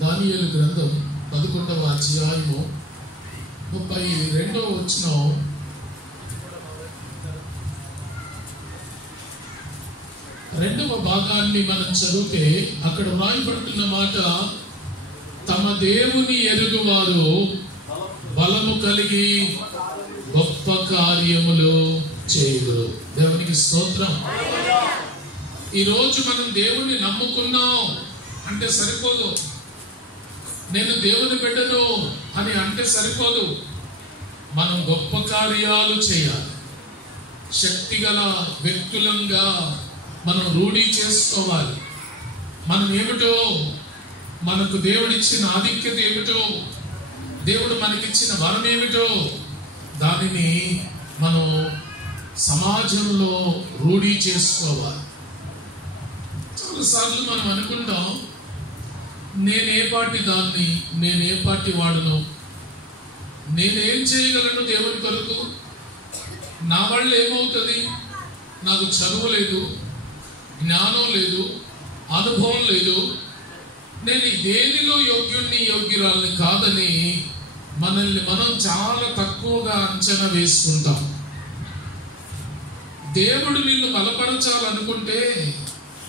దానియేలు గ్రంథం 11వ అధ్యాయము 32వ వచనం. రెండవ భాగాన్ని మనం చదివితే అక్కడ వ్రాయబడుతున్న మాట, తమ దేవుని ఎరుగువారు బలము కలిగి గొప్ప కార్యములు చేయుదురు. దేవునికి స్తోత్రం. ఈరోజు మనం దేవుని నమ్ముకున్నాం అంటే సరిపోదు, నేను దేవుని బిడ్డను అని అంటే సరిపోదు. మనం గొప్ప కార్యాలు చేయాలి. శక్తిగల వ్యక్తులంగా మనం రూఢీ చేసుకోవాలి. మనం ఏమిటో, మనకు దేవుడిచ్చిన ఆధిక్యత ఏమిటో, దేవుడు మనకిచ్చిన వరం ఏమిటో దానిని మనం సమాజంలో రూఢీ చేసుకోవాలి. చాలాసార్లు మనం అనుకుంటాం, నేనే పార్టీ దాన్ని, నేనే పార్టీ వాడును, నేనేం చేయగలను దేవుని కొరకు, నా వల్ల ఏమవుతుంది, నాకు చదువు లేదు, జ్ఞానం లేదు, అనుభవం లేదు, నేను దేనిలో యోగ్యుణ్ణి యోగ్యురాలని కాదని మనల్ని మనం చాలా తక్కువగా అంచనా వేసుకుంటాం. దేవుడు నిన్ను బలపరచాలనుకుంటే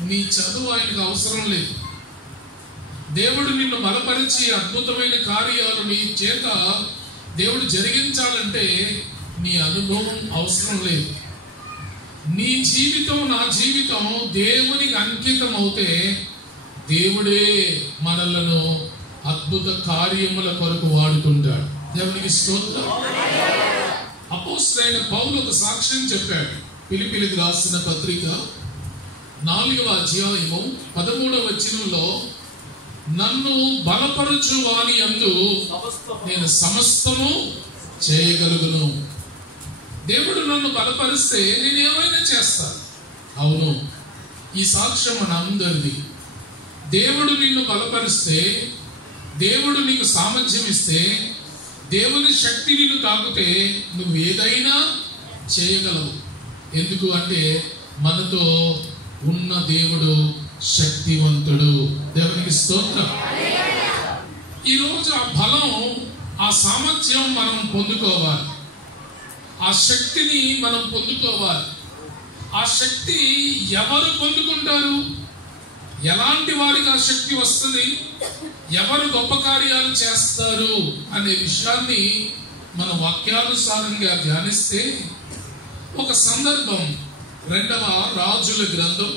నీ చదువు ఆయనకు అవసరం లేదు. దేవుడు నిన్ను బలపరిచి అద్భుతమైన కార్యాలు నీ చేత దేవుడు జరిగించాలంటే నీ అనుభవం అవసరం లేదు. నీ జీవితం, నా జీవితం దేవునికి అంకితం అవుతే దేవుడే మనలను అద్భుత కార్యముల కొరకు వాడుకుంటాడు. దేవునికి స్తోత్రం. అపోస్తలుడైన పౌలు ఒక సాక్ష్యం చెప్పాడు. ఫిలిప్పీయులకు రాసిన పత్రిక 4వ అధ్యాయము 13వ వచనంలో, నన్ను బలపరచు వాని యందు నేను సమస్తము చేయగలుగును. దేవుడు నన్ను బలపరిస్తే నేను ఏమైనా చేస్తాను. అవును, ఈ సాక్ష్యం మన అందరిది. దేవుడు నిన్ను బలపరిస్తే, దేవుడు నీకు సామర్థ్యం ఇస్తే, దేవుని శక్తి నిన్ను తాకితే నువ్వు ఏదైనా చేయగలవు. ఎందుకు అంటే మనతో ఉన్న దేవుడు శక్తివంతుడు. దేవునికి స్తోత్రం. ఈరోజు ఆ బలం, ఆ సామర్థ్యం మనం పొందుకోవాలి. ఆ శక్తిని మనం పొందుకోవాలి. ఆ శక్తి ఎవరు పొందుకుంటారు? ఎలాంటి వారికి ఆ శక్తి వస్తుంది? ఎవరు గొప్ప కార్యాలు చేస్తారు అనే విషయాన్ని మన వాక్యానుసారంగా ధ్యానిస్తే, ఒక సందర్భం 2వ రాజుల గ్రంథం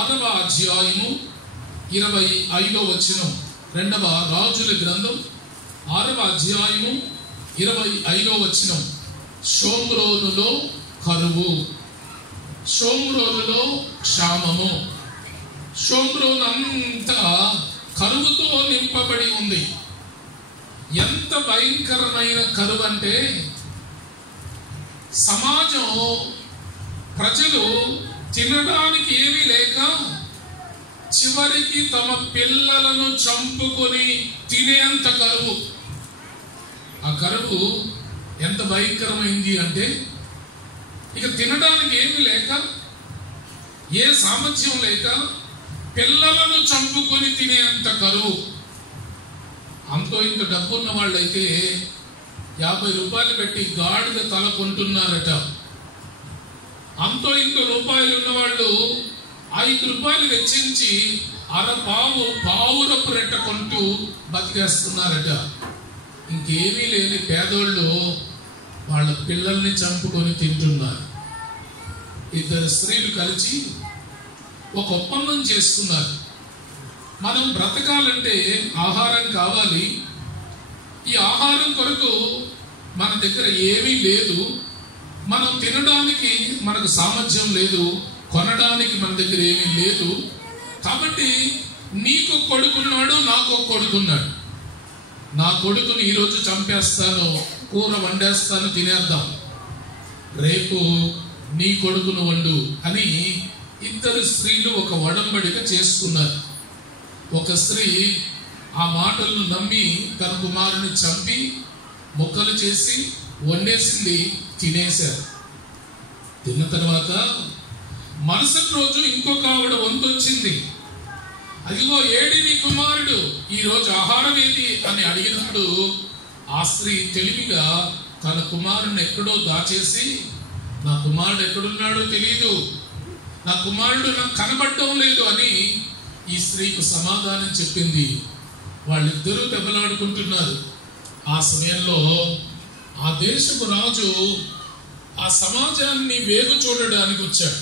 6వ అధ్యాయము 25వ వచనం. 2వ రాజుల గ్రంథం 6వ అధ్యాయము 25వ వచనం. షోమ్రోనులో కరువు, షోమ్రోనులో క్షామము. షోమ్రోను అంతా కరువుతో నింపబడి ఉంది. ఎంత భయంకరమైన కరువు అంటే, సమాజం, ప్రజలు తినడానికి ఏమీ లేక చివరికి తమ పిల్లలను చంపుకొని తినేంత కరువు. ఆ కరువు ఎంత భయంకరమైంది అంటే, ఇక తినడానికి ఏమీ లేక, ఏ సామర్థ్యం లేక పిల్లలను చంపుకొని తినేంత కరువు. అంతో ఇంత డబ్బున్న వాళ్ళైతే 50 రూపాయలు పెట్టి గాడిద తల కొంటున్నారట. అంతో ఇంత రూపాయలు ఉన్నవాళ్ళు 5 రూపాయలు వెచ్చించి పావురపు రెట్ట కొంటూ బతికేస్తున్నారట. ఇంకేమీ లేని పేదోళ్ళు వాళ్ళ పిల్లల్ని చంపుకొని తింటున్నారు. 2 స్త్రీలు కలిసి ఒక ఒప్పందం చేసుకున్నారు. మనం బ్రతకాలంటే ఆహారం కావాలి. ఈ ఆహారం కొరకు మన దగ్గర ఏమీ లేదు, మనం తినడానికి మనకు సామర్థ్యం లేదు, కొనడానికి మన దగ్గర ఏమీ లేదు. కాబట్టి నీకు కొడుకున్నాడు, నాకు కొడుకున్నాడు. నా కొడుకుని ఈరోజు చంపేస్తాను, కూర వండేస్తాను, తినేద్దాం. రేపు నీ కొడుకును వండు అని 2 స్త్రీలు ఒక ఒడంబడిక చేసుకున్నారు. ఒక స్త్రీ ఆ మాటలను నమ్మి తన కుమారుని చంపి ముక్కలు చేసి వండేసింది, తినేశారు. తిన్న తర్వాత మరుసటి రోజు ఇంకొక ఆవిడ వంతు వచ్చింది. అదిగో ఏడి నీ కుమారుడు, ఈరోజు ఆహారం ఏది అని అడిగినప్పుడు ఆ స్త్రీ తెలివిగా తన కుమారుని ఎక్కడో దాచేసి, నా కుమారుడు ఎక్కడున్నాడో తెలియదు, నా కుమారుడు నాకు కనబడటం లేదు అని ఈ స్త్రీకు సమాధానం చెప్పింది. వాళ్ళిద్దరూ దెబ్బలాడుకుంటున్నారు. ఆ సమయంలో ఆ దేశపు రాజు ఆ సమాజాన్ని వేగు చూడడానికి వచ్చాడు.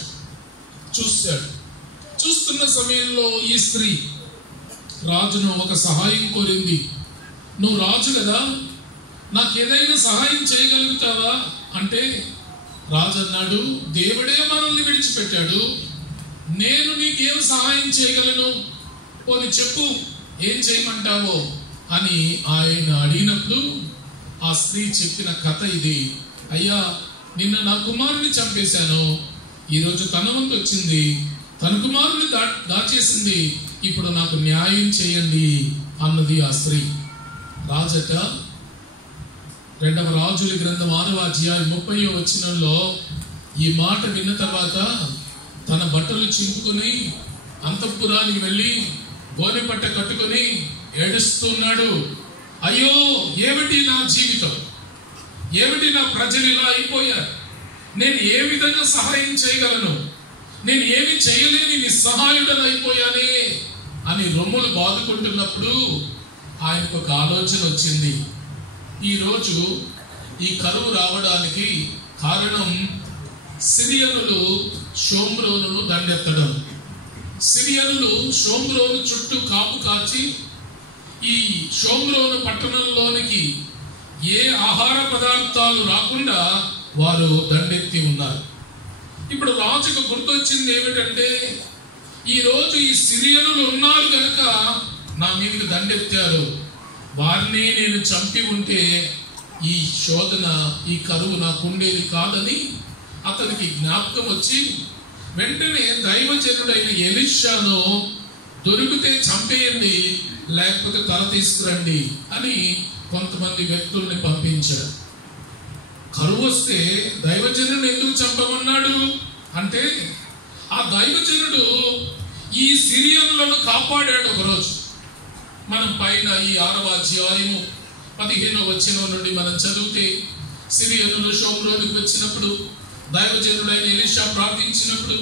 చూస్తున్న సమయంలో ఈ స్త్రీ రాజును ఒక సహాయం కోరింది. నువ్వు రాజు కదా, నాకు ఏదైనా సహాయం చేయగలుగుతావా అంటే రాజు అన్నాడు, దేవుడే మనల్ని విడిచిపెట్టాడు, నేను నీకేం సహాయం చేయగలను, పోనీ చెప్పు, ఏం చేయమంటావో అని ఆయన అడిగినప్పుడు ఆ స్త్రీ చెప్పిన కథ ఇది. అయ్యా, నిన్న నా కుమారుని చంపేశాను, ఈరోజు తన వంతు వచ్చింది, తన కుమారుని దాచేసింది, ఇప్పుడు నాకు న్యాయం చేయండి అన్నది ఆ స్త్రీ. రాజట 2వ రాజుల గ్రంథం 6వ అధ్యాయం 30వ వచనంలో ఈ మాట విన్న తర్వాత తన బట్టలు చింపుకొని అంతఃపురానికి వెళ్ళి గోనె పట్ట కట్టుకొని ఏడుస్తున్నాడు. అయ్యో, ఏమిటి నా జీవితం, ఏమిటి నా ప్రజలు ఇలా అయిపోయారు, నేను ఏ విధంగా సహాయం చేయగలను, నేను ఏమి చేయలేని నిస్సహాయుడని అయిపోయానే అని రొమ్ములు బాదుకుంటున్నప్పుడు ఆయనకు ఒక ఆలోచన వచ్చింది. ఈరోజు ఈ కరువు రావడానికి కారణం సిరియనులు షోమ్రోనును దండెత్తడం. సిరియనులు షోమ్రోను చుట్టూ కాపు కాచి ఈ షోమ్రోను పట్టణంలోనికి ఏ ఆహార పదార్థాలు రాకుండా వారు దండెత్తి ఉన్నారు. ఇప్పుడు రాజుకు గుర్తొచ్చింది ఏమిటంటే, ఈరోజు ఈ సిరియనులు ఉన్నారు కనుక నా మీదకి దండెత్తారు, వారిని నేను చంపి ఉంటే ఈ శోధన, ఈ కరువు నాకు ఉండేది కాదని అతనికి జ్ఞాపకం వచ్చి వెంటనే దైవజనుడైన ఎలీషాను దొరికితే చంపేయండి, లేకపోతే తల తీసుకురండి అని కొంతమంది వ్యక్తుల్ని పంపించారు. కరువు వస్తే దైవజనుడు ఎందుకు చంపమన్నాడు అంటే, ఆ దైవజనుడు ఈ సిరియనులను కాపాడాడు ఒకరోజు. మనం పైన ఈ 6వ అధ్యాయము 15వ వచనం నుండి మనం చదివితే, సిరియనులు షోమ్రోనుకు వచ్చినప్పుడు దైవజనుడైన ఎలీషా ప్రార్థించినప్పుడు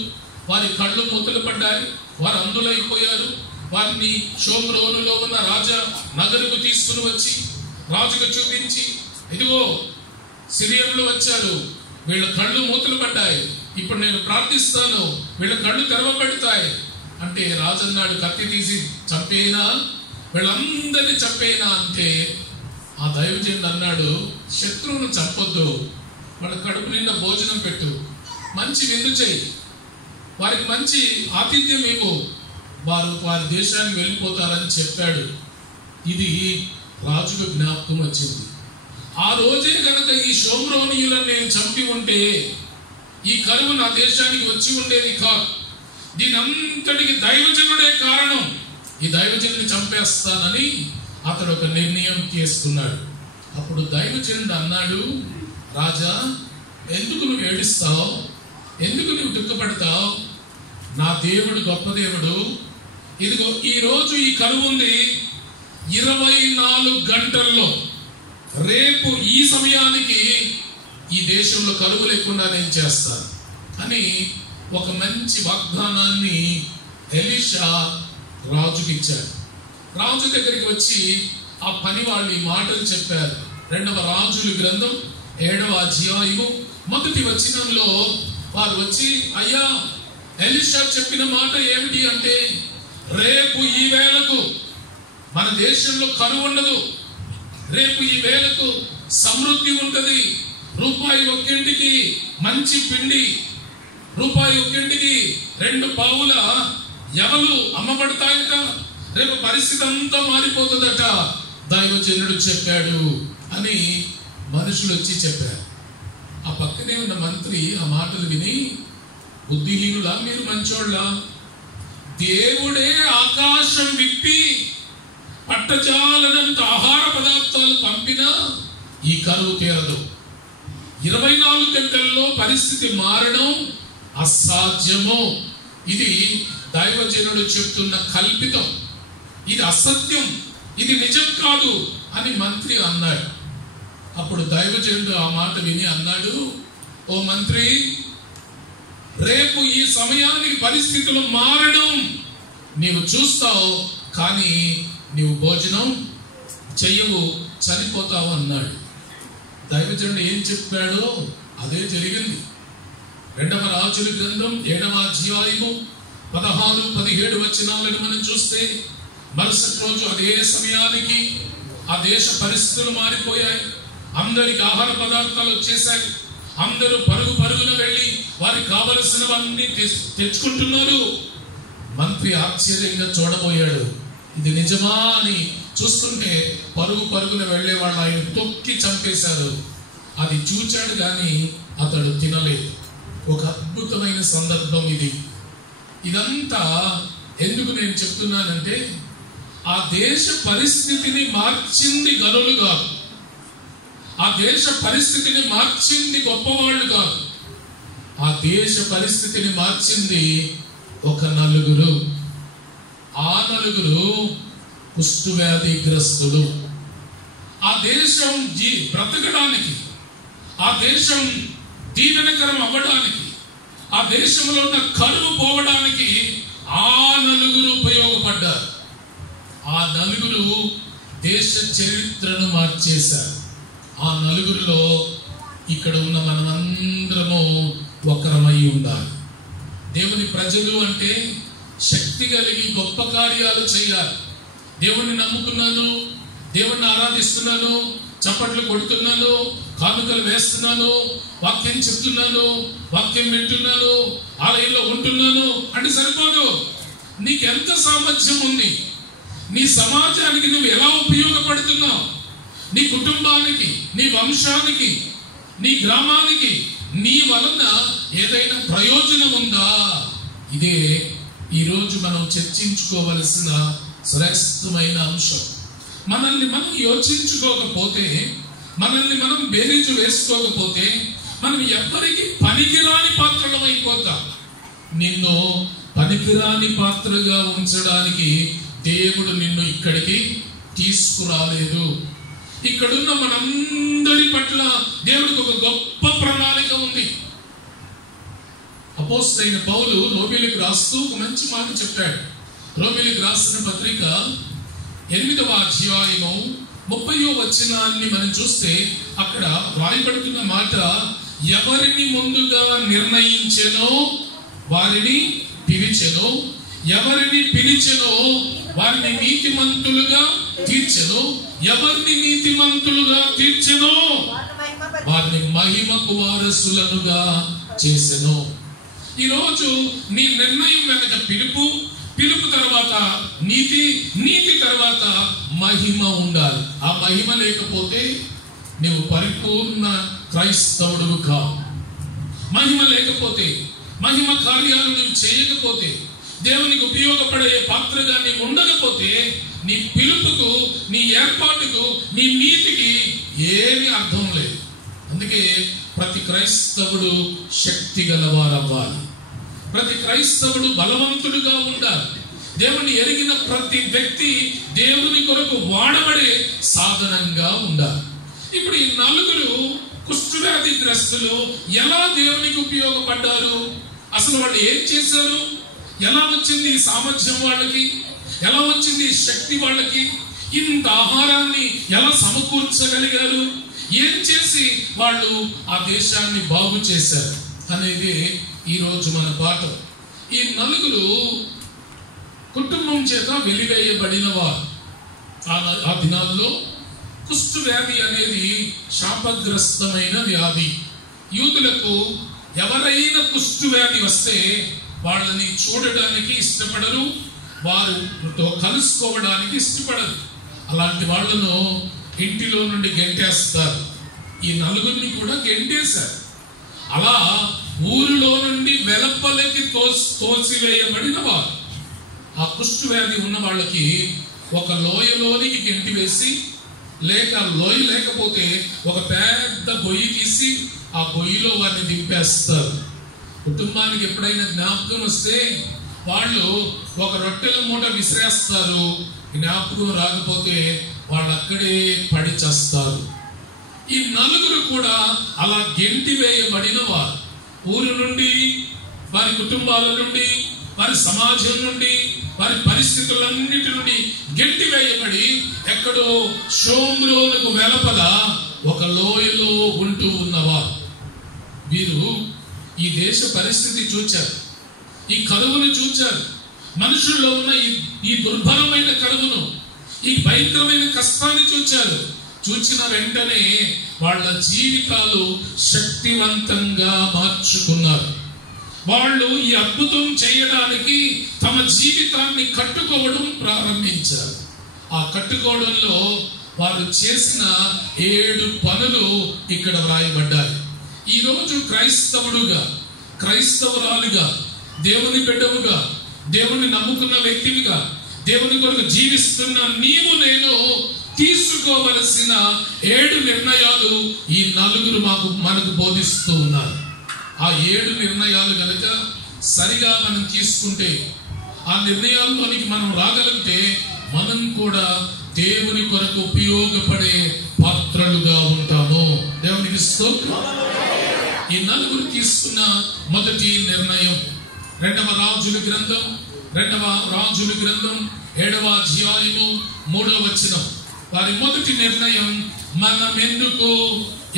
వారి కళ్ళు మూతలు పడ్డాయి, వారు అందులైపోయారు. వారిని షోమ్రోనులో ఉన్న రాజా నగరుకు తీసుకుని వచ్చి రాజుకు చూపించి, ఇదిగో సిరియనులు వచ్చారు, వీళ్ళ కళ్ళు మూతలు పడ్డాయి, ఇప్పుడు నేను ప్రార్థిస్తాను, వీళ్ళ కళ్ళు తెరవబడతాయి అంటే రాజు అన్నాడు, కత్తి తీసి చంపేనా, వీళ్ళందరినీ చంపేనా అంటే ఆ దైవజనుడు అన్నాడు, శత్రువును చంపొద్దు, వాళ్ళ కడుపు నిండా భోజనం పెట్టు, మంచి విందు చేయి, వారికి మంచి ఆతిథ్యం ఇవ్వు, వారు వారి దేశానికి వెళ్ళిపోతారని చెప్పాడు. ఇది రాజుకు జ్ఞాపకం వచ్చింది. ఆ రోజే కనుక ఈ షోమ్రోనీయులను నేను చంపి ఉంటే ఈ కరువు నా దేశానికి వచ్చి ఉండేది కాదు. దీనంతటికి దైవజనుడే కారణం, ఈ దైవజనుని చంపేస్తానని అతడు ఒక నిర్ణయం తీసుకున్నాడు. అప్పుడు దైవజనుడు అన్నాడు, రాజా, ఎందుకు నువ్వు ఏడుస్తావు, ఎందుకు నువ్వు దుఃఖపడతావు, నా దేవుడు గొప్ప దేవుడు. ఇదిగో ఈరోజు ఈ కరువు ఉంది, 24 గంటల్లో రేపు ఈ సమయానికి ఈ దేశంలో కరువు లేకుండా నేను చేస్తాను అని ఒక మంచి వాగ్దానాన్ని ఎలీషా రాజుకి ఇచ్చాడు. రాజు దగ్గరికి వచ్చి ఆ పని వాళ్ళు ఈ మాటలు చెప్పారు. 2వ రాజుల గ్రంథం 7వ అధ్యాయము 1వ వచనంలో వారు వచ్చి, అయ్యా, ఎలీషా చెప్పిన మాట ఏమిటి అంటే, రేపు ఈ వేళకు మన దేశంలో కరువు ఉండదు, రేపు ఈ వేళకు సమృద్ధి ఉంటది, రూపాయి ఒక్కింటికి మంచి పిండి, రూపాయి ఒక్కింటికి 2 పావుల ఎవలు అమ్మబడతాయట, రేపు పరిస్థితి అంతా మారిపోతుందట దైవజనుడు చెప్పాడు అని మనుషులు వచ్చి చెప్పారు. ఆ పక్కనే ఉన్న మంత్రి ఆ మాటలు విని, బుద్ధిహీనులా మీరు మంచోళ్ళ, దేవుడే ఆకాశం విప్పి పట్టజాలనంత ఆహార పదార్థాలు పంపినా ఈ కరువు తీరదు, 24 గంటల్లో పరిస్థితి మారడం అసాధ్యము, ఇది దైవజనుడు చెప్తున్న కల్పితం, ఇది అసత్యం, ఇది నిజం కాదు అని మంత్రి అన్నాడు. అప్పుడు దైవజనుడు ఆ మాట విని అన్నాడు, ఓ మంత్రి, రేపు ఈ సమయానికి పరిస్థితులు మారడం నీవు చూస్తావు, కానీ నీవు భోజనం చెయ్యవు, చనిపోతావు అన్నాడు. దైవజనుడు ఏం చెప్పాడో అదే జరిగింది. 2వ రాజుల గ్రంథం 7వ అధ్యాయము 16-17 వచనాలను మనం చూస్తే, మరుసటి రోజు అదే సమయానికి ఆ దేశ పరిస్థితులు మారిపోయాయి. అందరికి ఆహార పదార్థాలు వచ్చేసాయి. అందరూ పరుగున వెళ్ళి వారికి కావలసినవన్నీ తెచ్చుకుంటున్నారు. మంత్రి ఆశ్చర్యంగా చూడబోయాడు. ఇది నిజమా అని చూస్తుంటే పరుగున వెళ్ళే వాళ్ళు ఆయన తొక్కి చంపేశారు. అది చూచాడు కానీ అతడు తినలేదు. ఒక అద్భుతమైన సందర్భం ఇది. ఇదంతా ఎందుకు నేను చెప్తున్నానంటే, ఆ దేశ పరిస్థితిని మార్చింది గనులు కాదు, ఆ దేశ పరిస్థితిని మార్చింది గొప్పవాళ్ళు కాదు, ఆ దేశ పరిస్థితిని మార్చింది ఒక నలుగురు. ఆ నలుగురు కుష్ఠవ్యాధిగ్రస్తులు. ఆ దేశం బ్రతకడానికి, ఆ దేశం దీవెనకరం అవ్వడానికి, ఆ దేశంలో ఉన్న కరువు పోవడానికి ఆ నలుగురు ఉపయోగపడ్డారు. ఆ నలుగురు దేశ చరిత్రను మార్చేశారు. ఆ నలుగురిలో ఇక్కడ ఉన్న మనమందరము ఒకరమై ఉండాలి. దేవుని ప్రజలు అంటే శక్తి కలిగి గొప్ప కార్యాలు చేయాలి. దేవుణ్ణి నమ్ముకున్నాను, దేవుణ్ణి ఆరాధిస్తున్నాను, చప్పట్లు కొడుతున్నాను, కానుకలు వేస్తున్నాను, వాక్యం చెప్తున్నాను, వాక్యం వింటున్నాను, ఆలయంలో ఉంటున్నాను అంటే సరిపోదు. నీకెంత సామర్థ్యం ఉంది, నీ సమాజానికి నువ్వు ఎలా ఉపయోగపడుతున్నావు, నీ కుటుంబానికి, నీ వంశానికి, నీ గ్రామానికి నీ వలన ఏదైనా ప్రయోజనం ఉందా? ఇదే ఈరోజు మనం చర్చించుకోవలసిన శ్రేష్టమైన అంశం. మనల్ని మనం యోచించుకోకపోతే, మనల్ని మనం బేరీజు వేసుకోకపోతే మనం ఎవ్వరికి పనికిరాని పాత్రలం అయిపోతాం. నిన్ను పనికిరాని పాత్రగా ఉంచడానికి దేవుడు నిన్ను ఇక్కడికి తీసుకురాలేదు. ఇక్కడున్న మనందరి పట్ల దేవుడికి ఒక గొప్ప ప్రణాళిక ఉంది. అపోస్తలుడైన పౌలు రోమీయులకు రాస్తూ ఒక మంచి మాట చెప్పాడు. రోమీయులకు రాసిన పత్రిక 8వ అధ్యాయము 30వ వచనాన్ని మనం చూస్తే అక్కడ రాయబడుతున్న మాట, ఎవరిని ముందుగా నిర్ణయించెనో వారిని పిలిచెను, ఎవరిని పిలిచెనో వారిని నీతిమంతులుగా తీర్చెను, ఎవరిని నీతిమంతులుగా తీర్చెనో వారిని మహిమకు వారసులనుగా చేసెను. ఈరోజు నీ నిర్ణయం వెనక పిలుపు తర్వాత నీతి తర్వాత మహిమ ఉండాలి. ఆ మహిమ లేకపోతే నువ్వు పరిపూర్ణ క్రైస్తవుడు కావు. మహిమ లేకపోతే, మహిమ కార్యాలు నువ్వు చేయకపోతే, దేవునికి ఉపయోగపడే పాత్రగా నీవు ఉండకపోతే నీ పిలుపుకు, నీ ఏర్పాటుకు, నీ నీతికి ఏమీ అర్థం లేదు. అందుకే ప్రతి క్రైస్తవుడు శక్తి గలవారవ్వాలి. ప్రతి క్రైస్తవుడు బలవంతుడుగా ఉండాలి. దేవుని ఎరిగిన ప్రతి వ్యక్తి దేవుని కొరకు వాడబడే సాధనంగా ఉండాలి. ఇప్పుడు ఈ నలుగురు కుష్ఠవ్యాధిగ్రస్తులు ఎలా దేవునికి ఉపయోగపడ్డారు? అసలు వాళ్ళు ఏం చేశారు? ఎలా వచ్చింది ఈ సామర్థ్యం వాళ్ళకి? ఎలా వచ్చింది ఈ శక్తి వాళ్ళకి? ఇంత ఆహారాన్ని ఎలా సమకూర్చగలిగారు? ఏం చేసి వాళ్ళు ఆ దేశాన్ని బాగు చేశారు అనేది ఈరోజు మన పాఠం. ఈ నలుగురు కుటుంబం చేత వెలివేయబడిన వారు. ఆ దినాల్లో కుష్ఠవ్యాధి అనేది శాపగ్రస్తమైన వ్యాధి. యూదులకు ఎవరైనా కుష్ఠవ్యాధి వస్తే వాళ్ళని చూడడానికి ఇష్టపడరు, వారితో కలుసుకోవడానికి ఇష్టపడరు. అలాంటి వాళ్ళను ఇంటిలో నుండి గెంటేస్తారు. ఈ నలుగురిని కూడా గెంటేశారు. అలా ఊరిలో నుండి వెలపలకి తోసివేయబడిన వారు. ఆ కుష్ఠవ్యాధి ఉన్న వాళ్ళకి ఒక లోయలోనికి గెంటి వేసి, లేక లోయ లేకపోతే ఒక పెద్ద గొయ్యి తీసి ఆ గొయ్యిలో వారిని దింపేస్తారు. కుటుంబానికి ఎప్పుడైనా జ్ఞాపకం వస్తే వాళ్ళు ఒక రొట్టెల మూట విసిరేస్తారు, జ్ఞాపకం రాకపోతే వాళ్ళు అక్కడే పడి చేస్తారు. ఈ నలుగురు కూడా అలా గెంటి వేయబడిన వారు. ఊరు నుండి, వారి కుటుంబాల నుండి, వారి సమాజం నుండి, వారి పరిస్థితులన్నిటి నుండి గెంటి వేయబడి ఎక్కడో షోమ్రోనుకు వెలుపల ఒక లోయలో ఉంటూ ఉన్నవారు. వీరు ఈ దేశ పరిస్థితి చూచారు, ఈ కరువును చూచారు, మనుషుల్లో ఉన్న ఈ దుర్భరమైన కరువును, ఈ భయంకరమైన కష్టాన్ని చూచారు. చూచిన వెంటనే వాళ్ళ జీవితాలు శక్తివంతంగా మార్చుకున్నారు. వాళ్ళు ఈ అద్భుతం చేయడానికి తమ జీవితాన్ని కట్టుకోవడం ప్రారంభించారు. ఆ కట్టుకోవడంలో వారు చేసిన 7 పనులు ఇక్కడ వ్రాయబడ్డాయి. ఈరోజు క్రైస్తవుడుగా, క్రైస్తవురాలుగా, దేవుని బిడ్డవుగా, దేవుని నమ్ముకున్న వ్యక్తివిగా, దేవుని కొరకు జీవిస్తున్న నీవు నేను తీసుకోవలసిన 7 నిర్ణయాలు ఈ నలుగురు మనకు బోధిస్తూ ఉన్నారు. ఆ 7 నిర్ణయాలు కనుక సరిగా మనం తీసుకుంటే, ఆ నిర్ణయాల్లోనికి మనం రాగలిగితే మనం కూడా దేవుని కొరకు ఉపయోగపడే పాత్రలుగా ఉంటాము. దేవునికి స్తోత్రం. ఈ నలుగురు తీసుకున్న మొదటి నిర్ణయం 2వ రాజుల గ్రంథం 7వ అధ్యాయము 3వ వచనం. వారి మొదటి నిర్ణయం, మనమెందుకు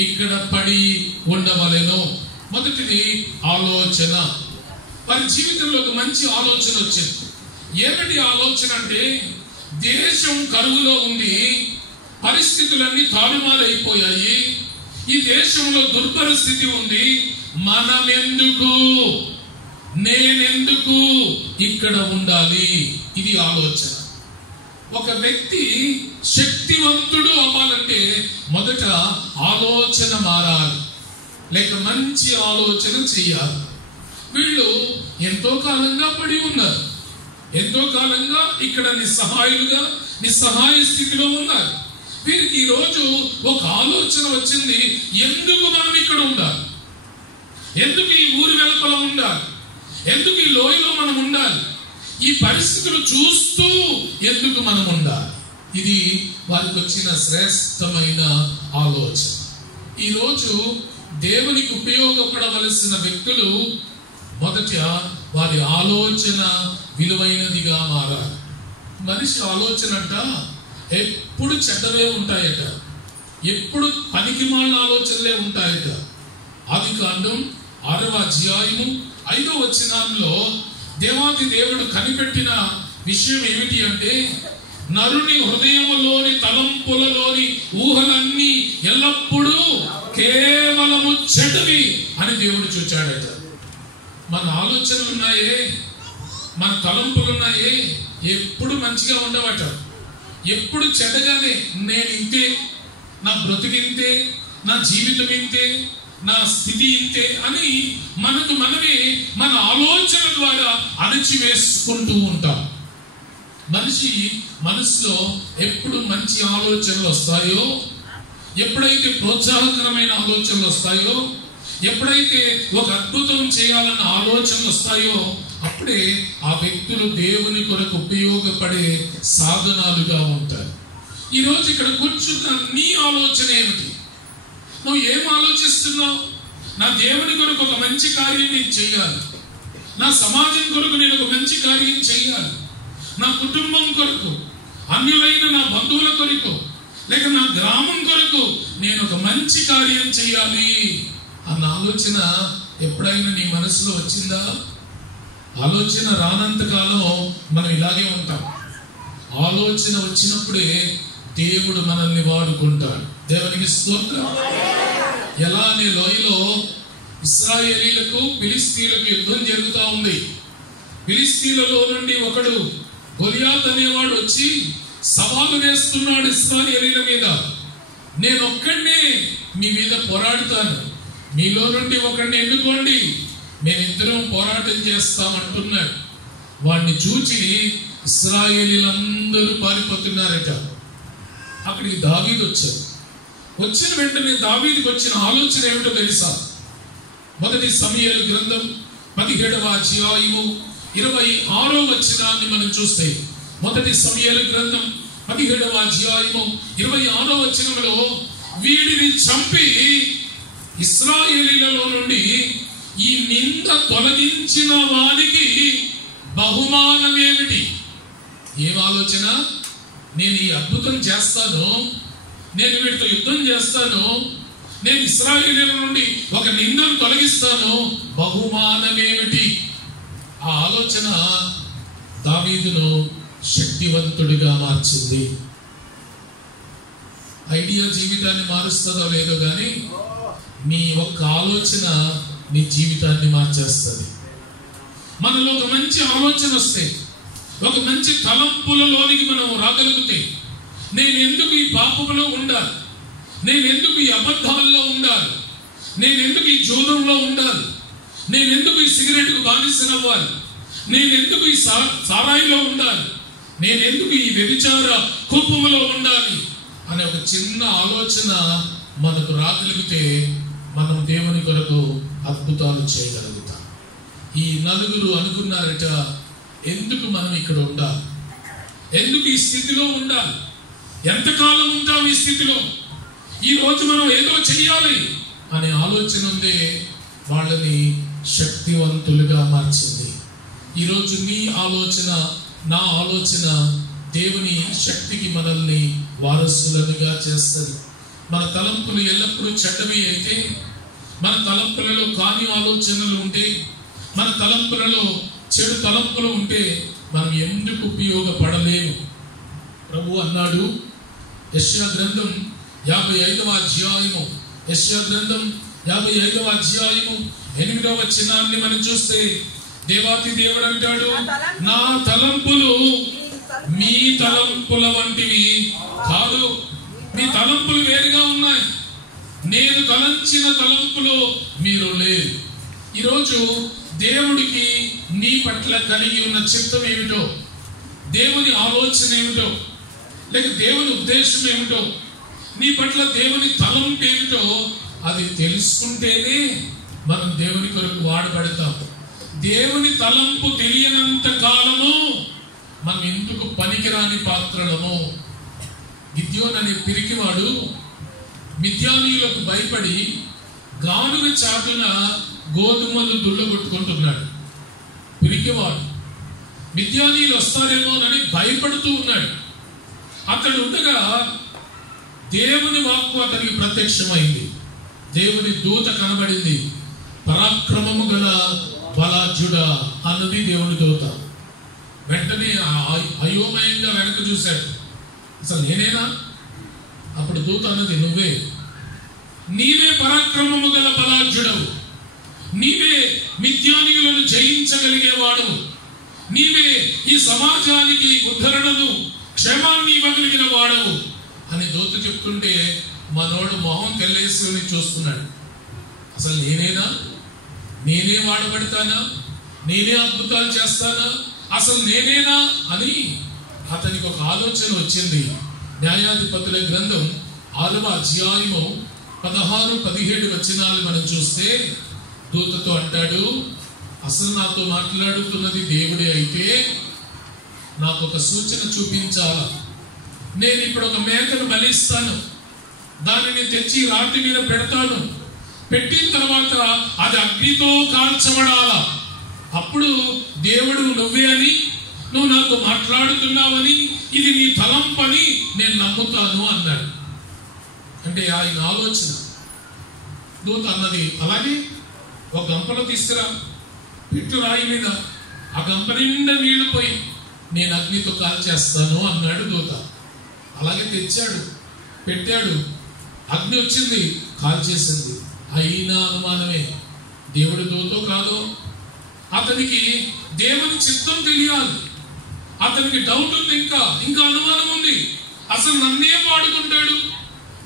ఇక్కడ పడి ఉండవలెను. మొదటిది ఆలోచన. వారి జీవితంలో ఒక మంచి ఆలోచన వచ్చింది. ఏమిటి ఆలోచన అంటే, దేశం కరువులో ఉంది, పరిస్థితులన్నీ తారుమారైపోయాయి, ఈ దేశంలో దుర్భర స్థితి ఉంది, మనమెందుకు, నేనెందుకు ఇక్కడ ఉండాలి. ఇది ఆలోచన. ఒక వ్యక్తి శక్తివంతుడు అవ్వాలంటే మొదట ఆలోచన మారాలి, లేక మంచి ఆలోచన చెయ్యాలి. వీళ్ళు ఎంతో కాలంగా పడి ఉన్నారు, ఎంతో కాలంగా ఇక్కడ నిస్సహాయ స్థితిలో ఉన్నారు. వీరికి ఈ రోజు ఒక ఆలోచన వచ్చింది, ఎందుకు మనం ఇక్కడ ఉండాలి, ఎందుకు ఈ ఊరి వెలుపల ఉండాలి, ఎందుకు ఈ లోయలో మనం ఉండాలి, ఈ పరిస్థితులు చూస్తూ ఎందుకు మనం ఉండాలి. ఇది వారికి వచ్చిన శ్రేష్టమైన ఆలోచన. ఈరోజు దేవునికి ఉపయోగపడవలసిన వ్యక్తులు మొదట వారి ఆలోచన విలువైనదిగా మారాలి. మనిషి ఆలోచన అంట ఎప్పుడు చెడ్డవే ఉంటాయట, ఎప్పుడు పనికిమాలిన ఆలోచనలే ఉంటాయట. ఆదికాండం 6వ అధ్యాయము 5వ వచనంలో దేవాది దేవుడు కనిపెట్టిన విషయం ఏమిటి అంటే, నరుని హృదయములోని తలంపులలోని ఊహలన్నీ ఎల్లప్పుడూ కేవలము చెడ్డవి అని దేవుడు చూచాడట. మన ఆలోచనలు ఉన్నాయే, మన తలంపులు ఉన్నాయే, ఎప్పుడు మంచిగా ఉండవట, ఎప్పుడు చెడ్డగానే. నేను ఇంతే, నా బ్రతుకింతే, నా జీవితం ఇంతే, నా స్థితి ఇంతే అని మనకు మనమే మన ఆలోచన ద్వారా అణచివేసుకుంటూ ఉంటాం. మనిషి మనసులో ఎప్పుడు మంచి ఆలోచనలు వస్తాయో, ఎప్పుడైతే ప్రోత్సాహకరమైన ఆలోచనలు వస్తాయో, ఎప్పుడైతే ఒక అద్భుతం చేయాలన్న ఆలోచనలు వస్తాయో, అప్పుడే ఆ వ్యక్తులు దేవుని కొరకు ఉపయోగపడే సాధనాలుగా ఉంటారు. ఈరోజు ఇక్కడ కూర్చున్న నీ ఆలోచన ఏమిటి? నువ్వు ఏం ఆలోచిస్తున్నావు? నా దేవుని కొరకు ఒక మంచి కార్యం నేను చేయాలి, నా సమాజం కొరకు నేను ఒక మంచి కార్యం చేయాలి, నా కుటుంబం కొరకు, అన్యులైన నా బంధువుల కొరకు, లేక నా గ్రామం కొరకు నేను ఒక మంచి కార్యం చేయాలి అన్న ఆలోచన ఎప్పుడైనా నీ మనసులో వచ్చిందా? ఆలోచన రానంత కాలం మనం ఇలాగే ఉంటాం. ఆలోచన వచ్చినప్పుడే దేవుడు మనల్ని వాడుకుంటాడు. దేవునికి స్తోత్రం. ఎలా అనే లోయలో ఇశ్రాయేలీలకు ఫిలిష్తీయులకు యుద్ధం జరుగుతూ ఉంది. ఫిలిష్తీయులలో నుండి ఒకడు గొలియాత్ అనేవాడు వచ్చి సవాలు వేస్తున్నాడు ఇశ్రాయేలీల మీద. నేను ఒక్కడినే మీ మీద పోరాడుతాను, మీలో నుండి ఒకడిని ఎన్నుకోండి, మేమిద్దరం పోరాటం చేస్తామంటున్నాడు. వాడిని చూచి ఇశ్రాయేలీలందరూ పారిపోతున్నారట. అక్కడికి దావీదు వచ్చాడు. వచ్చిన వెంటనే దావీదుకి వచ్చిన ఆలోచన ఏమిటో తెలుసా? మొదటి సమూయేలు గ్రంథం 17వ అధ్యాయము 26వ వచనాన్ని మనం చూస్తే, మొదటి సమూయేలు గ్రంథం 17వ అధ్యాయము 26వ వచనంలో, వీడిని చంపి ఇశ్రాయేలీయులలో నుండి ఈ నింద తొలగించిన వారికి బహుమానం ఏమిటి? ఏం ఆలోచన? నేను ఈ అద్భుతం చేస్తాను, నేను వీటితో యుద్ధం చేస్తాను, నేను ఇశ్రాయేలీయుల నుండి ఒక నిందను తొలగిస్తాను, బహుమానం ఏమిటి? ఆ ఆలోచన దావీదును శక్తివంతుడిగా మార్చింది. ఐడియా జీవితాన్ని మారుస్తుందో లేదో కానీ మీ ఒక్క ఆలోచన నీ జీవితాన్ని మార్చేస్తుంది. మనలో ఒక మంచి ఆలోచన వస్తే, ఒక మంచి తలంపులలోనికి మనం రాగలిగితే, నేను ఎందుకు ఈ పాపంలో ఉండాలి, నేను ఎందుకు ఈ అబద్ధాల్లో ఉండాలి, నేను ఎందుకు ఈ జూదంలో ఉండాలి, నేను ఎందుకు ఈ సిగరెట్కు బానిసనవ్వాలి, నేను ఎందుకు ఈ సారాయిలో ఉండాలి, నేను ఎందుకు ఈ వ్యభిచార కూపంలో ఉండాలి అనే ఒక చిన్న ఆలోచన మనకు రాగలిగితే మనం దేవుని కొరకు అద్భుతాలు చేయగలుగుతాం. ఈ నలుగురు అనుకున్నారట, ఎందుకు మనం ఇక్కడ ఉండాలి, ఎందుకు ఈ స్థితిలో ఉండాలి, ఎంతకాలం ఉంటాం ఈ స్థితిలో, ఈ రోజు మనం ఏదో చెయ్యాలి అనే ఆలోచన ఉందే వాళ్ళని శక్తివంతులుగా మార్చింది. ఈరోజు నీ ఆలోచన, నా ఆలోచన దేవుని శక్తికి మనల్ని వారసులుగా చేస్తుంది. మన తలంపులు ఎల్లప్పుడూ చెడ్డవి అయితే, మన తలంపులలో కాని ఆలోచనలు ఉంటే, మన తలంపులలో చెడు తలంపులు ఉంటే మనం ఎందుకు ఉపయోగపడలేము? ప్రభు అన్నాడు, యెషయా గ్రంథం 55వ అధ్యాయము, యెషయా గ్రంథం 55వ అధ్యాయము 8వ వచనాన్ని మనం చూస్తే, దేవాతి దేవుడు అంటాడు, నా తలంపులు మీ తలంపుల వంటివి కాదు. మీ తలంపులు వేరుగా ఉన్నాయి, నేను తలంచిన తలంపులు మీరు లేరు. ఈరోజు దేవుడికి నీ పట్ల కలిగి ఉన్న చిత్తం ఏమిటో, దేవుని ఆలోచన ఏమిటో, లేక దేవుని ఉద్దేశం ఏమిటో, నీ పట్ల దేవుని తలంపు ఏమిటో అది తెలుసుకుంటేనే మనం దేవుని కొరకు వాడబడతాం. దేవుని తలంపు తెలియనంత కాలము మనం ఎందుకు పనికిరాని పాత్రలము. గిద్యోను అనే పిరికివాడు మిద్యానీయులకు భయపడి గానుగ చాటున గోధుమలు దుళ్ళగొట్టుకుంటున్నాడు. పిరికివాడు మిద్యానీయులు వస్తారేమోనని భయపడుతూ ఉన్నాడు. అతడు ఉండగా దేవుని వాక్కు అతనికి ప్రత్యక్షమైంది. దేవుని దూత కనబడింది. పరాక్రమము గల బలాఢ్యుడా అన్నది దేవుని దూత. వెంటనే అయోమయంగా వెనక చూశాడు, అసలు నేనేనా? అప్పుడు దూత అన్నది, నువ్వే, నీవే పరాక్రమము గల బలాఢ్యుడవు, నీవే మిద్యానీయులను జయించగలిగేవాడవు, నీవే ఈ సమాజానికి ఉద్ధరణను క్షేమాన్ని ఇవ్వగలిగిన వాడవు అని దూత చెప్తుంటే మనోడు మొహం తెల్లేసుకొని చూస్తున్నాడు. అసలు నేనేనా? నేనే వాడబడతానా? నేనే అద్భుతాలు చేస్తానా? అసలు నేనేనా అని అతనికి ఒక ఆలోచన వచ్చింది. న్యాయాధిపతుల గ్రంథం 6వ అధ్యాయము 16-17 వచనాలు మనం చూస్తే దూతతో అంటాడు, అసలు నాతో మాట్లాడుతున్నది దేవుడే అయితే నాకు ఒక సూచన చూపించాలా. నేను ఇప్పుడు ఒక మేకను బలిస్తాను, దానిని తెచ్చి రాతి మీద పెడతాను, పెట్టిన తర్వాత అది అగ్నితో కాల్చబడాలా. అప్పుడు దేవుడు నువ్వే అని, నువ్వు నాతో మాట్లాడుతున్నావని, ఇది నీ తలంపని నేను నమ్ముతాను అన్నాడు. అంటే ఆయన ఆలోచన. దూత అన్నది, అలాగే ఒక గంపలో తీసుకురా, పెట్టు రాయి మీద, ఆ గంప నిండా నీళ్లు పోయి నేను అగ్నితో కాల్చేస్తాను అన్నాడు దూత. అలాగే తెచ్చాడు, పెట్టాడు, అగ్ని వచ్చింది, కాల్చేసింది. అయినా అనుమానమే, దేవుడి దూతో కాదో. అతనికి దేవుని చిత్తం తెలియాలి. అతనికి డౌట్ ఉంది, ఇంకా అనుమానం ఉంది. అసలు నన్నే వాడుకుంటాడు,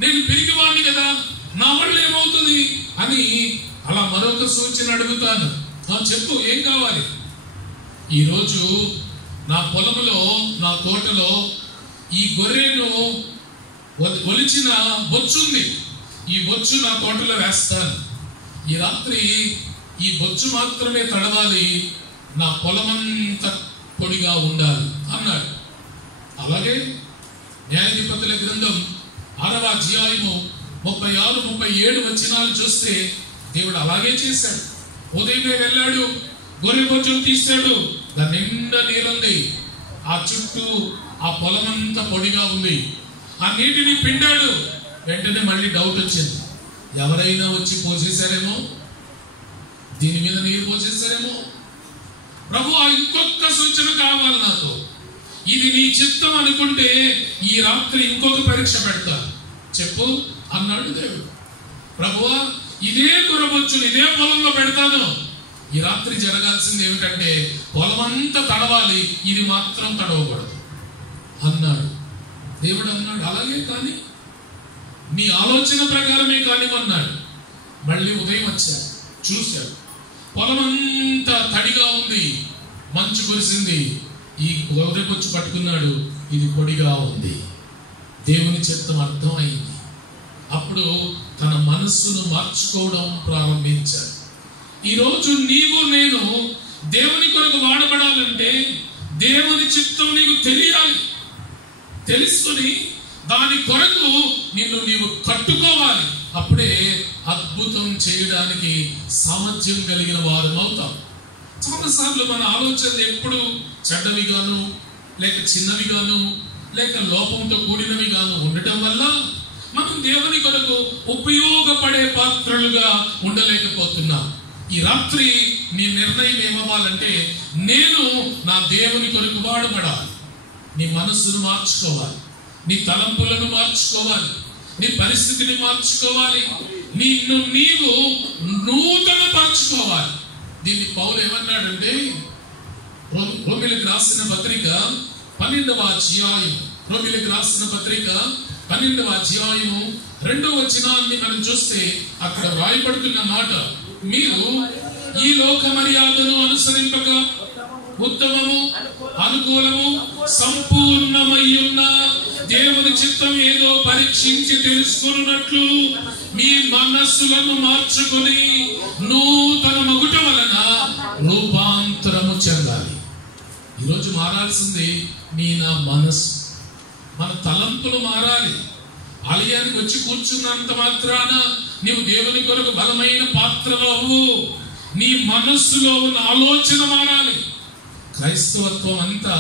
నేను పిరికివాడిని కదా, నా వల్ల ఏమవుతుంది అని అలా మరొక సూచన అడుగుతాను. చెప్పు, ఏం కావాలి? ఈరోజు నా పొలంలో, నా తోటలో ఈ గొర్రెను ఒలిచిన బొచ్చుంది, ఈ బొచ్చు నా తోటలో వేస్తాను. ఈ రాత్రి ఈ బొచ్చు మాత్రమే తడవాలి, నా పొలమంతా పొడిగా ఉండాలి అన్నాడు. అలాగే న్యాయాధిపతుల గ్రంథం 6వ అధ్యాయము 36, 37 వచనాలు చూస్తే దేవుడు అలాగే చేశాడు. ఉదయమే వెళ్ళాడు, గొర్రె బొజ్జును తీశాడు, దాని నిండా నీరుంది, ఆ చుట్టూ ఆ పొలమంతా పొడిగా ఉంది. ఆ నీటిని పిండాడు. వెంటనే మళ్ళీ డౌట్ వచ్చింది, ఎవరైనా వచ్చి పోసేశారేమో, దీని మీద నీరు పోసేశారేమో. ప్రభు ఇంకొక సూచన కావాలి నాకు, ఇది నీ చిత్తం అనుకుంటే ఈ రాత్రి ఇంకొక పరీక్ష పెడతా చెప్పు అన్నాడు దేవుడు. ప్రభువా, ఇదే గుర్రబొచ్చును ఇదే పొలంలో పెడతాను, ఈ రాత్రి జరగాల్సింది ఏమిటంటే పొలమంతా తడవాలి, ఇది మాత్రం తడవకూడదు అన్నాడు. దేవుడు అన్నాడు, అలాగే కానీ నీ ఆలోచన ప్రకారమే కానివన్నాడు. మళ్ళీ ఉదయం వచ్చాడు, చూశాడు, పొలమంతా తడిగా ఉంది, మంచు కురిసింది. ఈ గొర్రెబొచ్చు పట్టుకున్నాడు, ఇది పొడిగా ఉంది. దేవుని చిత్తం అర్థమైంది. అప్పుడు తన మనస్సును మార్చుకోవడం ప్రారంభించాడు. ఈరోజు నీవు నేను దేవుని కొరకు వాడబడాలంటే దేవుని చిత్తం నీకు తెలియాలి. తెలుసుకుని దాని కొరకు నీవు కట్టుకోవాలి. అప్పుడే అద్భుతం చేయడానికి సామర్థ్యం కలిగిన వారు అవుతాం. చాలాసార్లు మన ఆలోచనలు ఎప్పుడు చెడ్డవిగాను, లేక చిన్నవిగాను, లేక లోపంతో కూడినవిగాను ఉండటం వల్ల మనం దేవుని కొరకు ఉపయోగపడే పాత్రలుగా ఉండలేకపోతున్నాం. ఈ రాత్రి నీ నిర్ణయం ఏమవ్వాలంటే, నేను నా దేవుని కొరకు వాడబడాలి. నీ మనస్సును మార్చుకోవాలి, నీ తలంపులను మార్చుకోవాలి, నీ పరిస్థితిని మార్చుకోవాలి, నిన్ను నీవు నూతన పరచుకోవాలి. దీన్ని పౌలు ఏమన్నాడంటే, రోమీయులకు రాసిన పత్రిక 12వ అధ్యాయం, రోమీయులకు రాసిన పత్రిక 12వ అధ్యాయము 2వ వచనాన్ని మనం చూస్తే అక్కడ రాయబడుతున్న మాట, మీరు ఈ లోక మర్యాదను అనుసరింపక ఉత్తమము, అనుకూలము, సంపూర్ణమయ్యున్న దేవుని చిత్తం ఏదో పరీక్షించి తెలుసుకున్నట్లు మీ మనస్సులను మార్చుకొని నూతన మగుట వలన రూపాంతరము చెందాలి. ఈరోజు మారాల్సింది నా మనస్సు, మన తలంపులు మారాలి. ఆలయానికి వచ్చి కూర్చున్నంత మాత్రాన నీవు దేవుని కొరకు బలమైన పాత్రలో అవ్వు. నీ మనస్సులో ఉన్న ఆలోచన మారాలి. క్రైస్తవత్వం అంతా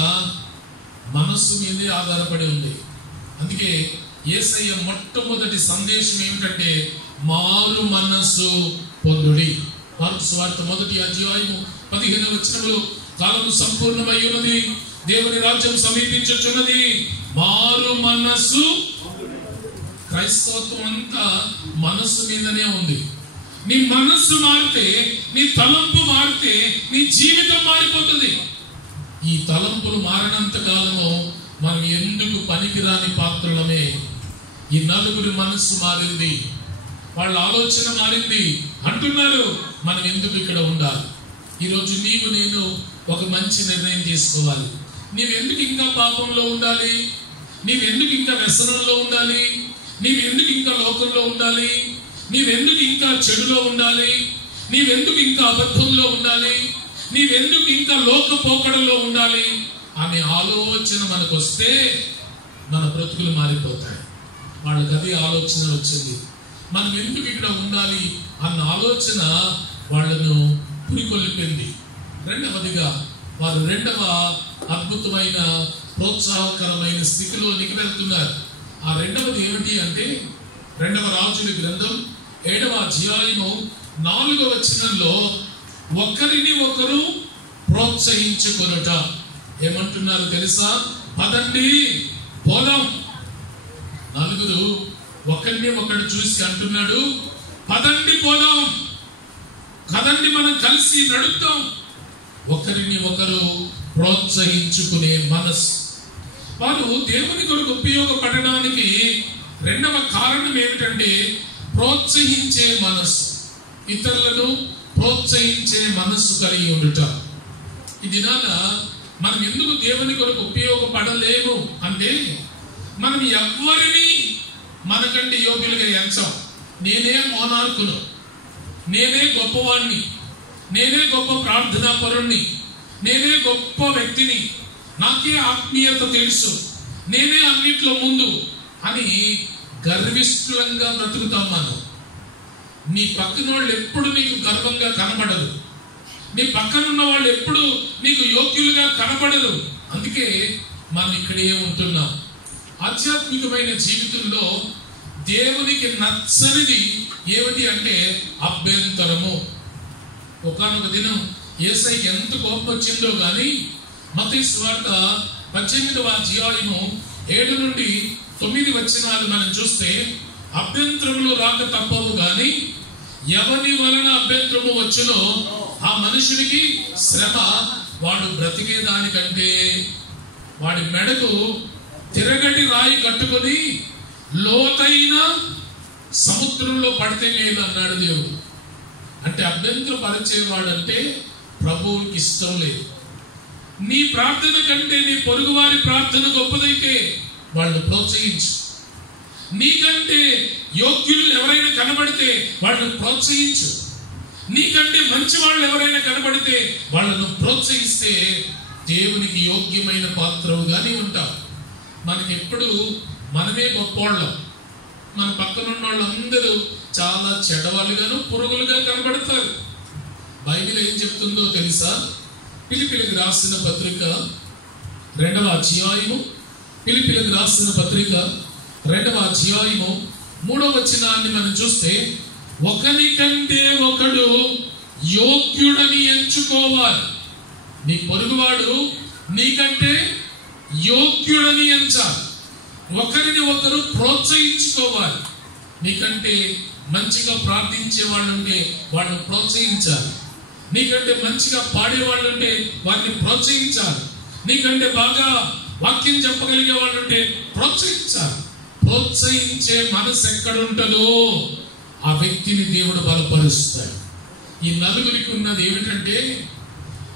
మనస్సు మీదే ఆధారపడి ఉంది. అందుకే యేసయ్య మొట్టమొదటి సందేశం ఏమిటంటే, మారు మనస్సు పొందుడి. మార్కు సువార్త 1వ అధ్యాయము 15వ వచనములో, కాలము సంపూర్ణమై ఉన్నది, దేవుని రాజ్యం సమీపించుచున్నది, మారు మనస్సు. క్రైస్తవత్వం అంతా మనస్సు మీదనే ఉంది. నీ మనస్సు మారితే, నీ తలంపు మారితే నీ జీవితం మారిపోతుంది. ఈ తలంపులు మారినంత కాలము మనం ఎందుకు పనికిరాని పాత్రలమే. ఈ నలుగురి మనస్సు మారింది, వాళ్ళ ఆలోచన మారింది అంటున్నారు, మనం ఎందుకు ఇక్కడ ఉండాలి? ఈరోజు నీవు నేను ఒక మంచి నిర్ణయం తీసుకోవాలి. నీవెందుకు ఇంకా పాపంలో ఉండాలి? నీవెందుకు ఇంకా వ్యసనంలో ఉండాలి? నీవెందుకు ఇంకా లోకంలో ఉండాలి? నీవెందుకు ఇంకా చెడులో ఉండాలి? నీవెందుకు ఇంకా అబద్ధంలో ఉండాలి? నీవెందుకు ఇంకా లోక పోకడలో ఉండాలి అనే ఆలోచన మనకు వస్తే మన బ్రతుకులు మారిపోతాయి. వాళ్ళకి అదే ఆలోచన వచ్చింది. మనం ఎందుకు ఇక్కడ ఉండాలి అన్న ఆలోచన వాళ్ళను పురికొల్పింది. రెండవదిగా వారు రెండవ అద్భుతమైన ప్రోత్సాహకరమైన స్థితిలోనికి వెళ్తున్నారు. ఆ రెండవది ఏమిటి అంటే, 2వ రాజుల గ్రంథం 7వ అధ్యాయము 4వ వచనంలో ఒకరిని ఒకరు ప్రోత్సహించుకొనుట. ఏమంటున్నారు తెలుసా? పదండి పోదాం. నలుగురు ఒకరిని ఒకడు చూసి అంటున్నాడు, పదండి పోదాం, కదండి మనం కలిసి నడుద్దాం. ఒకరిని ఒకరు ప్రోత్సహించుకునే మనసు. వారు దేవుని కొరకు ఉపయోగపడడానికి రెండవ కారణం ఏమిటంటే ప్రోత్సహించే మనస్సు, ఇతరులను ప్రోత్సహించే మనస్సు కలిగి ఉండుట. ఈ దినాన మనం ఎందుకు దేవుని కొరకు ఉపయోగపడలేము అంటే, మనం ఎవ్వరిని మనకంటే యోగ్యులుగా ఎంచాం. నేనే మోనార్కును, నేనే గొప్పవాణ్ణి, నేనే గొప్ప ప్రార్థనా పరుణ్ణి, నేనే గొప్ప వ్యక్తిని, నాకే ఆత్మీయత తెలుసు, నేనే అన్నిట్లో ముందు అని గర్విష్ఠులంగా బ్రతుకుతాం మనం. నీ పక్కన వాళ్ళు ఎప్పుడు నీకు గర్వంగా కనబడరు, నీ పక్కనున్న వాళ్ళు ఎప్పుడు నీకు యోగ్యులుగా కనబడరు. అందుకే మనం ఇక్కడే ఉంటున్నాం. ఆధ్యాత్మికమైన జీవితంలో దేవునికి నచ్చనిది ఏమిటి అంటే అభ్యంతరము. ఒకానొక దినం యేసయ్యకి ఎంత కోపం వచ్చిందో గాని మత్తయి సువార్త 18వ అధ్యాయము 7 నుండి 9 వచనాలు మనం చూస్తే, అభ్యంతరములు రాక తప్పవు గాని ఎవరి వలన అభ్యంతరము వచ్చునో ఆ మనుషునికి శ్రమ, వాడు బ్రతికేదానికంటే వాడి మెడకు తిరగటి రాయి కట్టుకొని లోతైన సముద్రంలో పడితే లేదు అన్నాడు దేవుడు. అంటే అభ్యంతరం పరిచేవాడంటే ప్రభువుకి ఇష్టం లేదు. నీ ప్రార్థన కంటే నీ పొరుగు వారి ప్రార్థన గొప్పదైతే వాళ్ళు ప్రోత్సహించు. నీకంటే యోగ్యులు ఎవరైనా కనబడితే వాళ్ళను ప్రోత్సహించు. నీకంటే మంచి వాళ్ళు ఎవరైనా కనబడితే వాళ్ళను ప్రోత్సహిస్తే దేవునికి యోగ్యమైన పాత్రవుగానే ఉంటావు. మనకి ఎప్పుడు మనమే గొప్పవాళ్ళం, మన పక్కన ఉన్న వాళ్ళందరూ చాలా చెడ్డవాళ్ళుగాను పురుగులుగా కనబడతారు. బైబిల్ ఏం చెప్తుందో తెలుసా? ఫిలిప్పీలకు రాసిన పత్రిక 2వ అధ్యాయము, ఫిలిప్పీలకు రాసిన పత్రిక 2వ అధ్యాయము 3వ వచనాన్ని మనం చూస్తే, ఒకని కంటే ఒకడు యోగ్యుడని ఎంచుకోవాలి. నీ పొరుగువాడు నీకంటే యోగ్యుడని ఎంచాలి. ఒకరిని ఒకరు ప్రోత్సహించుకోవాలి. నీకంటే మంచిగా ప్రార్థించే వాళ్ళు ఉంటే వాళ్ళని ప్రోత్సహించాలి. నీకంటే మంచిగా పాడే వాళ్ళు ఉంటే వారిని ప్రోత్సహించాలి. నీకంటే బాగా వాక్యం చెప్పగలిగే వాళ్ళు ఉంటే ప్రోత్సహించాలి. ప్రోత్సహించే మనసు ఎక్కడుంటుందో ఆ వ్యక్తిని దేవుడు బలపరుస్తాడు. ఈ నలుగురికి ఉన్నది ఏమిటంటే,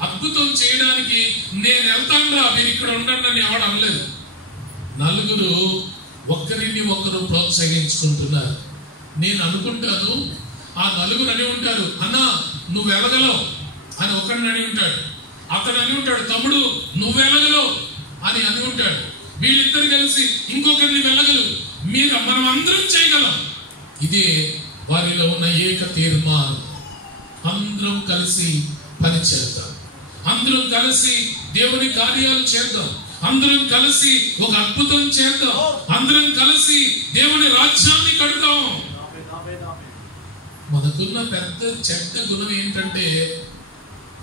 అద్భుతం చేయడానికి నేను వెళ్తాను రా, మీరు ఇక్కడ ఉండండి అని ఎవడు అనలేదు. నలుగురు ఒకరిని ఒకరు ప్రోత్సహించుకుంటున్నారు. నేను అనుకుంటాను ఆ నలుగురు అని ఉంటారు, అన్నా నువ్వు వెళ్ళగలవు అని ఒకరిని అని ఉంటాడు. అతను అని ఉంటాడు, తమ్ముడు నువ్వు వెళ్ళగలవు అని అని ఉంటాడు. వీళ్ళిద్దరు కలిసి ఇంకొకరిని వెళ్ళగలవు, మనం అందరం చేయగలం. ఇదే వారిలో ఉన్న ఏక తీర్మానం. అందరం కలిసి పని చేద్దాం, అందరం కలిసి దేవుని కార్యాలు చేద్దాం, అందరం కలిసి ఒక అద్భుతం చేద్దాం, అందరం కలిసి దేవుని రాజ్యాన్ని కడతాం. మనకున్న పెద్ద చెడ్డ గుణం ఏంటంటే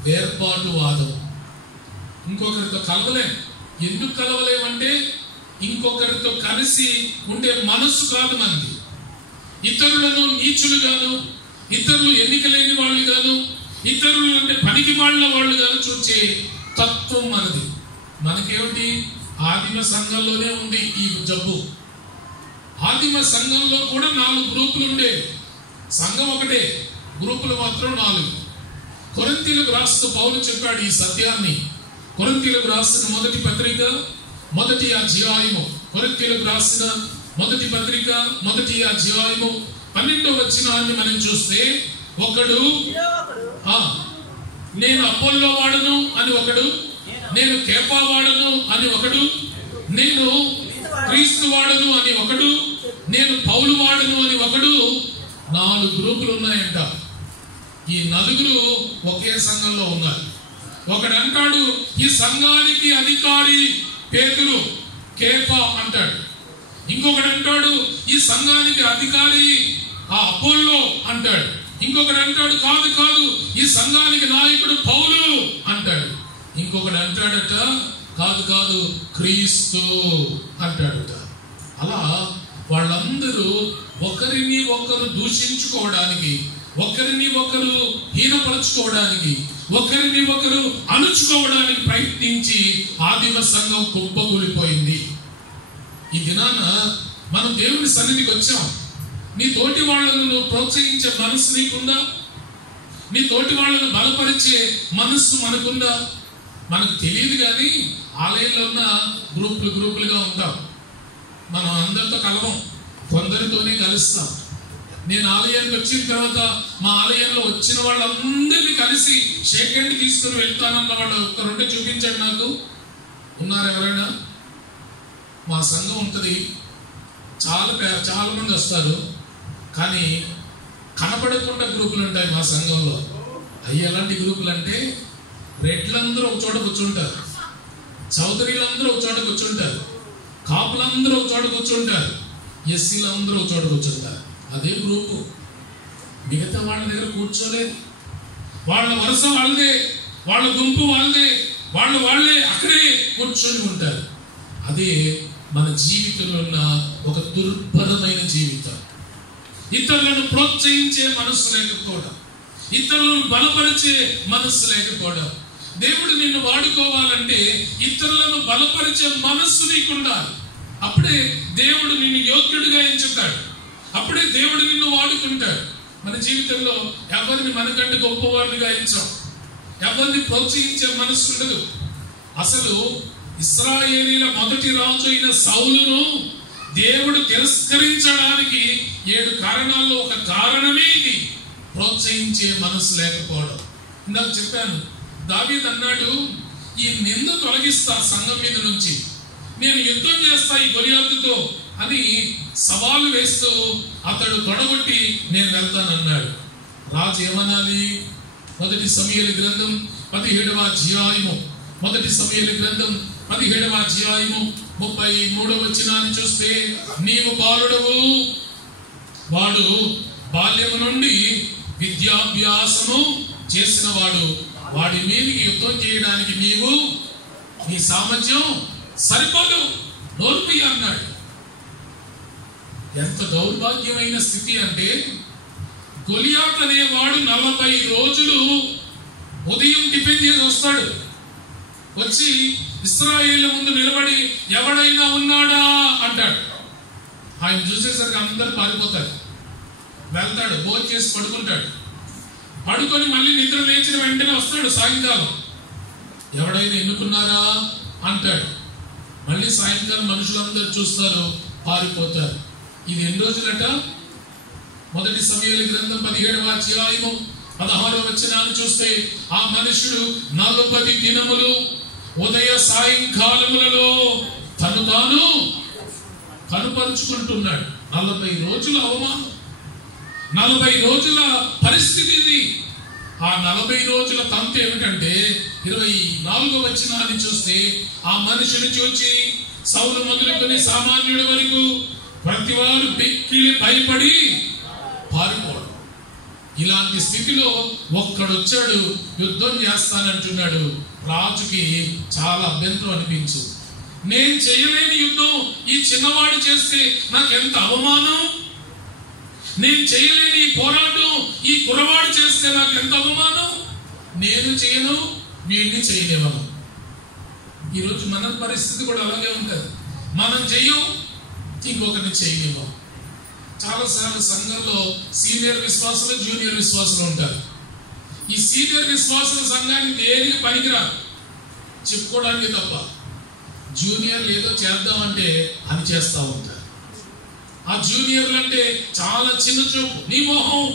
వేర్పాటు వాదం. ఇంకొకరితో కలవలేం. ఎందుకు కలవలేమంటే ఇంకొకరితో కలిసి ఉండే మనస్సు కాదు మనకి. ఇతరులను నీచులుగాను, ఇతరులు ఎన్నిక లేని వాళ్ళు గాను, ఇతరులు అంటే పనికి వాళ్ళు గాను చూచే తత్వం మనది. మనకేమిటి? ఆదిమ సంఘంలోనే ఉంది ఈ జబ్బు. ఆదిమ సంఘంలో కూడా 4 గ్రూపులు ఉండేవి. సంఘం ఒకటే, గ్రూపులు మాత్రం 4. కొరింథీయులకు రాస్తూ పౌలు చెప్పాడు ఈ సత్యాన్ని. కొరింథీయులకు రాసిన మొదటి పత్రిక 1వ అధ్యాయము, కొరింథీయులకు రాసిన మొదటి పత్రిక 1వ అధ్యాయము 12వ వచనాన్ని మనం చూస్తే, ఒకడు నేను అపోల్లో వాడను అని ఒకడు, నేను కేఫా వాడను అని ఒకడు, నేను క్రీస్తు వాడను అని ఒకడు, నేను పౌలు వాడను అని ఒకడు. 4 గ్రూపులు ఉన్నాయంట. ఈ నలుగురు ఒకే సంఘంలో ఉన్నారు. ఒకడు అంటాడు ఈ సంఘానికి అధికారి పేతురు, కేఫా అంటాడు. ఇంకొకడు అంటాడు ఈ సంఘానికి అధికారి ఆ అపోల్లో అంటాడు. ఇంకొకడు అంటాడు కాదు కాదు ఈ సంఘానికి నాయకుడు పౌలు అంటాడు. ఇంకొకడు అంటాడట కాదు కాదు క్రీస్తు అంటాడట. అలా వాళ్ళందరూ ఒకరిని ఒకరు దూషించుకోవడానికి, ఒకరిని ఒకరు హీనపరచుకోవడానికి, ఒకరిని ఒకరు అణుచుకోవడానికి ప్రయత్నించి ఆదిమ సంఘం కుప్పకూలిపోయింది. ఈ దినాన మనం దేవుని సన్నిధికి వచ్చాం. నీ తోటి వాళ్ళను నువ్వు ప్రోత్సహించే మనసు నీకుందా? నీ తోటి వాళ్ళను బలపరిచే మనస్సు మనకుందా? మనకు తెలియదు కానీ ఆలయంలో ఉన్న గ్రూపులుగా ఉంటాం. మనం అందరితో కలవం, కొందరితోనే కలుస్తాం. నేను ఆలయానికి వచ్చిన తర్వాత మా ఆలయంలో వచ్చిన వాళ్ళందరినీ కలిసి షేక్ హ్యాండ్ తీసుకుని వెళ్తానన్న వాళ్ళు ఒక్కరుంటే చూపించండి నాకు. ఉన్నారు ఎవరైనా? మా సంఘం ఉంటుంది, చాలా మంది వస్తారు, కానీ కనపడకుండా గ్రూపులు ఉంటాయి మా సంఘంలో. అవి ఎలాంటి గ్రూపులు అంటే, రెడ్లందరూ ఒక చోట కూర్చుంటారు, చౌదరీలందరూ ఒక చోట కూర్చుంటారు, కాపులందరూ ఒక చోట కూర్చుంటారు, ఎస్సీలందరూ ఒక చోట కూర్చుంటారు. అదే గ్రూపు. మిగతా వాళ్ళ దగ్గర కూర్చోలేదు. వాళ్ళ వరుస వాళ్ళదే, వాళ్ళ గుంపు వాళ్ళదే, వాళ్ళే అక్కడే కూర్చొని ఉంటారు. అదే మన జీవితంలో ఉన్న ఒక దుర్భరమైన జీవితం. ఇతరులను ప్రోత్సహించే మనస్సు లేకపోవడం, ఇతరులను బలపరిచే మనస్సు లేకపోవడం. దేవుడు నిన్ను వాడుకోవాలంటే ఇతరులను బలపరిచే మనస్సు నీకుండాలి. అప్పుడే దేవుడు నిన్ను యోగ్యుడిగా ఎంచుతాడు, అప్పుడే దేవుడు నిన్ను వాడుకుంటాడు. మన జీవితంలో ఎవరిని మనకంటే గొప్పవాడిగా ఎంచాం, ఎవరిని ప్రోత్సహించే మనస్సు ఉండదు. అసలు ఇశ్రాయేలీల మొదటి రాజు అయిన సౌలును దేవుడు తిరస్కరించడానికి 7 కారణాల్లో ఒక కారణమే ఇది, ప్రోత్సహించే మనస్సు లేకపోవడం. ఇందాక చెప్పాను, దావీదు అన్నాడు, ఈ నింద తొలగిస్తా సంఘం మీద నుంచి, నేను యుద్ధం చేస్తా ఈ గొలియాతుతో అని సవాలు వేస్తూ అతడు తొడగొట్టి నేను వెళ్తానన్నాడు. రాజు ఏమనాలి? మొదటి సమూయేలు గ్రంథం 17వ అధ్యాయము, మొదటి సమూయేలు గ్రంథం 17వ అధ్యాయము 33వ వచనాన్ని చూస్తే, నీవు బాలుడవు, వాడు బాల్యము నుండి విద్యాభ్యాసము చేసిన వాడు, వాడి మీదకి యుద్ధం చేయడానికి నీ సామర్థ్యం సరిపోదు, నోర్మి అన్నాడు. ఎంత దౌర్భాగ్యమైన స్థితి అంటే, గొలియాత్ అనేవాడు 40 రోజులు ఉదయం టిఫిన్ చేసి వస్తాడు, వచ్చి ఇశ్రాయేలు ముందు నిలబడి ఎవడైనా ఉన్నాడా అంటాడు. ఆయన చూసేసరికి అందరు పారిపోతారు. వెళ్తాడు, భోజనం చేసి పడుకుంటాడు, పడుకొని మళ్ళీ నిద్ర లేచిన వెంటనే వస్తాడు సాయంకాలం, ఎవడైనా ఎన్నుకున్నారా అంటాడు. మళ్ళీ సాయంకాలం మనుషులందరూ చూస్తారు, పారిపోతారు. ఇది ఎన్ని రోజులట? మొదటి సమూయేలు గ్రంథం 17వ అధ్యాయము 16వ వచనాన్ని చూస్తే, ఆ మనుషుడు 40 దినములు ఉదయ సాయంకాలములలో తను తాను కనుపరుచుకుంటున్నాడు. 40 రోజుల అవమానం, 40 రోజుల పరిస్థితి ఇది. ఆ 40 రోజుల తంతు ఏమిటంటే, 24వ వచనాన్ని చూస్తే, ఆ మనుషుని చూచి సౌలు మొదలుకొని సామాన్యుడి వరకు ప్రతివారు బిక్కిలి భయపడి పారిపోవడం. ఇలాంటి స్థితిలో ఒక్కడొచ్చాడు, యుద్ధం చేస్తానంటున్నాడు. రాజుకి చాలా అభ్యంతరం అనిపించు. నేను చేయలేని యుద్ధం ఈ చిన్నవాడు చేస్తే నాకెంత అవమానం, నేను చేయలేని ఈ పోరాటం ఈ కురవాడు చేస్తే నాకు ఎంత అవమానం, నేను చేయను, వీడిని చేయలేవను. ఈరోజు మన పరిస్థితి కూడా అలాగే ఉంటుంది. మనం చెయ్యం, ఇంకొకరిని చేయలేము. చాలాసార్లు సంఘంలో సీనియర్ విశ్వాసులు, జూనియర్ విశ్వాసులు ఉంటారు. ఈ సీనియర్ విశ్వాసుల సంఘానికి దేనికి పనికిరాదు, చెప్పుకోవడానికి తప్ప. జూనియర్లు ఏదో చేద్దామంటే అని చేస్తూ ఉంటారు. ఆ జూనియర్లు అంటే చాలా చిన్న చూపు, నీ మోహం.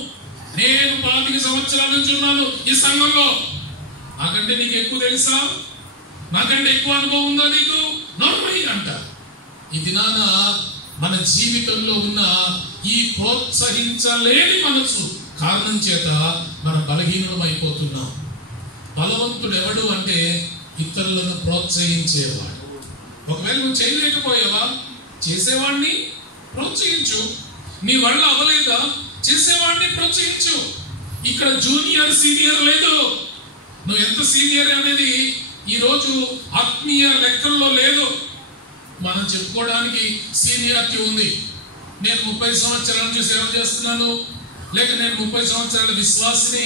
నేను 25 సంవత్సరాల నుంచి ఉన్నాను ఈ సంఘంలో, నాకంటే నీకు ఎక్కువ తెలుసా, నాకంటే ఎక్కువ అనుభవం ఉందా నీకు, నోర్మై అంటారు. ఈ దినాన మన జీవితంలో ఉన్న ఈ ప్రోత్సహించలేని మనసు కారణం చేత మనం బలహీనం అయిపోతున్నాం. బలవంతుడు ఎవడు అంటే ఇతరులను ప్రోత్సహించేవాడు. ఒకవేళ నువ్వు చేయలేకపోయావా, చేసేవాడిని ప్రోత్సహించు. నీ వల్ల అవ్వలేదా, చేసేవాడిని ప్రోత్సహించు. ఇక్కడ జూనియర్ సీనియర్ లేదు. నువ్వు ఎంత సీనియర్ అనేది ఈరోజు ఆత్మీయ లెక్కల్లో లేదు. మనం చెప్పుకోవడానికి సీనియారిటీ ఉంది. నేను 30 సంవత్సరాల నుంచి సేవ చేస్తున్నాను, లేక నేను 30 సంవత్సరాల విశ్వాసిని,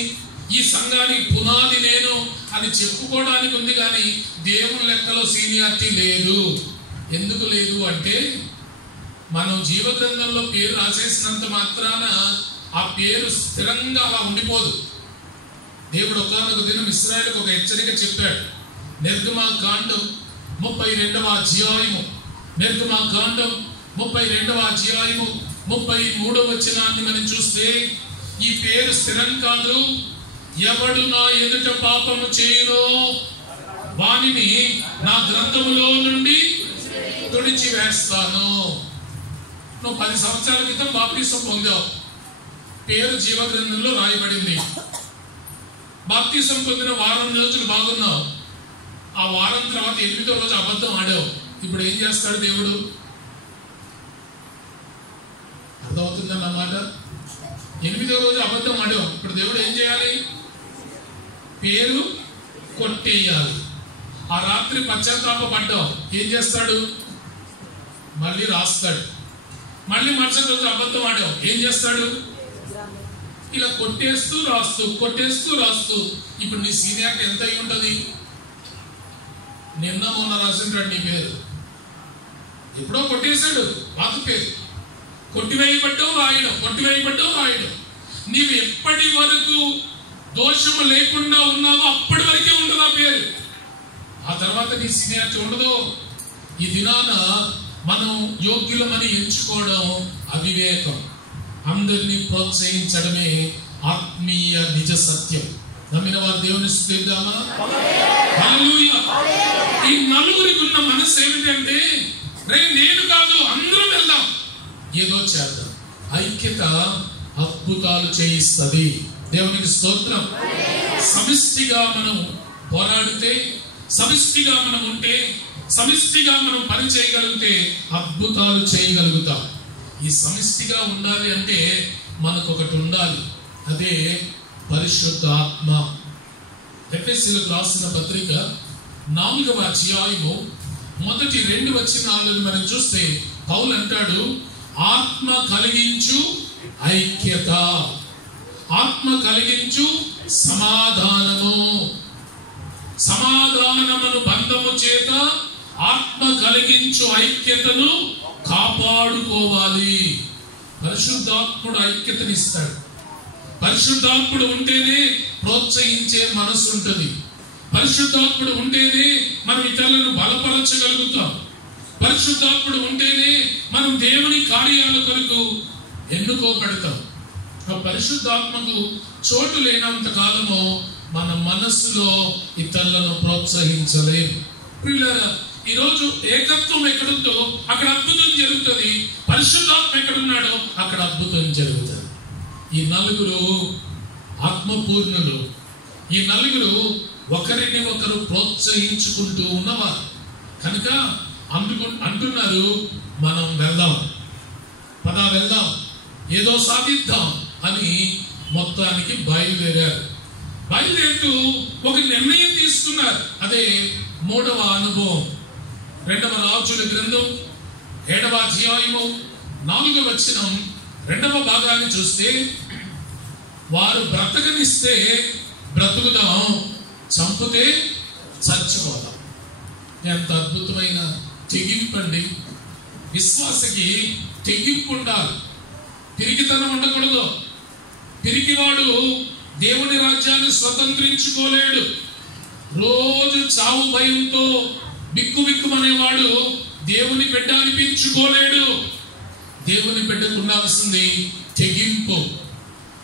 ఈ సంఘానికి పునాది నేను అని చెప్పుకోవడానికి ఉంది. కానీ దేవుని లెక్కలో సీనియారిటీ లేదు. ఎందుకు లేదు అంటే, మనం జీవగ్రంథంలో పేరు రాసేసినంత మాత్రాన ఆ పేరు స్థిరంగా అలా ఉండిపోదు. దేవుడు ఒకానొక దినం ఇశ్రాయేలుకు ఒక హెచ్చరిక చెప్పాడు. నిర్గమకాండం 32వ అధ్యాయము, నిర్గమకాండం 32వ అధ్యాయము 33వ వచనాన్ని మనం చూస్తే, ఈ పేరు స్థిరం కాదు, ఎవడు నా ఎదుట పాపము చేయునో వానిని నా గ్రంథములో నుండి తుడిచి వేస్తాను. నువ్వు 10 సంవత్సరాల క్రితం బాప్తిసం పొందావు, పేరు జీవ గ్రంథంలో రాయబడింది. బాప్తిసం పొందిన వారం రోజులు బాగున్నావు, ఆ వారం తర్వాత 8వ రోజు అబద్ధం ఆడావు. ఇప్పుడు ఏం చేస్తాడు దేవుడు? అర్థమవుతుందన్నమాట. 8వ రోజు అబద్ధం ఆడావు, ఇప్పుడు దేవుడు ఏం చేయాలి? పేరు కొట్టేయాలి. ఆ రాత్రి పశ్చాత్తాపడ్డావు, ఏం చేస్తాడు? మళ్ళీ రాస్తాడు. మళ్ళీ మరుసటి రోజు అబద్ధం ఆడావు, ఏం చేస్తాడు? ఇలా కొట్టేస్తూ రాస్తూ కొట్టేస్తూ రాస్తూ, ఇప్పుడు నీ సీనియారిటీ ఎంత అయి ఉంటుంది? నిన్న మొన్న రాసింటాడు నీ పేరు, ఎప్పుడో కొట్టేశాడు పాత పేరు. కొట్టివేయబడ్డం రాయడం, కొట్టివేయబడ్డం రాయడం. నీవు ఎప్పటి వరకు దోషము లేకుండా ఉన్నావో అప్పటి వరకే ఉండదు ఆ పేరు. ఆ తర్వాత నీ సీనియారిటీ ఉండదు. ఈ దినాన మనం యోగ్యులమని ఎంచుకోవడం అవివేకం. అందరినీ ప్రోత్సహించడమే ఆత్మీయ నిజ సత్యం. నమ్మిన వారు దేవుని స్తుతిద్దామా? హల్లెలూయా. ఈ నలుగురికి ఉన్న మనసు ఏమిటంటే, రే నేను కాదు, అందరం వెళ్దాం, ఏదో చేద్దాం. ఐక్యత అద్భుతాలు చేయిస్తుంది. దేవునికి స్తోత్రం. సమిష్టిగా మనం పోరాడితే, సమిష్టిగా మనం ఉంటే, సమిష్టిగా మనం పని చేయగలిగితే అద్భుతాలు చేయగలుగుతాం. ఈ సమిష్టిగా ఉండాలి అంటే మనకు ఒకటి ఉండాలి, అదే పరిశుద్ధ ఆత్మ. ఎఫెసీయులకు రాసిన పత్రిక 4వ అధ్యాయము మొదటి 2 వచనాలను మనం చూస్తే పౌలు అంటాడు, ఆత్మ కలిగించు ఐక్యత, ఆత్మ కలిగించు సమాధానము, సమాధానమును బంధము చేత ఆత్మ కలిగించు ఐక్యతను కాపాడుకోవాలి. పరిశుద్ధాత్ముడు ఐక్యతనిస్తాడు. పరిశుద్ధాత్ముడు ఉంటేనే ప్రోత్సహించే మనసు ఉంటుంది. పరిశుద్ధాత్ముడు ఉంటేనే మనం ఇతరులను బలపరచగలుగుతాం. పరిశుద్ధాత్ముడు ఉంటేనే మనం దేవుని కార్యాల కొరకు ఎన్నుకోబడతాం. ఆ పరిశుద్ధాత్మకు చోటు లేనంత కాలము మన మనస్సులో ఇతరులను ప్రోత్సహించలేము. ప్రియులారా, ఈరోజు ఏకత్వం ఎక్కడుందో అక్కడ అద్భుతం జరుగుతుంది. పరిశుద్ధాత్మ ఎక్కడున్నాడో అక్కడ అద్భుతం జరుగుతుంది. ఈ నలుగురు ఆత్మపూర్ణులు, ఈ నలుగురు ఒకరిని ఒకరు ప్రోత్సహించుకుంటూ ఉన్నవారు కనుక అంటున్నారు, మనం వెళ్దాం, పదా వెళ్దాం, ఏదో సాధిద్దాం అని మొత్తానికి బయలుదేరారు. బయలుదేరుతూ ఒక నిర్ణయం తీసుకున్నారు. అదే 3వ అనుభవం. 2వ రాజుల గ్రంథం 7వ అధ్యాయము 4వ వచనం 2వ భాగాన్ని చూస్తే, వారు బ్రతకనిస్తే బ్రతుకుదాం, చంపితే చచ్చిపోదాం. ఎంత అద్భుతమైన తెగింపండి. విశ్వాసకి తెగింపు ఉండాలి, పిరికితనం ఉండకూడదు. పిరికివాడు దేవుని రాజ్యాన్ని స్వతంత్రించుకోలేడు. రోజు చావు భయంతో బిక్కుబిక్కుమనేవాడు దేవుని బిడ్డ అనిపించుకోలేడు. దేవుని బిడ్డకు ఉండాల్సింది తెగింపు.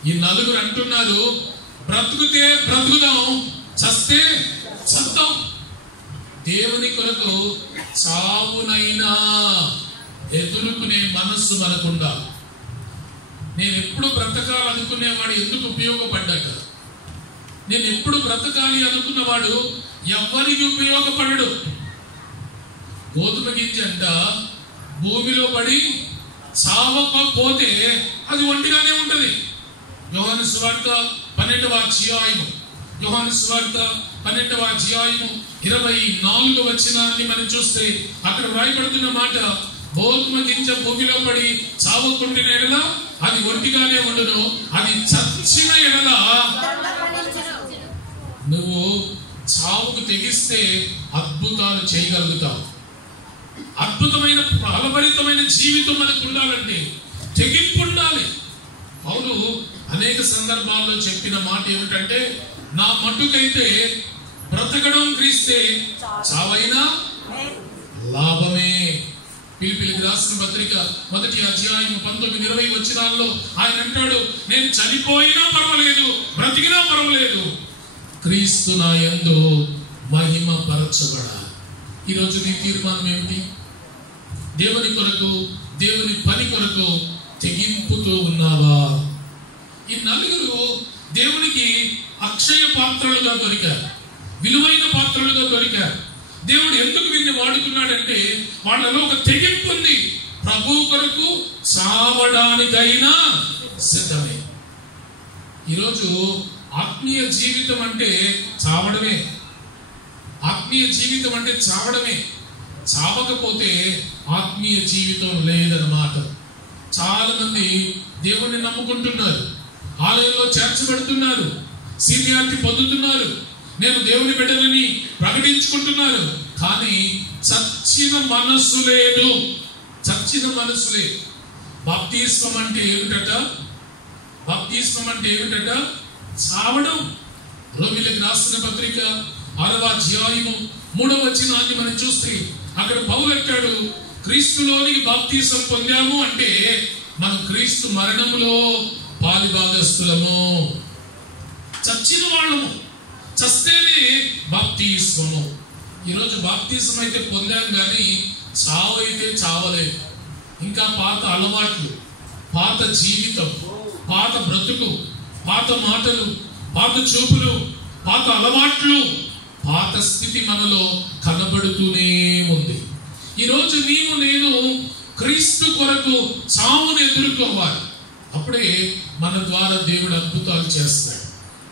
ఈ నలుగురు అంటున్నారు, బ్రతుకుతే బ్రతుకుదాం, చస్తే చద్దాం. దేవుని కొరకు చావునైనా ఎదుర్కొనే మనస్సు మనకుండా. నేను ఎప్పుడు బ్రతకాలి అనుకునేవాడు ఎందుకు ఉపయోగపడ్డాక, నేను ఎప్పుడు బ్రతకాలి అనుకున్నవాడు ఎవ్వరికి ఉపయోగపడడు. గోధుమ గింజ అంట భూమిలో పడి చావకపోతే అది ఒంటిగానే ఉంటది. యోహాను సువార్త 12వ అధ్యాయము, యోహాను సువార్త 12వ అధ్యాయము 24వ వచనాన్ని మనం చూస్తే అక్కడ వ్రాయబడుతున్న మాట, గోధుమ గింజ భూమిలో పడి చావకుండిన ఎడల అది ఒంటిగానే ఉండును, అది చచ్చిన ఎడల నువ్వు చావుకు తెగిస్తే అద్భుతాలు చేయగలుగుతావు. అద్భుతమైన ఫలభరితమైన జీవితం మనకు ఉండాలంటే తెగింపు ఉండాలి. అవును, అనేక సందర్భాల్లో చెప్పిన మాట ఏమిటంటే, నా మట్టుకైతే బ్రతకడం క్రీస్తే, చావైనా లాభమే. ఫిలిప్పీయులకు రాసిన పత్రిక 1వ అధ్యాయం 19-20 వచనాల్లో ఆయన అంటాడు, నేను చనిపోయినా పర్వాలేదు, బ్రతికినా పర్వాలేదు, క్రీస్తు నా యందు మహిమ పరచబడాలి. ఈరోజు నీ తీర్మానం ఏమిటి? దేవుని కొరకు, దేవుని పని కొరకు తెగింపుతో ఉన్నావా? ఈ నలుగురు దేవునికి అక్షయ పాత్రలుగా దొరికారు, విలువైన పాత్రలుగా దొరికారు. దేవుడు ఎందుకు వీరిని వాడుకున్నాడంటే వాళ్ళలో ఒక తెగింపు ఉంది. ప్రభు కొరకు చావడానికైనా సిద్ధమే. ఈరోజు ఆత్మీయ జీవితం అంటే చావడమే. ఆత్మీయ జీవితం అంటే చావడమే. చావకపోతే ఆత్మీయ జీవితం లేదన్నమాట. చాలా మంది దేవుణ్ణి నమ్ముకుంటున్నారు, ఆలయంలో చేర్చబడుతున్నారు, సీనియారిటీ పొందుతున్నారు, నేను దేవుని బిడ్డలని ప్రకటించుకుంటున్నారు, కానీ చచ్చిన మనస్సు లేదు. చచ్చిన మనస్సు లేదు. బాప్తిస్మం అంటే ఏమిటట? బాప్తిస్మం అంటే ఏమిటట? చావడం. రోమీయులకు రాసిన పత్రిక 6వ అధ్యాయము 3వ వచనాన్ని మనం చూస్తే అక్కడ పౌలు అంటాడు, క్రీస్తులోనికి బాప్తిసం పొందాము అంటే మనం క్రీస్తు మరణములో పాలిభాగస్తులము, చచ్చిన వాళ్ళము. చస్తేనే బాప్తిస్మము. ఈరోజు బాప్తిసం అయితే పొందాం కానీ చావు అయితే చావలేదు. ఇంకా పాత అలవాట్లు, పాత జీవితం, పాత బ్రతుకు, పాత మాటలు, పాత చూపులు, పాత అలవాట్లు, పాత స్థితి మనలో కనబడుతూనే ఉంది. ఈరోజు నీవు నేను క్రీస్తు కొరకు చావును ఎదుర్కోవాలి. అప్పుడే మన ద్వారా దేవుడు అద్భుతాలు చేస్తాడు.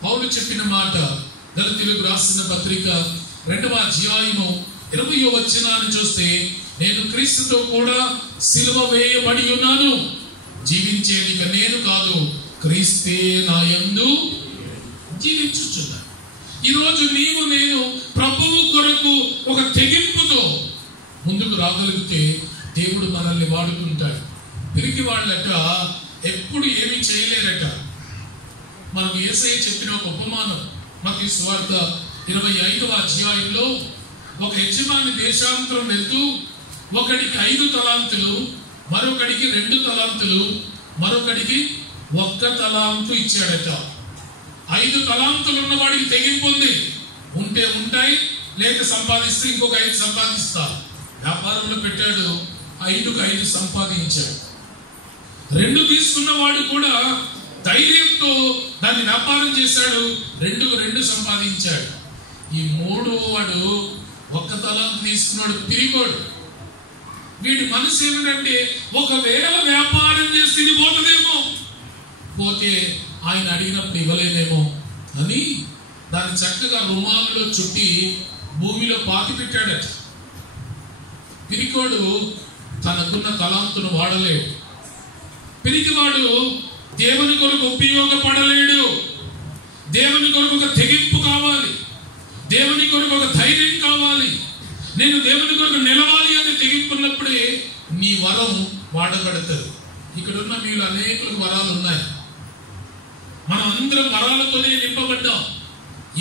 పౌలు చెప్పిన మాట గలతీయులకు రాసిన పత్రిక 2వ అధ్యాయము 20వ వచనాన్ని చూస్తే, నేను క్రీస్తుతో కూడా సిలువ వేయబడి ఉన్నాను, జీవించేది ఇక నేను కాదు, క్రీస్తే నా యందు జీవించుచున్నాను. ఈరోజు నీవు నేను ప్రభువు కొరకు ఒక తెగింపుతో ముందుకు రాగలిగితే దేవుడు మనల్ని వాడుకుంటాడు. పిరికి వాళ్ళట ఎప్పుడు ఏమీ చేయలేరట. మనకు యేసయ్య చెప్పిన ఒక ఉపమానం మత్తయి సువార్త 25వ అధ్యాయంలో, ఒక యజమాని దేశాంతరం వెళ్తూ ఒకడికి 5 తలాంతులు, మరొకడికి 2 తలాంతులు, మరొకడికి 1 తలాంతు ఇచ్చాడట. 5 తలాంతులు ఉన్న వాడికి తెగింపు ఉంది. ఉంటే ఉంటాయి, లేక సంపాదిస్తే ఇంకొక 5 సంపాదిస్తా. వ్యాపారంలో పెట్టాడు, 5కు 5 సంపాదించాడు. 2 తీసుకున్న వాడు కూడా ధైర్యంతో దాన్ని వ్యాపారం చేశాడు, 2కు 2 సంపాదించాడు. ఈ 3వ వాడు 1 తలాంతు తీసుకున్నాడు, పిరికోడు. వీడి మనసు ఏమిటంటే ఒకవేళ వ్యాపారం చేసి ఇది పోతుందేమో, పోతే ఆయన అడిగినప్పుడు ఇవ్వలేదేమో అని దాన్ని చక్కగా రుమాలులో చుట్టి భూమిలో పాతి పెట్టాడట. పిరికోడు తనకున్న తలాంతును వాడలేడు. పిరికివాడు దేవుని కొరకు ఉపయోగపడలేడు. దేవుని కొరకు ఒక తెగింపు కావాలి, దేవుని కొరకు ఒక ధైర్యం కావాలి. నేను దేవుని కొరకు నిలవాలి అని తెగింపున్నప్పుడే నీ వరం వాడబడుతుంది. ఇక్కడున్న మీరు అనేకులకు వరాలు ఉన్నాయి. మనం అందరం వరాలతోనే నింపబడ్డాం.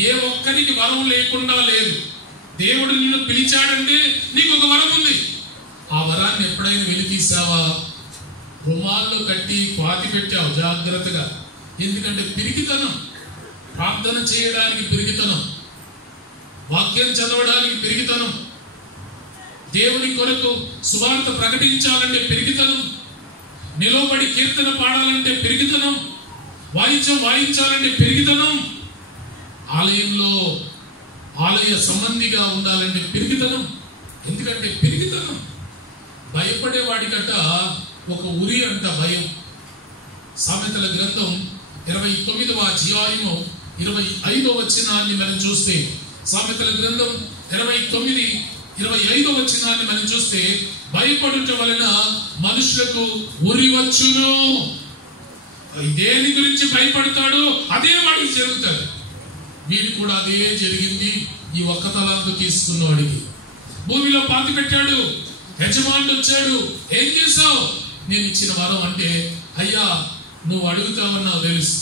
ఏ ఒక్కరికి వరం లేకుండా లేదు. దేవుడు నిన్ను పిలిచాడంటే నీకు ఒక వరం ఉంది. ఆ వరాన్ని ఎప్పుడైనా వెలితీసావా? రుమాల్లో కట్టి పాతి పెట్టావు జాగ్రత్తగా. ఎందుకంటే పిరికితనం, ప్రార్థన చేయడానికి పిరికితనం, వాక్యం చదవడానికి పిరికితనం, దేవుని కొరకు సువార్త ప్రకటించాలంటే పిరికితనం, నిలవబడి కీర్తన పాడాలంటే పిరికితనం, వాయిద్యం వాయించాలంటే పిరికితనం, ఆలయంలో ఆలయ సంబంధిగా ఉండాలంటే పిరికితనం. ఎందుకంటే పిరికితనం భయపడే వాడికట ఒక ఉరి అంట భయం. సామెతల గ్రంథం 29వ అధ్యాయము 25వ వచనాన్ని మనం చూస్తే, సామెతల గ్రంథం 29:25వ వచనాన్ని మనం చూస్తే, భయపడుట వలన మనుషులకు ఉరి వచ్చును. దేని గురించి భయపడతాడో అదే వాడికి జరుగుతుంది. వీడి కూడా అదే జరిగింది. ఈ 1 తలాంతు తీసుకున్నవాడికి భూమిలో పాతి పెట్టాడు. యజమానుడు వచ్చాడు, ఏం చేసావు? నేను ఇచ్చిన వరం అంటే, అయ్యా నువ్వు అడుగుతావని నాకు తెలుసు,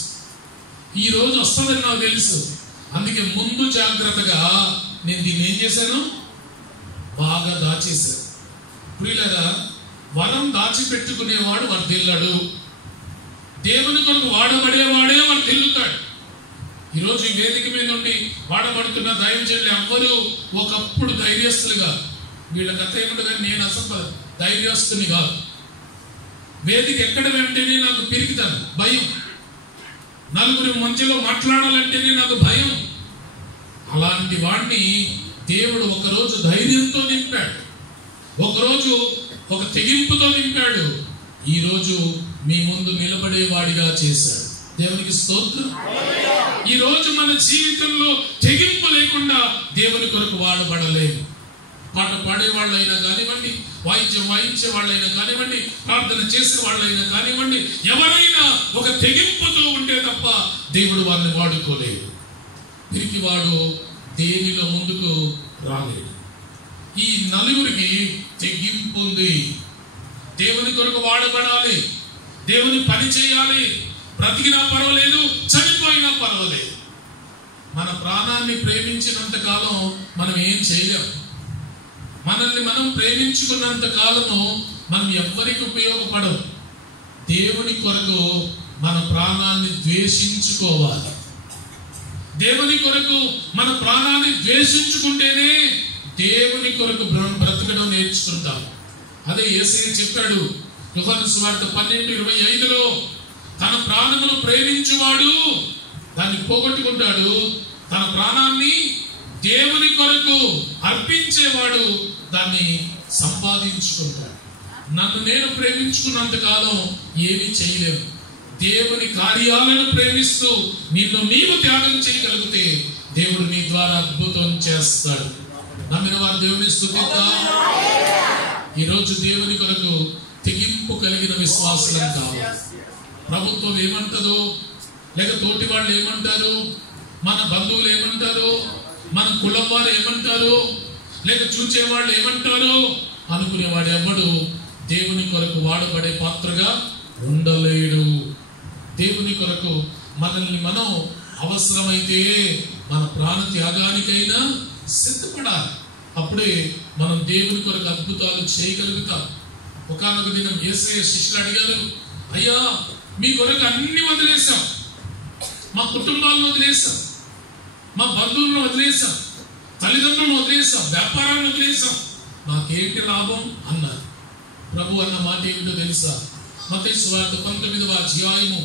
ఈ రోజు వస్తుందని నాకు తెలుసు, అందుకే ముందు జాగ్రత్తగా నేను దీన్ని ఏం చేశాను, బాగా దాచేశాను. ప్రియులారా, వరం దాచిపెట్టుకునేవాడు వర్ధిల్లాడు. దేవుని కొరకు వాడబడేవాడే వర్ధిల్లుతాడు. ఈరోజు ఈ వేదిక మీద నుండి వాడబడుతున్న దైవజనులు ఎవ్వరూ ఒకప్పుడు ధైర్యస్తులుగా, వీళ్ళ కథ ఏమిటో కానీ నేను అసలు ధైర్యస్తుని కాదు. వేదిక ఎక్కడ వెంటనే నాకు పిరికితాను, భయం. నలుగురి మధ్యలో మాట్లాడాలంటేనే నాకు భయం. అలాంటి వాడిని దేవుడు ఒకరోజు ధైర్యంతో నింపాడు, ఒకరోజు ఒక తెగింపుతో నింపాడు. ఈరోజు మీ ముందు నిలబడేవాడిగా చేశాడు. దేవునికి స్తోత్రం. ఈ రోజు మన జీవితంలో తెగింపు లేకుండా దేవుని కొరకు వాడబడలేము. పాట పాడే వాళ్ళైనా కానివ్వండి, వాయిద్యం వాయించే వాళ్ళైనా కానివ్వండి, ప్రార్థన చేసే వాళ్ళైనా కానివ్వండి, ఎవరైనా ఒక తెగింపుతో ఉంటే తప్ప దేవుడు వారిని వాడుకోలేడు. పిరికివాడు దేనిలో ముందుకు రాలేడు. ఈ నలుగురికి తెగింపు ఉంది. దేవుని కొరకు వాడబడాలి, దేవుని పని చేయాలి. బ్రతికినా పర్వాలేదు, చనిపోయినా పర్వాలేదు. మన ప్రాణాన్ని ప్రేమించినంత కాలం మనం ఏం చేయలేం. మనల్ని మనం ప్రేమించుకున్నంత కాలము మనం ఎవ్వరికి ఉపయోగపడం. దేవుని కొరకు మన ప్రాణాన్ని ద్వేషించుకోవాలి. దేవుని కొరకు మన ప్రాణాన్ని ద్వేషించుకుంటేనే దేవుని కొరకు బ్రతకడం నేర్చుకుంటాం. అదే యేసయ్య చెప్పాడు యోహాను సువార్త 12:25లో, తన ప్రాణమును ప్రేమించువాడు దాన్ని పోగొట్టుకుంటాడు, తన ప్రాణాన్ని దేవుని కొరకు అర్పించేవాడు దాన్ని సంపాదించుకుంటాడు. నన్ను నేను ప్రేమించుకున్నంత కాలం ఏమీ చేయలేము. దేవుని కార్యాలను ప్రేమిస్తూ నిన్ను నీవు త్యాగం చేయగలిగితే దేవుడు నీ ద్వారా అద్భుతం చేస్తాడు. నమ్మిన వారు దేవుని స్తుతిద్దాం. ఈరోజు దేవుని కొరకు తెగింపు కలిగిన విశ్వాసులం కావాలి. ప్రభుత్వం ఏమంటదో, లేక తోటి వాళ్ళు ఏమంటారు, మన బంధువులు ఏమంటారు, మన కులం వారు ఏమంటారు, లేక చూచేవాళ్ళు ఏమంటారు అనుకునేవాడు ఎవడు దేవుని కొరకు వాడబడే పాత్రగా ఉండలేడు. దేవుని కొరకు మనల్ని మనం అవసరమైతే మన ప్రాణ త్యాగానికైనా సిద్ధపడాలి. అప్పుడే మనం దేవుని కొరకు అద్భుతాలు చేయగలుగుతాం. ఒకానొక దినం యేసయ్య శిష్యులు అడిగారు, అయ్యా మీ కొరకు అన్ని వదిలేశాం, మా కుటుంబాలను వదిలేశాం, మా బంధువులను వదిలేశాం, తల్లిదండ్రులను వదిలేశాం, వ్యాపారాన్ని వదిలేశాం, నాకేంటి లాభం అన్నారు. ప్రభు అన్న మాట ఏమిటో తెలుసా? మత్తయి సువార్త 19:27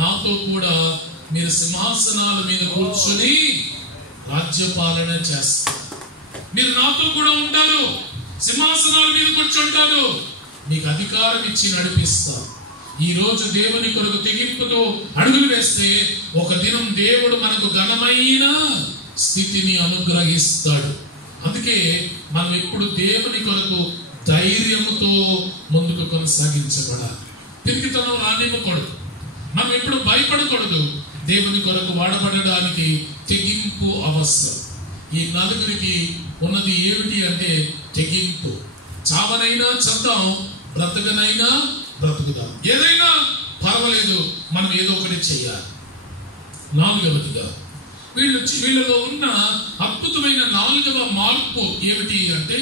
నాతో కూడా మీరు సింహాసనాల మీద కూర్చొని రాజ్యపాలన చేస్తారు. మీరు నాతో కూడా ఉంటారు, సింహాసనాల మీద కూర్చుంటారు, మీకు అధికారం ఇచ్చి నడిపిస్తారు. ఈ రోజు దేవుని కొరకు తెగింపుతో అడుగులు వేస్తే ఒక దినం దేవుడు మనకు ఘనమైన స్థితిని అనుగ్రహిస్తాడు. అందుకే మనం ఎప్పుడు దేవుని కొరకు ధైర్యముతో ముందుకు కొనసాగించబడాలి. పిరికితనం రానివ్వకూడదు. మనం ఎప్పుడు భయపడకూడదు. దేవుని కొరకు వాడబడడానికి తెగింపు అవసరం. ఈ నలుగురికి ఉన్నది ఏమిటి అంటే తెగింపు. చావనైనా చద్దాం, బ్రతకనైనా బ్రతుకుదాం, ఏదైనా పర్వాలేదు, మనం ఏదో ఒకటి చేయాలి. నాలుగవదిగా వీళ్ళలో ఉన్న అద్భుతమైన 4వ మార్పు ఏమిటి అంటే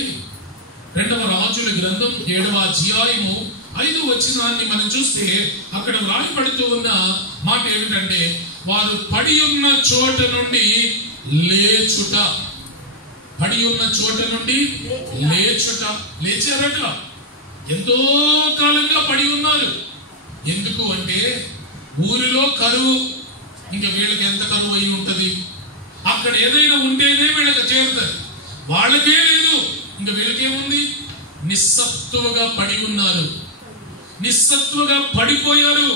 2వ రాజుల గ్రంథం 7వ అధ్యాయము 5వ వచనాన్ని మనం చూస్తే అక్కడ వ్రాయబడుతూ ఉన్న మాట ఏమిటంటే, వారు పడి ఉన్న చోట నుండి లేచుట. పడి ఉన్న చోట నుండి లేచుట. లేచారట. ఎంతో కాలంగా పడి ఉన్నారు. ఎందుకు అంటే ఊరిలో కరువు. ఇంకా వీళ్ళకి ఎంత కరువు అయి ఉంటది? అక్కడ ఏదైనా ఉంటేనే వీళ్ళకి చేరుతారు. వాళ్ళకే లేదు, ఇంకా వీళ్ళకేముంది? నిస్సత్తువగా పడి ఉన్నారు, నిస్సత్తువగా పడిపోయారు.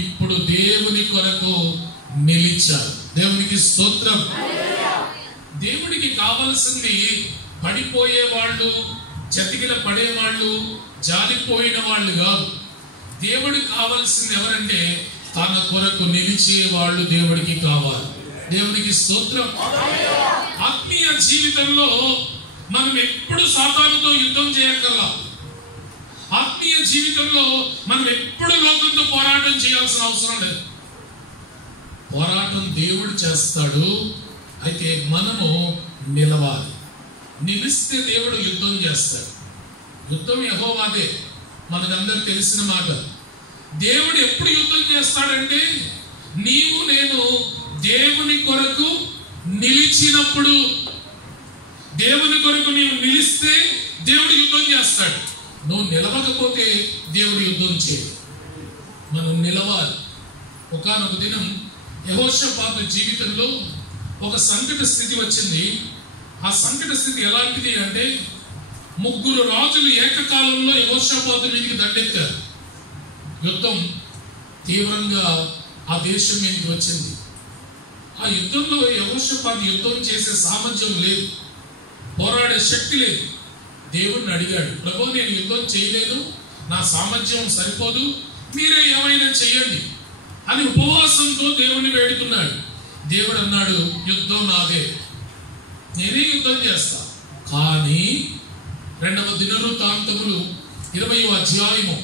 ఇప్పుడు దేవుని కొరకు నిలిచారు. దేవునికి స్తోత్రం. దేవుడికి కావలసింది పడిపోయే వాళ్ళు, చతికిల పడేవాళ్ళు, జారిపోయిన వాళ్ళు కాదు. దేవుడికి కావలసింది ఎవరంటే తన కొరకు నిలిచే వాళ్ళు దేవుడికి కావాలి. దేవునికి స్తోత్రం. ఆత్మీయ జీవితంలో మనం ఎప్పుడు సాతానుతో యుద్ధం చేయక్కర్లా. ఆత్మీయ జీవితంలో మనం ఎప్పుడు లోకంతో పోరాటం చేయాల్సిన అవసరం లేదు. పోరాటం దేవుడు చేస్తాడు. అయితే మనము నిలవాలి. నిలిస్తే దేవుడు యుద్ధం చేస్తాడు. యుద్ధం యెహోవాదే, మనకందరికి తెలిసిన మాట. దేవుడు ఎప్పుడు యుద్ధం చేస్తాడంటే నీవు నేను దేవుని కొరకు నిలిచినప్పుడు. దేవుని కొరకు నీవు నిలిస్తే దేవుడు యుద్ధం చేస్తాడు. నువ్వు నిలవకపోతే దేవుడు యుద్ధం చేయడు. మనం నిలవాలి. ఒకానొక దినం యెహోషాపాతు జీవితంలో ఒక సంకట స్థితి వచ్చింది. ఆ సంకట స్థితి ఎలాంటిది అంటే 3 రాజులు ఏకకాలంలో యెహోషాపాతు మీదకి దండెత్తారు. యుద్ధం తీవ్రంగా ఆ దేశం మీదకి వచ్చింది. ఆ యుద్ధంలో యెహోషాపాతు యుద్ధం చేసే సామర్థ్యం లేదు, పోరాడే శక్తి లేదు. దేవుడిని అడిగాడు, ప్రభు నేను యుద్ధం చేయలేను, నా సామర్థ్యం సరిపోదు, మీరే ఏమైనా చెయ్యండి అని ఉపవాసంతో దేవుని వేడుకున్నాడు. దేవుడు అన్నాడు, యుద్ధం నాదే, నేనే యుద్ధం చేస్తా. కానీ 2వ దినవృత్తాంతములు 20వ అధ్యాయము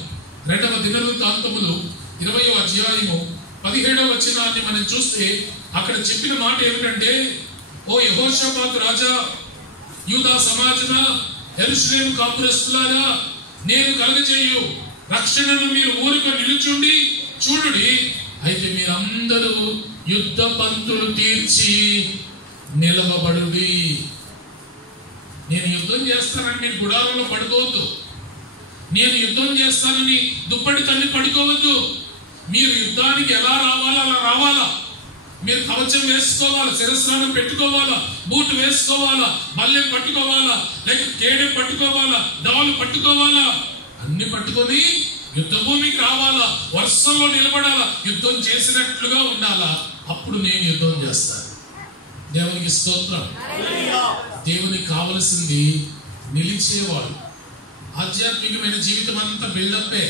2వ దినవృత్తాంతములు 20వ అధ్యాయము 17వ వచనాన్ని మనం చూస్తే అక్కడ చెప్పిన మాట ఏమిటంటే, ఓ యెహోషాపాతు రాజా, యూదా సమాజమా, యెరూషలేము కాపురస్తులారా, నేను కలగజేయు రక్షణను మీరు ఊరుకు నిలుచుండి చూడుడి. అయితే మీరందరూ యుద్ధ పంతులు తీర్చి నిలవబడుడి. నేను యుద్ధం చేస్తానని మీరు గుడారంలో పడుకోవద్దు. నేను యుద్ధం చేస్తానని దుప్పటి తల్లి పడుకోవద్దు. మీరు యుద్ధానికి ఎలా రావాలో అలా రావాలా. మీరు కవచం వేసుకోవాలా, శిరస్నానం పెట్టుకోవాలా, బూట్ వేసుకోవాలా, బల్లెం పట్టుకోవాలా, లేక కేడెం పట్టుకోవాలా, డాలు పట్టుకోవాలా, అన్ని పట్టుకొని యుద్ధ భూమికి రావాలా, వర్షంలో నిలబడాలా, యుద్ధం చేసినట్లుగా ఉండాలా. అప్పుడు నేను యుద్ధం చేస్తాను. దేవునికి స్తోత్రం. దేవునికి కావలసింది నిలిచేవాడు. ఆధ్యాత్మికమైన జీవితం అంతా బిల్డప్పే.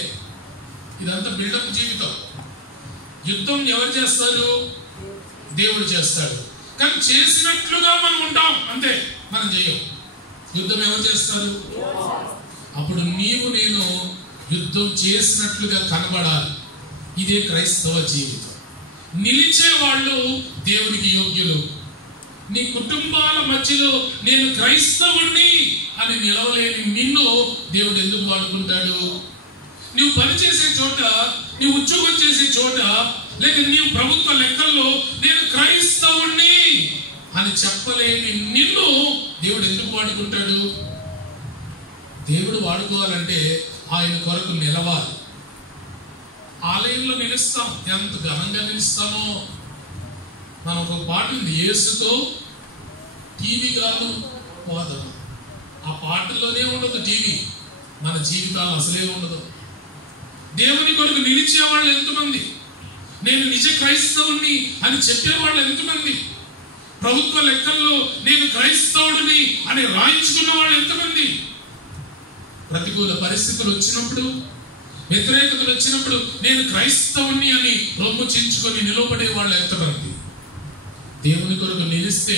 ఇదంతా బిల్డప్ జీవితం. యుద్ధం ఎవరు చేస్తారు? దేవుడు చేస్తాడు. కానీ చేసినట్లుగా మనం ఉంటాం, అంతే, మనం చేయం. యుద్ధం ఎవరు చేస్తారు? అప్పుడు నీవు నేను యుద్ధం చేసినట్లుగా కనబడాలి. ఇదే క్రైస్తవ జీవితం. నిలిచే వాళ్ళు దేవునికి యోగ్యులు. నీ కుటుంబాల మధ్యలో నేను క్రైస్తవుణ్ణి అని నిలవలేని నిన్ను దేవుడు ఎందుకు వాడుకుంటాడు? నీవు పనిచేసే చోట, నీవు ఉద్యోగం చేసే చోట, లేక నీవు ప్రభుత్వ లెక్కల్లో నేను క్రైస్తవుణ్ణి అని చెప్పలేని నిన్ను దేవుడు ఎందుకు వాడుకుంటాడు? దేవుడు వాడుకోవాలంటే ఆయన కొరకు నిలవాలి. ఆలయంలో నిలుస్తాం, ఎంత ఘనంగా నిలుస్తామో. మనకు ఒక పాట ఉంది, యేసుతో టీవీ కాదు పోదాం. ఆ పాటలోనే ఉండదు టీవీ, మన జీవితాలు అసలే ఉండదు. దేవుని కొరకు నిలిచేవాళ్ళు ఎంతమంది? నేను నిజ క్రైస్తవుని అని చెప్పేవాళ్ళు ఎంతమంది? ప్రభుత్వ లెక్కల్లో నేను క్రైస్తవుడిని అని రాయించుకున్న వాళ్ళు ఎంతమంది? ప్రతికూల పరిస్థితులు వచ్చినప్పుడు, వ్యతిరేకతలు వచ్చినప్పుడు నేను క్రైస్తవుని అని రొమ్ము చించుకొని నిలబడే వాళ్ళు ఎంతమంది? దేవుని కొరకు నిలిస్తే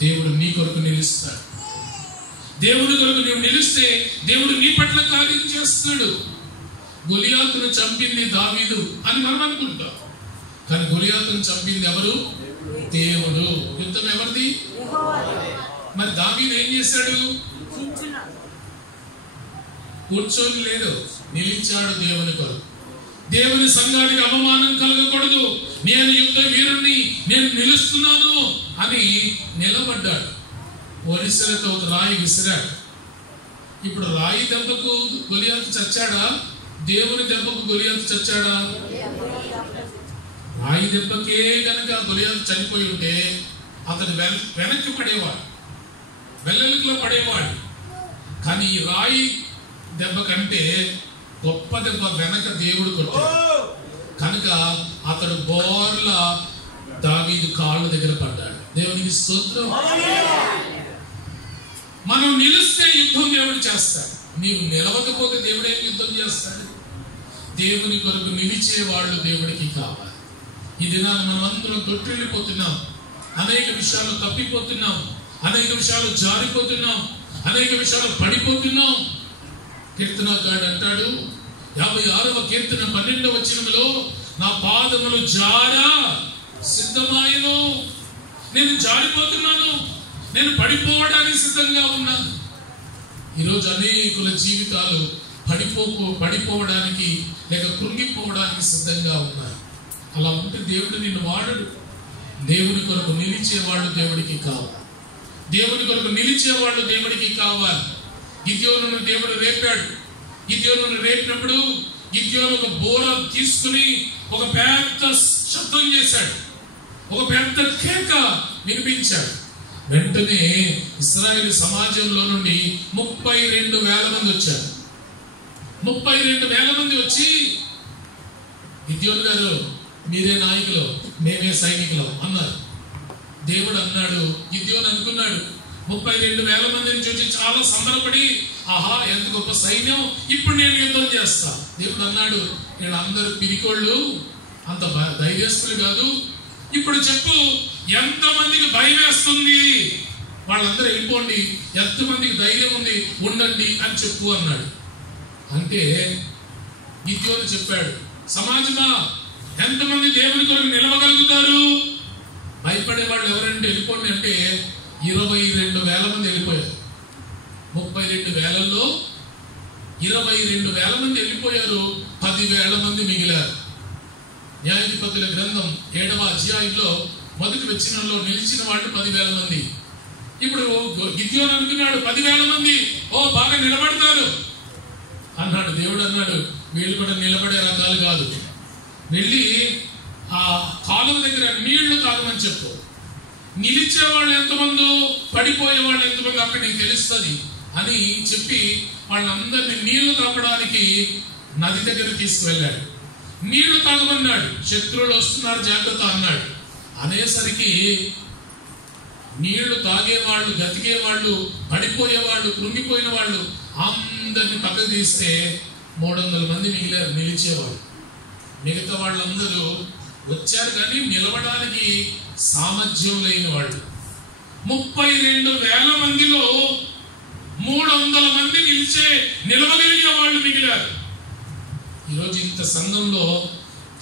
దేవుడు నీ కొరకు నిలుస్తాడు. దేవుని కొరకు నువ్వు నిలిస్తే దేవుడు నీ పట్ల కార్యం చేస్తాడు. గొలియాతును చంపింది దావీదు అని మనం అనుకుంటాం, కానీ గొలియాతును చంపింది ఎవరు? దేవుడు. యుద్ధం ఎవరిది? మరి దావీదు ఏం చేశాడు? కూర్చొని లేదు, నిలిచాడు దేవుని కొరకు. దేవుని సంఘానికి అవమానం కలగకూడదు, నేను యుద్ధ వీరుణ్ణి, నేను నిలుస్తున్నాను అని నిలబడ్డాడు. ఒరిస్సలతో ఒక రాయి విసిరాడు. ఇప్పుడు రాయి దెబ్బకు గొలియాతు చచ్చాడా? దేవుని దెబ్బకు గొలియాతు చచ్చాడా? రాయి దెబ్బకే కనుక గొలియాతు చనిపోయి ఉంటే అతను వెనక్కి పడేవాడు, వెల్లెలుగులో పడేవాడు. కానీ ఈ రాయి దెబ్బ కంటే గొప్ప దెబ్బ వెనక దేవుడు కొట్టాడు కనుక అతడు బోర్ల దావీదు కాళ్ళ దగ్గర పడ్డాడు. దేవునికి స్తోత్రం. మనం నిలిస్తే యుద్ధం దేవుడు చేస్తాడు. నీవు నిలవకపోతే దేవుడు ఏం యుద్ధం చేస్తాడు? దేవుని కొరకు నిలిచే వాళ్ళు దేవుడికి కావాలి. ఈ దినాన్ని మనం అందరం తొట్టిల్లిపోతున్నాం, అనేక విషయాలు తప్పిపోతున్నాం, అనేక విషయాలు జారిపోతున్నాం, అనేక విషయాలు పడిపోతున్నాం. కీర్తనకారుడు అంటాడు 56వ కీర్తన 12వ వచనంలో, నా పాదములు జారా సిద్ధమాయను. నేను జారిపోతున్నాను, నేను పడిపోవడానికి సిద్ధంగా ఉన్నాను. ఈరోజు అనేకుల జీవితాలు పడిపోవడానికి లేక కృంగిపోవడానికి సిద్ధంగా ఉన్నాయి. అలా ఉంటే దేవుడు నిన్ను వాడడు. దేవుని కొరకు నిలిచేవాళ్ళు దేవుడికి కావాలి. దేవుని కొరకు నిలిచేవాళ్ళు దేవుడికి కావాలి. గిద్యోనును దేవుడు రేపాడు. గిద్యోనును రేపినప్పుడు గిద్యోను ఒక బోర తీసుకుని ఒక పెద్ద శబ్దం చేశాడు, ఒక పెద్ద కేక వినిపించాడు. వెంటనే ఇశ్రాయేలు సమాజంలో నుండి 32,000 మంది వచ్చారు. 32,000 మంది వచ్చి, గిద్యోను గారు మీరే నాయకులు, మేమే సైనికులు అన్నారు. దేవుడు అన్నాడు, గిద్యోను అనుకున్నాడు 32,000 మందిని చూసి చాలా సంబరపడి, ఆహా ఎంత గొప్ప సైన్యం, ఇప్పుడు నేను యుద్ధం చేస్తా. దేవుడు అన్నాడు, వీళ్ళందరూ పిరికోళ్ళు, అంత ధైర్యస్తులు కాదు. ఇప్పుడు చెప్పు, ఎంతమందికి భయం వేస్తుంది, వాళ్ళందరూ వెళ్ళిపోండి, ఎంతమందికి ధైర్యం ఉంది ఉండండి అని చెప్పు అన్నాడు. అంటే గిద్యోను చెప్పాడు, సమాజమా ఎంతమంది దేవుని కొరకు నిలవగలుగుతారు? భయపడే వాళ్ళు ఎవరంటే వెళ్ళిపోండి అంటే 22,000 మంది వెళ్ళిపోయారు. 32,000లో 22,000 మంది వెళ్ళిపోయారు. 10,000 మంది మిగిలారు. న్యాయాధిపతుల గ్రంథం 7వ అధ్యాయంలో మొదటి వచనంలో నిలిచిన వాళ్ళు 10,000 మంది. ఇప్పుడు గిద్యోను అనుకున్నాడు 10,000 మంది బాగా నిలబడతారు అన్నాడు. దేవుడు అన్నాడు, వీళ్ళు కూడా నిలబడే రకాలు కాదు, వెళ్ళి ఆ కాలువ దగ్గర నీళ్లు తాగమని చెప్పు. నిలిచే వాళ్ళు ఎంతమందో, పడిపోయే వాళ్ళు ఎంతమంది అక్కడ నీకు తెలుస్తుంది అని చెప్పి వాళ్ళందరినీ నీళ్లు తాగడానికి నది దగ్గర తీసుకువెళ్ళాడు. నీళ్లు తాగమన్నాడు. శత్రువులు వస్తున్నారు జాగ్రత్త అన్నాడు. అనేసరికి నీళ్లు తాగేవాళ్ళు, గతికేవాళ్ళు, పడిపోయేవాళ్ళు, కృంగిపోయిన వాళ్ళు అందరినీ పక్కకు తీస్తే 300 మంది మిగిలారు నిలిచేవాళ్ళు. మిగతా వాళ్ళందరూ వచ్చారు కానీ నిలవడానికి సామర్థ్యం లేని వాళ్ళు. 32,000 మందిలో 300 మంది నిలవగలిగే వాళ్ళు మిగిలారు. ఈరోజు ఇంత సంఘంలో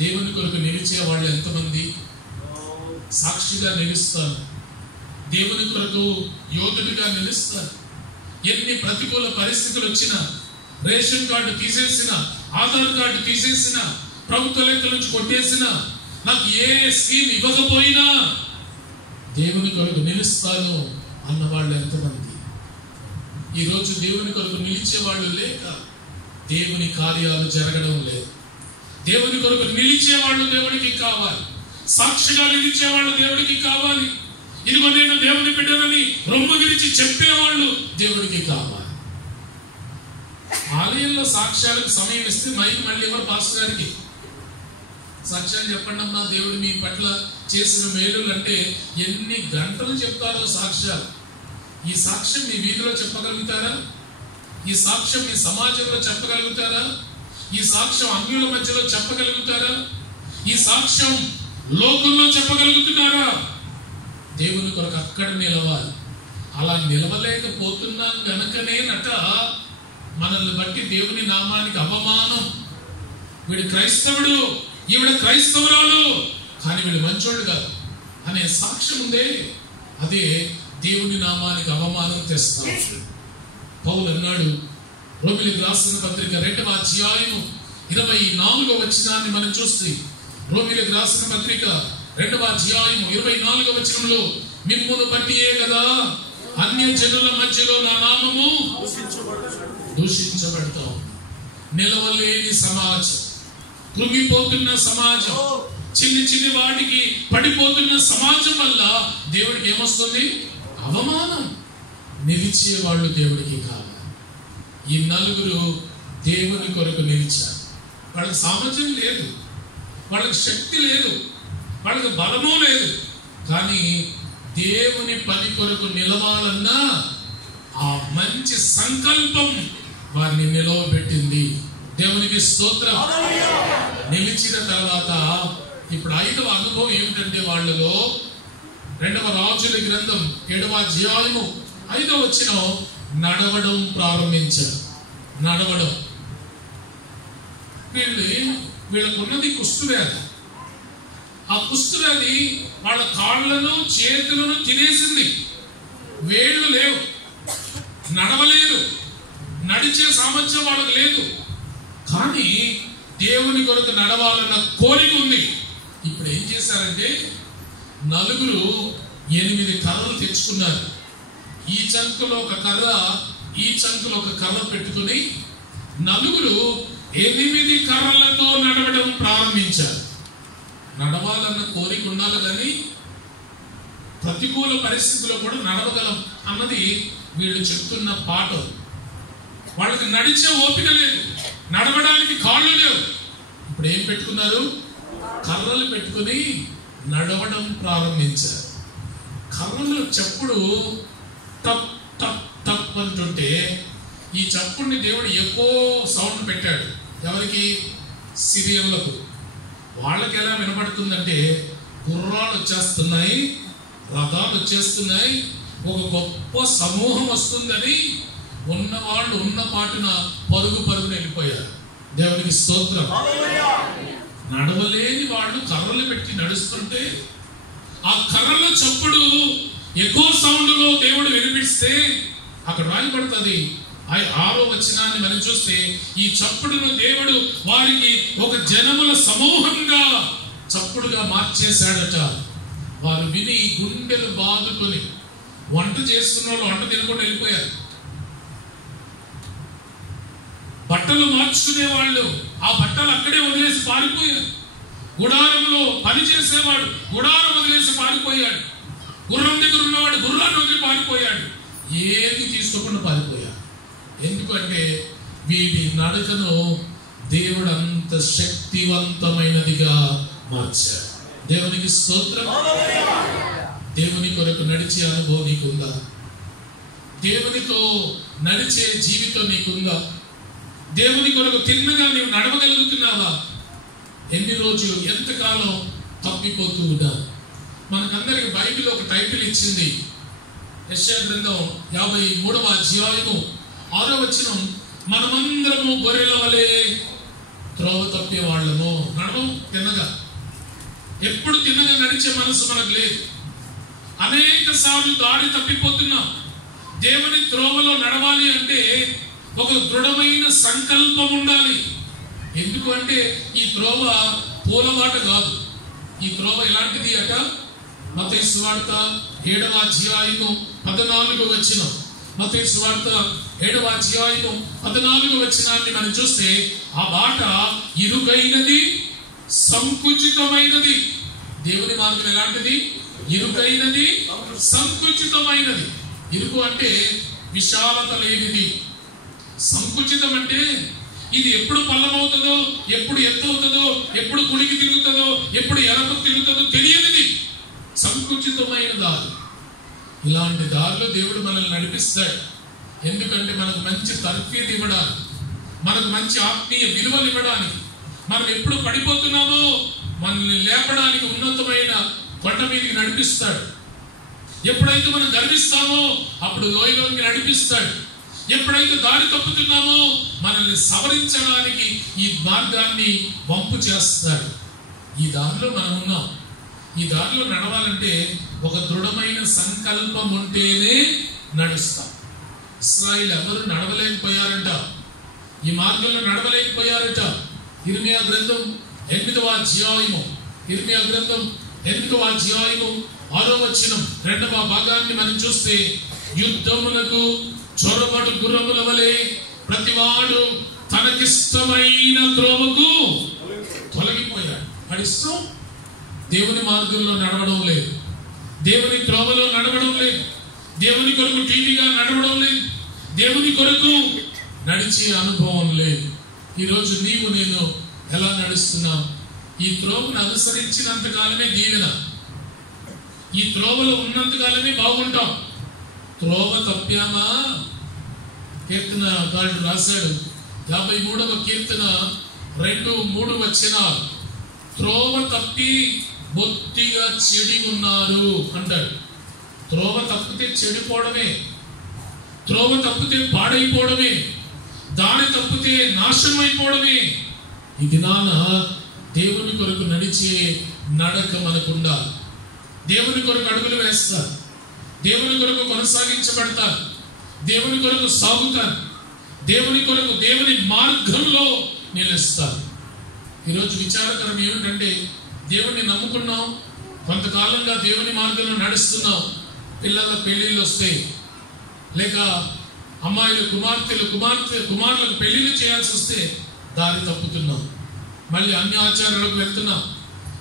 దేవుని కొరకు నిలిచే వాళ్ళు ఎంతమంది? సాక్షిగా నిలుస్తారు, దేవుని కొరకు యోధుడిగా నిలుస్తారు. ఎన్ని ప్రతికూల పరిస్థితులు వచ్చినా, రేషన్ కార్డు తీసేసిన, ఆధార్ కార్డు తీసేసిన, ప్రభుత్వ లెక్కల నుంచి కొట్టేసిన, నాకు ఏ స్కీమ్ ఇవ్వకపోయినా దేవుని కొరకు నిలుస్తాను అన్న వాళ్ళు ఎంతమంది? ఈరోజు దేవుని కొరకు నిలిచేవాళ్ళు లేక దేవుని కార్యాలు జరగడం లేదు. దేవుని కొరకు నిలిచేవాళ్ళు దేవుడికి కావాలి. సాక్షిగా నిలిచేవాళ్ళు దేవుడికి కావాలి. ఇదిగో నేను దేవుని బిడ్డనని రొమ్ము విరిచి చెప్పేవాళ్ళు దేవుడికి కావాలి. ఆలయంలో సాక్ష్యాలకు సమయం ఇస్తే మైక్ మళ్ళీ ఎవరు పాస్టర్ గారికి సాక్ష్యాలు చెప్పండి అమ్మా, దేవుడు మీ పట్ల చేసిన మేలులు అంటే ఎన్ని గంటలు చెప్తారో సాక్ష్యాలు. ఈ సాక్ష్యం మీ వీధిలో చెప్పగలుగుతారా? ఈ సాక్ష్యం మీ సమాజంలో చెప్పగలుగుతారా? ఈ సాక్ష్యం అన్యుల మధ్యలో చెప్పగలుగుతారా? ఈ సాక్ష్యం లోకంలో చెప్పగలుగుతున్నారా? దేవుని కొరకు అక్కడ నిలవాలి. అలా నిలవలేకపోతున్నాం గనుకనేనట మనల్ని బట్టి దేవుని నామానికి అవమానం. వీడు క్రైస్తవుడు, ఈవిడ క్రైస్తవురాలు, కానీ వీడు మంచోడు కాదు అనే సాక్ష్యం ఉందే, అదే దేవుని నామానికి అవమానం తెస్తాం. పౌలు అన్నాడు, రోమిలికి రాసిన పత్రిక 2వ అధ్యాయం 24వ వచనాన్ని మనం చూస్తే, రోమిలికి రాసిన పత్రిక 2వ అధ్యాయం 24వ వచనంలో, మిమ్మును బట్టియే కదా అన్య జనుల మధ్యలో నా నామము దూషించబడతాం. నిలవలేని సమాజం, కృంగిపోతున్న సమాజం, చిన్ని చిన్ని వాటికి పడిపోతున్న సమాజం వల్ల దేవుడికి ఏమొస్తుంది? అవమానం. నిలిచే వాళ్ళు దేవుడికి కావాలి. ఈ నలుగురు దేవుని కొరకు నిలిచారు. వాళ్ళకి సామర్థ్యం లేదు, వాళ్ళకి శక్తి లేదు, వాళ్ళకి బలము లేదు, కానీ దేవుని పని కొరకు నిలవాలన్నా ఆ మంచి సంకల్పం వారిని నిలవబెట్టింది. దేవునికి స్తోత్రం. నిలిచిన తర్వాత ఇప్పుడు 5వ అనుభవం ఏమిటంటే, వాళ్ళలో 2వ రాజుల గ్రంథం 7వ అధ్యాయము 5వ వచనం, నడవడం ప్రారంభించారు. నడవడం. వీళ్ళకున్నది కుష్ఠవ్యాధి. ఆ కుష్ఠవ్యాధి వాళ్ళ కాళ్ళను చేతులను తినేసింది. వేళ్ళు లేవు, నడవలేరు, నడిచే సామర్థ్యం వాళ్ళకు లేదు, కానీ దేవుని కొరకు నడవాలన్న కోరిక ఉంది. ఇప్పుడు ఏం చేశారంటే నలుగురు 8 కర్రలు తెచ్చుకున్నారు. ఈ చంకులో ఒక కర్ర, ఈ చంకులో ఒక కర్ర పెట్టుకుని నలుగురు 8 కర్రలతో నడవడం ప్రారంభించారు. నడవాలన్న కోరిక ఉండాలి, కానీ ప్రతికూల పరిస్థితుల్లో కూడా నడవగలం అన్నది వీళ్ళు చెప్తున్న పాఠం. వాళ్ళకి నడిచే ఓపిక లేదు, నడవడానికి కాళ్ళు లేవు. ఇప్పుడు ఏం పెట్టుకున్నారు? కర్రలు పెట్టుకుని నడవడం ప్రారంభించారు. కర్రలు చప్పుడు టప్ టప్ టప్ అంటుంటే ఈ చప్పుడిని దేవుడు ఎక్కువ సౌండ్ పెట్టాడు. ఎవరికి? సిరియన్లకు. వాళ్ళకి ఎలా వినపడుతుందంటే గుర్రాలు వచ్చేస్తున్నాయి, రథాలు వచ్చేస్తున్నాయి, ఒక గొప్ప సమూహం వస్తుందని ఉన్నవాళ్ళు ఉన్న పాటున పరుగున వెళ్ళిపోయారు. దేవునికి స్తోత్రం. నడవలేని వాళ్ళు కర్రలు పెట్టి నడుస్తుంటే ఆ కర్రల చప్పుడు ఎక్కువ సౌండ్ లో దేవుడు వినిపిస్తే అక్కడ రాయబడుతుంది. 6వ వచనాన్ని మనం చూస్తే ఈ చప్పుడును దేవుడు వారికి ఒక జనముల సమూహంగా చప్పుడుగా మార్చేశాడట. వారు విని గుండెలు బాదుకొని వంట చేస్తున్న వాళ్ళు వంట తినకుండా వెళ్ళిపోయారు. బట్టలు మార్చుకునే వాళ్ళు ఆ బట్టలు అక్కడే వదిలేసి పారిపోయారు. గుడారంలో పని చేసేవాడు గుడారం వదిలేసి పారిపోయాడు. గుర్రం దగ్గర ఉన్నవాడు గుర్రాన్ని వదిలి పారిపోయాడు. ఏది తీసుకోకుండా పారిపోయాడు. ఎందుకంటే వీటి నడకను దేవుడు అంత శక్తివంతమైనదిగా మార్చాడు. దేవునికి స్తోత్రం. దేవుని కొరకు నడిచే అనుభవం నీకుందా? దేవునితో నడిచే జీవితం నీకుందా? దేవుని కొరకు తిన్నగా నీవు నడవగలుగుతున్నావా? ఎన్ని రోజులు ఎంతకాలం తప్పిపోతూ ఉన్నా? మనకందరికి బైబిల్ ఒక టైటిల్ ఇచ్చింది. యెషయా గ్రంథం 53వ అధ్యాయము 6వ వచనం, మనమందరము గొర్రెల వలె త్రోవ తప్పే వాళ్ళము. నడవం తిన్నగా, ఎప్పుడు తిన్నగా నడిచే మనసు మనకు లేదు. అనేక సార్లు దారి తప్పిపోతున్నాం. దేవుని త్రోవలో నడవాలి అంటే ఒక దృఢమైన సంకల్పం ఉండాలి. ఎందుకు అంటే ఈ త్రోవ పూలబాట కాదు. ఈ త్రోవ ఎలాంటిది అట? మత్తయి సువార్త 7వ అధ్యాయము 14వ వచనం. మత్తయి సువార్త 7వ అధ్యాయము 14వ వచనాన్ని మనం చూస్తే ఆ బాట ఇరుకైనది, సంకుచితమైనది. దేవుని మార్గం ఎలాంటిది? ఇరుకైనది, సంకుచితమైనది. ఇరుకు అంటే విశాలత లేనిది. సంకుచితం అంటే ఇది ఎప్పుడు పల్లమవుతుందో, ఎప్పుడు ఎత్తు అవుతుందో, ఎప్పుడు కుడికి తిరుగుతుందో, ఎప్పుడు ఎడమకు తిరుగుతుందో తెలియనిది సంకుచితమైన దారి. ఇలాంటి దారిలో దేవుడు మనల్ని నడిపిస్తాడు. ఎందుకంటే మనకు మంచి తర్ఫీదు ఇవ్వడానికి, మనకు మంచి ఆత్మీయ విలువలు ఇవ్వడానికి, మనం ఎప్పుడు పడిపోతున్నామో మనల్ని లేపడానికి ఉన్నతమైన కొండ మీదకి నడిపిస్తాడు. ఎప్పుడైతే మనం గర్విస్తామో అప్పుడు లోయలోకి నడిపిస్తాడు. ఎప్పుడైతే దారి తప్పుతున్నామో మనల్ని సవరించడానికి ఈ మార్గాన్ని వంపు చేస్తాడు. ఈ దారిలో మనం ఉన్నాం. ఈ దారిలో నడవాలంటే ఒక దృఢమైన సంకల్పం ఉంటేనే నడుస్తాం. ఇశ్రాయేలు ఎవరు నడవలేకపోయారంట, ఈ మార్గంలో నడవలేకపోయారట. ఇర్మియా గ్రంథం 8వ అధ్యాయము 8వ అధ్యాయము 6వ వచనం 2వ భాగాన్ని మనం చూస్తే, యుద్ధములకు చొరబడు గుర్రముల వలె ప్రతివాడు తనకిష్టమైన త్రోవకు తొలగిపోయాడు. వాడి ఇష్టం దేవుని మార్గంలో నడవడం లేదు, దేవుని త్రోవలో నడవడం లేదు, దేవుని కొరకు టీవీగా నడవడం లేదు, దేవుని కొరకు నడిచే అనుభవం లేదు. ఈరోజు నీవు నేను ఎలా నడుస్తున్నాం? ఈ త్రోవను అనుసరించినంత కాలమే దీవెన, ఈ త్రోవలో ఉన్నంత కాలమే బాగుంటాం. త్రోవ తప్పామా? కీర్తనకారుడు రాశాడు 53వ కీర్తన 2-3 వచనాలు, త్రోవ తప్పి బొత్తిగా చెడి ఉన్నారు అంటాడు. త్రోవ తప్పితే చెడిపోవడమే, త్రోవ తప్పితే పాడైపోవడమే, దారి తప్పితే నాశనం అయిపోవడమే. ఈ దినాన దేవుని కొరకు నడిచే నడక మనకుండాలి. దేవుని కొరకు అడుగులు వేస్తారు, దేవుని కొరకు కొనసాగించబడతారు, దేవుని కొరకు సాగుతారు, దేవుని కొరకు దేవుని మార్గంలో నిలుస్తారు. ఈరోజు విచారకరం ఏమిటంటే, దేవుణ్ణి నమ్ముకున్నాం, కొంతకాలంగా దేవుని మార్గంలో నడుస్తున్నాం, పిల్లల పెళ్లిళ్ళు వస్తాయి, లేక అమ్మాయిలు కుమారులకు పెళ్లిళ్ళు చేయాల్సి వస్తే దారి తప్పుతున్నాం, మళ్ళీ అన్ని ఆచారాలకు వెళ్తున్నాం,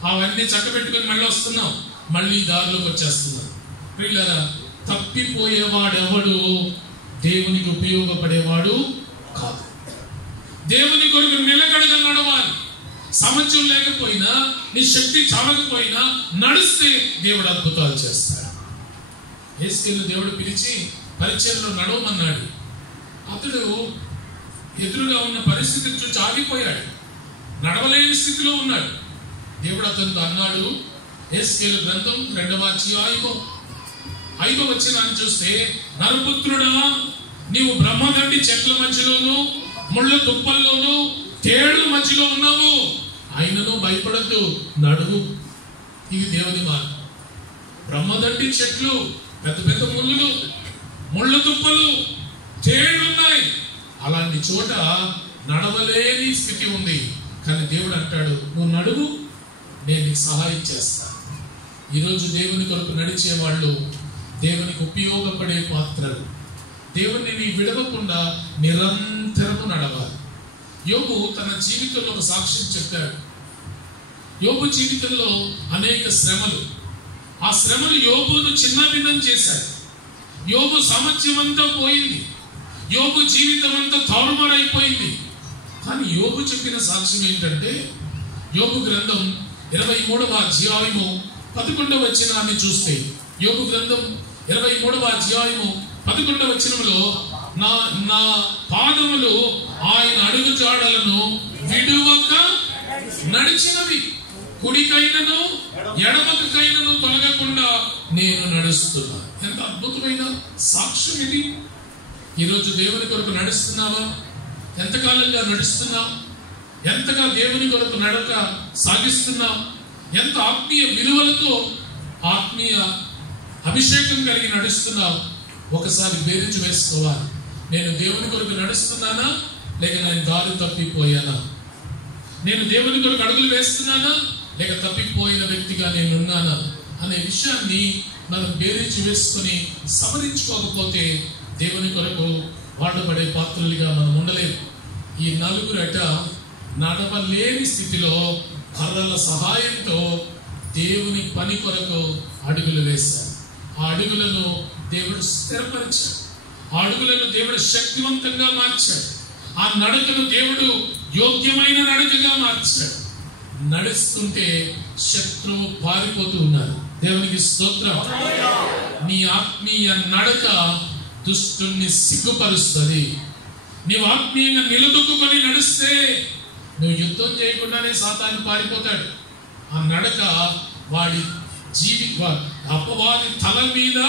అవన్నీ చక్కబెట్టుకుని మళ్ళీ వస్తున్నాం, మళ్ళీ దారిలోకి వచ్చేస్తున్నాం. పిల్లరా, తప్పిపోయేవాడెవడు దేవునికి ఉపయోగపడేవాడు కాదు. దేవుని కొరకు నిలకడగా నడవాలి. సమస్యలు లేకపోయినా, నీ శక్తి చాలకపోయినా నడిస్తే దేవుడు అద్భుతాలు చేస్తాడు. యేసును దేవుడు పిలిచి పరిచయంలో నడవమన్నాడు. అతడు ఎదురుగా ఉన్న పరిస్థితిని చూసి ఆగిపోయాడు, నడవలేని స్థితిలో ఉన్నాడు. దేవుడు అతనితో అన్నాడు, యేసుకేలు గ్రంథం 2వ అధ్యాయము 5వ వచనాన్ని చూస్తే, నరపుత్రుడా, నీవు బ్రహ్మదండి చెట్ల మధ్యలోను ముళ్ళ తుప్పల్లోను తేళ్ల మధ్యలో ఉన్నావు, ఆయనను భయపడద్దు, నడువు. ఇది దేవుని మాట. బ్రహ్మదండి చెట్లు, పెద్ద పెద్ద ముళ్ళు, ముళ్ళ తుప్పలు, తేళ్లున్నాయి. అలాంటి చోట నడవలేని స్థితి ఉంది. కానీ దేవుడు అంటాడు, నువ్వు నడువు, నేను నీకు సహాయం చేస్తాను. ఈరోజు దేవుని కొరకు నడిచే వాళ్ళు దేవునికి ఉపయోగపడే పాత్రలు. దేవుణ్ణి నీ విడవకుండా నిరంతరము నడవాలి. యోబు తన జీవితంలో ఒక సాక్ష్యం చెప్పాడు. యోబు జీవితంలో అనేక శ్రమలు, ఆ శ్రమలు యోబును చిన్నభిన్నం చేశాయి. యోబు సామర్థ్యం అంతా పోయింది, యోబు జీవితం అంతా తారుమారైపోయింది. కానీ యోబు చెప్పిన సాక్ష్యం ఏంటంటే, యోబు గ్రంథం 23వ అధ్యాయము 11వ వచనాన్ని చూస్తే, యోబు గ్రంథం 23వ అధ్యాయము 11వ వచనంలో, నా పాదములు ఆయన అడుగు జాడలను విడువక నడిచినవి, కుడికైనను ఎడమకైనను తొలగకుండా నేను నడుస్తున్నా. ఎంత అద్భుతమైన సాక్ష్యం ఇది. ఈరోజు దేవుని కొరకు నడుస్తున్నావా? ఎంతకాలంగా నడుస్తున్నావు? ఎంతగా దేవుని కొరకు నడక సాగిస్తున్నావు? ఎంత ఆత్మీయ విలువలతో, ఆత్మీయ అభిషేకం కలిగి నడుస్తున్నావు? ఒకసారి బేరీజు వేసుకోవాలి. నేను దేవుని కొరకు నడుస్తున్నానా, లేక నేను దారి తప్పిపోయానా? నేను దేవుని కొరకు అడుగులు వేస్తున్నానా, లేక తప్పిపోయిన వ్యక్తిగా నేనున్నానా అనే విషయాన్ని మనం బేరీజు వేసుకొని సవరించుకోకపోతే దేవుని కొరకు వాడబడే పాత్రలుగా మనం ఉండలేము. ఈ నలుగురట నడవలేని స్థితిలో కర్రల సహాయంతో దేవుని పని కొరకు అడుగులు వేశారు. ఆ అడుగులను దేవుడు స్థిరపరిచాడు, ఆ అడుగులను దేవుడు శక్తివంతంగా మార్చాడు, ఆ నడకను దేవుడు యోగ్యమైన నడకగా మార్చాడు. నడుస్తుంటే శత్రువు పారిపోతూ ఉన్నారు. దేవునికి స్తోత్రం. నీ ఆత్మీయ నడక దుష్టుని సిగ్గుపరుస్తుంది. నీవు ఆత్మీయంగా నిలదొక్కుని నడిస్తే నువ్వు యుద్ధం చేయకుండానే సాతాను పారిపోతాడు. ఆ నడక వాడి అపవాది తల మీద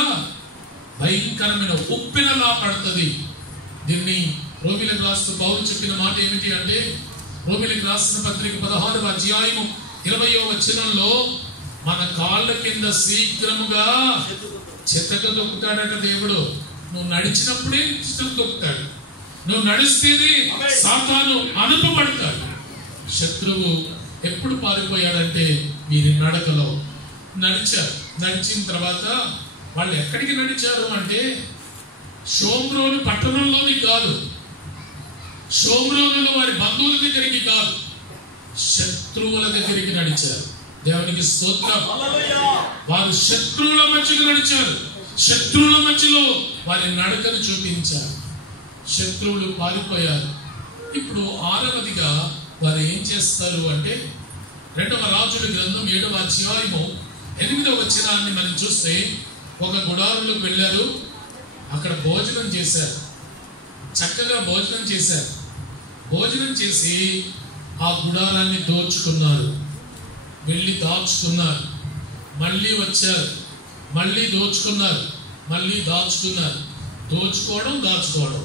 భయంకరమైన ఉప్పెనలా పడుతుంది. దీన్ని రోమిలకు రాసిన పౌలు చెప్పిన మాట ఏమిటి అంటే, రోమిలకు రాసిన పత్రిక 16వ అధ్యాయము 20వ వచనంలో, మన కాళ్ళ కింద శీఘ్రముగా చితక దొక్కుతాడట దేవుడు. నువ్వు నడిచినప్పుడే చితక దొక్కుతాడు. నువ్వు నడిస్తేనే సాతాను అనుపబడతాడు. శత్రువు ఎప్పుడు పారిపోయాడంటే వీరి నడకలో నడిచారు. నడిచిన తర్వాత వాళ్ళు ఎక్కడికి నడిచారు అంటే, షోమ్రోను పట్టణంలోని కాదు, షోమ్రోనులో వారి బంధువుల దగ్గరికి కాదు, శత్రువుల దగ్గరికి నడిచారు. దేవునికి స్తోత్రం. వారు శత్రువుల మధ్యలో నడిచారు. శత్రువుల మధ్యలో వారి నడకను చూపించారు. శత్రువులు పారిపోయారు. ఇప్పుడు 6వదిగా వారు ఏం చేస్తారు అంటే, 2వ రాజుల గ్రంథం 7వ అధ్యాయము 8వ వచనాన్ని మనం చూస్తే, ఒక గుడారంలోకి వెళ్ళారు, అక్కడ భోజనం చేశారు, చక్కగా భోజనం చేశారు. భోజనం చేసి ఆ గుడారాన్ని దోచుకున్నారు, వెళ్ళి దాచుకున్నారు, మళ్ళీ వచ్చారు, మళ్ళీ దోచుకున్నారు, మళ్ళీ దాచుకున్నారు. దాచుకోవడం.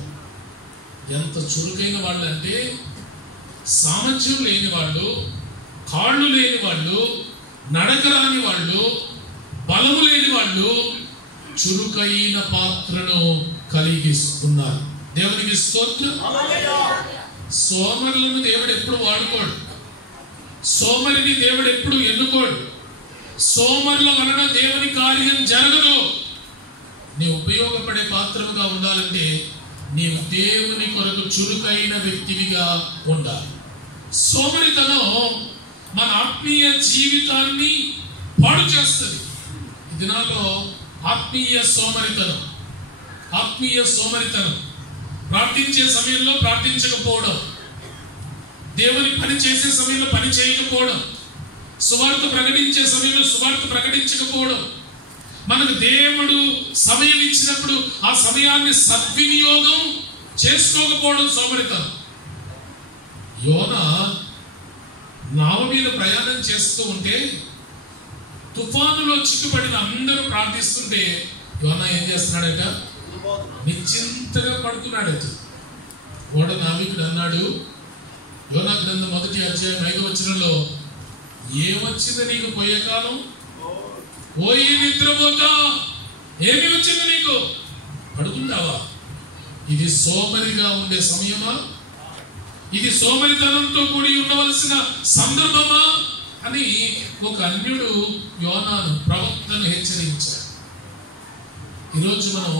ఎంత చురుకైన వాళ్ళు అంటే, సామర్థ్యం లేని వాళ్ళు, కాళ్ళు లేని వాళ్ళు, నడక రాని వాళ్ళు, బలము లేని వాళ్ళు చురుకైన పాత్రను కలిగిస్తున్నారు. దేవునికి స్తోత్రం. సోమరులను దేవుడు ఎప్పుడు వాడుకోడు. సోమరిని దేవుడు ఎప్పుడు ఎన్నుకోడు. సోమరుల వలన దేవుని కార్యం జరగదు. నీ ఉపయోగపడే పాత్రముగా ఉండాలంటే నీవు దేవుని కొరకు చురుకైన వ్యక్తివిగా ఉండాలి. సోమరితనం మన ఆత్మీయ జీవితాన్ని పాడు చేస్తుంది. ఈ దినాల్లో ఆత్మీయ సోమరితనం, ప్రార్థించే సమయంలో ప్రార్థించకపోవడం, దేవుని పని చేసే సమయంలో పని చేయకపోవడం, సువార్త ప్రకటించే సమయంలో సువార్త ప్రకటించకపోవడం, మనకు దేవుడు సమయం ఇచ్చినప్పుడు ఆ సమయాన్ని సద్వినియోగం చేసుకోకపోవడం సోమరితనం. యోనా నావ మీద ప్రయాణం చేస్తూ ఉంటే తుఫానులో చిక్కుపడిన అందరూ ప్రార్థిస్తుంటే యోనా ఏం చేస్తున్నాడట? నిశ్చింతగా పడుతున్నాడట. ఓడ నావికుడు అన్నాడు, యోనా గ్రంథం 1వ అధ్యాయం 5వ వచనంలో, ఏమొచ్చింది నీకు పోయే కాలం? ఓయి నిద్రపోతా, ఏమి వచ్చింది నీకు? పడుకుంటావా? ఇది సోమరిగా ఉండే సమయమా? ఇది సోమరితనంతో కూడి ఉండవలసిన సందర్భమా అని ఒక అన్యుడు యోనాను, ప్రవక్తను హెచ్చరించాడు. ఈరోజు మనం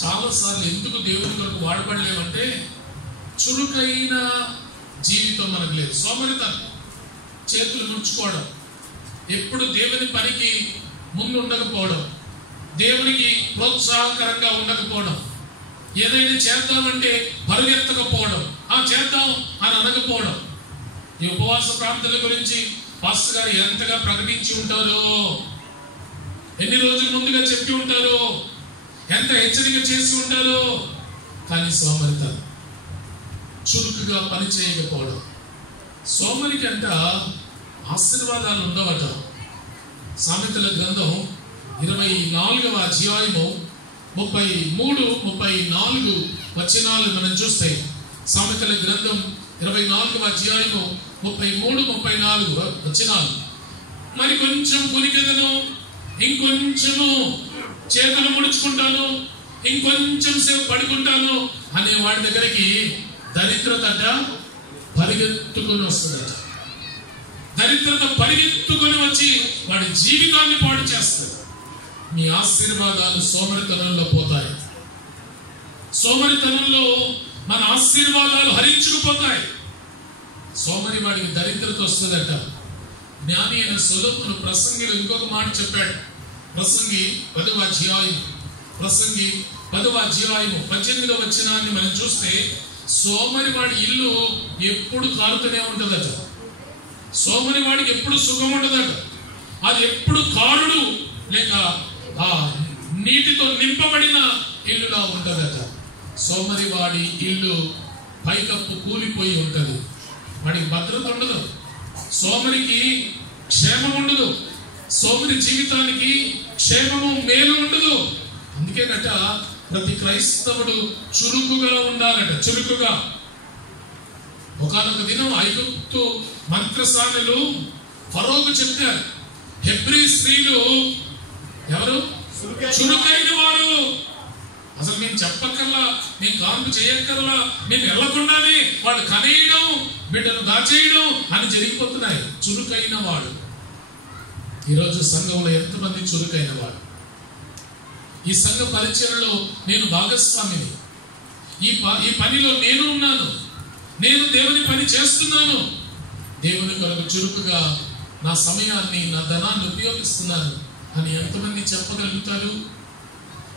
చాలాసార్లు ఎందుకు దేవుని కొరకు వాడబడలేమంటే చురుకైన జీవితం మనకు లేదు. సోమరితనం, చేతులు ముడుచుకోవడం, ఎప్పుడు దేవుని పనికి ముందు ఉండకపోవడం, దేవునికి ప్రోత్సాహకరంగా ఉండకపోవడం, ఏదైనా చేద్దామంటే పరుగెత్తకపోవడం, చేద్దాం అని అనకపోవడం. ఈ ఉపవాస ప్రార్థనల గురించి పాస్టర్ గారు ఎంతగా ప్రకటించి ఉంటారో, ఎన్ని రోజుల ముందుగా చెప్పి ఉంటారో, ఎంత హెచ్చరిక చేసి ఉంటారో, కానీ సోమరితనం, చురుకుగా పని చేయకపోవడం. సోమరికి అంట ఆశీర్వాదాలు ఉండవట. సామెతల గ్రంథం 24వ అధ్యాయము 33-34 వచనాలు మనం చూస్తే, సామెతల గ్రంథం 24వ అధ్యాయము 33-34 వచనాలు, మరి కొంచెం కొనికెదను, ఇంకొంచెము చేతులు ముడుచుకుంటాను, ఇంకొంచెం సేపు పడుకుంటాను అనే వాడి దగ్గరికి దరిద్రత పరిగెత్తుకొని వస్తుందట. దరిద్రత పరిగెత్తుకొని వచ్చి వాడి జీవితాన్ని పాడు చేస్తుంది. మీ ఆశీర్వాదాలు సోమరితనంలో పోతాయి. సోమరితనంలో మన ఆశీర్వాదాలు హరించుకుపోతాయి. సోమరి వాడికి దరిద్రత వస్తుందట. జ్ఞాని అయిన సొలొమోను ప్రసంగిలో ఇంకొక మాట చెప్పాడు. ప్రసంగి 10వ అధ్యాయము 18వ వచనాన్ని మనం చూస్తే, సోమరి వాడి ఇల్లు ఎప్పుడు కారుతూనే ఉంటుందట. సోమరి వాడికి ఎప్పుడు సుఖం ఉండదట. అది ఎప్పుడు కారుడు లేక నీటితో నింపబడిన ఇల్లులా ఉంటదట. సోమరి వాడి ఇల్లు పైకప్పు కూలిపోయి ఉంటది. వాడికి భద్రత ఉండదు. సోమరికి క్షేమం ఉండదు. సోమరి జీవితానికి క్షేమము మేలు ఉండదు. అందుకేనట ప్రతి క్రైస్తవుడు చురుకుగా ఉండాలట. చురుకుగా. ఒకనొక దినం ఐగుప్తు మంత్రసానులు ఫరోకు చెప్పారు, హెబ్రీ స్త్రీలు ఎవరు? చురుకైన వారు. అసలు మేము చెప్పక్కర్లా, మేము కాన్పు చేయక్కర్లా, మేము వెళ్ళకుండానే వాడు కనేయడం, బిడ్డను దాచేయడం అని జరిగిపోతున్నాయి. చురుకైన వాడు. ఈరోజు సంఘంలో ఎంతమంది చురుకైన వాడు? ఈ సంఘ పరిచయంలో నేను భాగస్వామిని. ఈ పనిలో నేను ఉన్నాను. నేను దేవుని పని చేస్తున్నాను. దేవుని కొరకు చురుకుగా నా సమయాన్ని, నా ధనాన్ని ఉపయోగిస్తున్నాను అని ఎంతమంది చెప్పగలుగుతారు?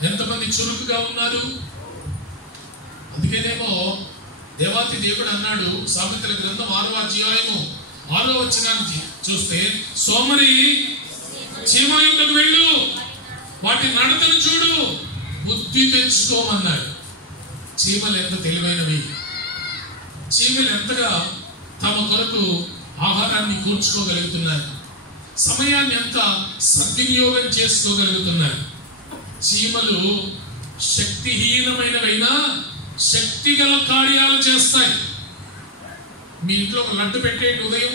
ఎంతమంది చురుకుగా ఉన్నారు? అందుకేనేమో దేవాతి దేవుడు అన్నాడు, సామెతల గ్రంథం 6వ అధ్యాయము 6వ వచనాన్ని చూస్తే, సోమరి చీమల యుద్ధకు వెళ్ళు, వాటి నడతను చూడు, బుద్ధి తెచ్చుకోమన్నాడు. చీమలు ఎంత తెలివైనవి! చీమలు ఎంతగా తమ కొరకు ఆహారాన్ని కూర్చుకోగలుగుతున్నాయి, సమయాన్ని ఎంత సద్వినియోగం చేసుకోగలుగుతున్నాయి. చీమలు శక్తిహీనమైనవైనా శక్తిగల కార్యాలు చేస్తాయి. మీ ఇంట్లో ఒక లడ్డు పెట్టేయండి, ఉదయం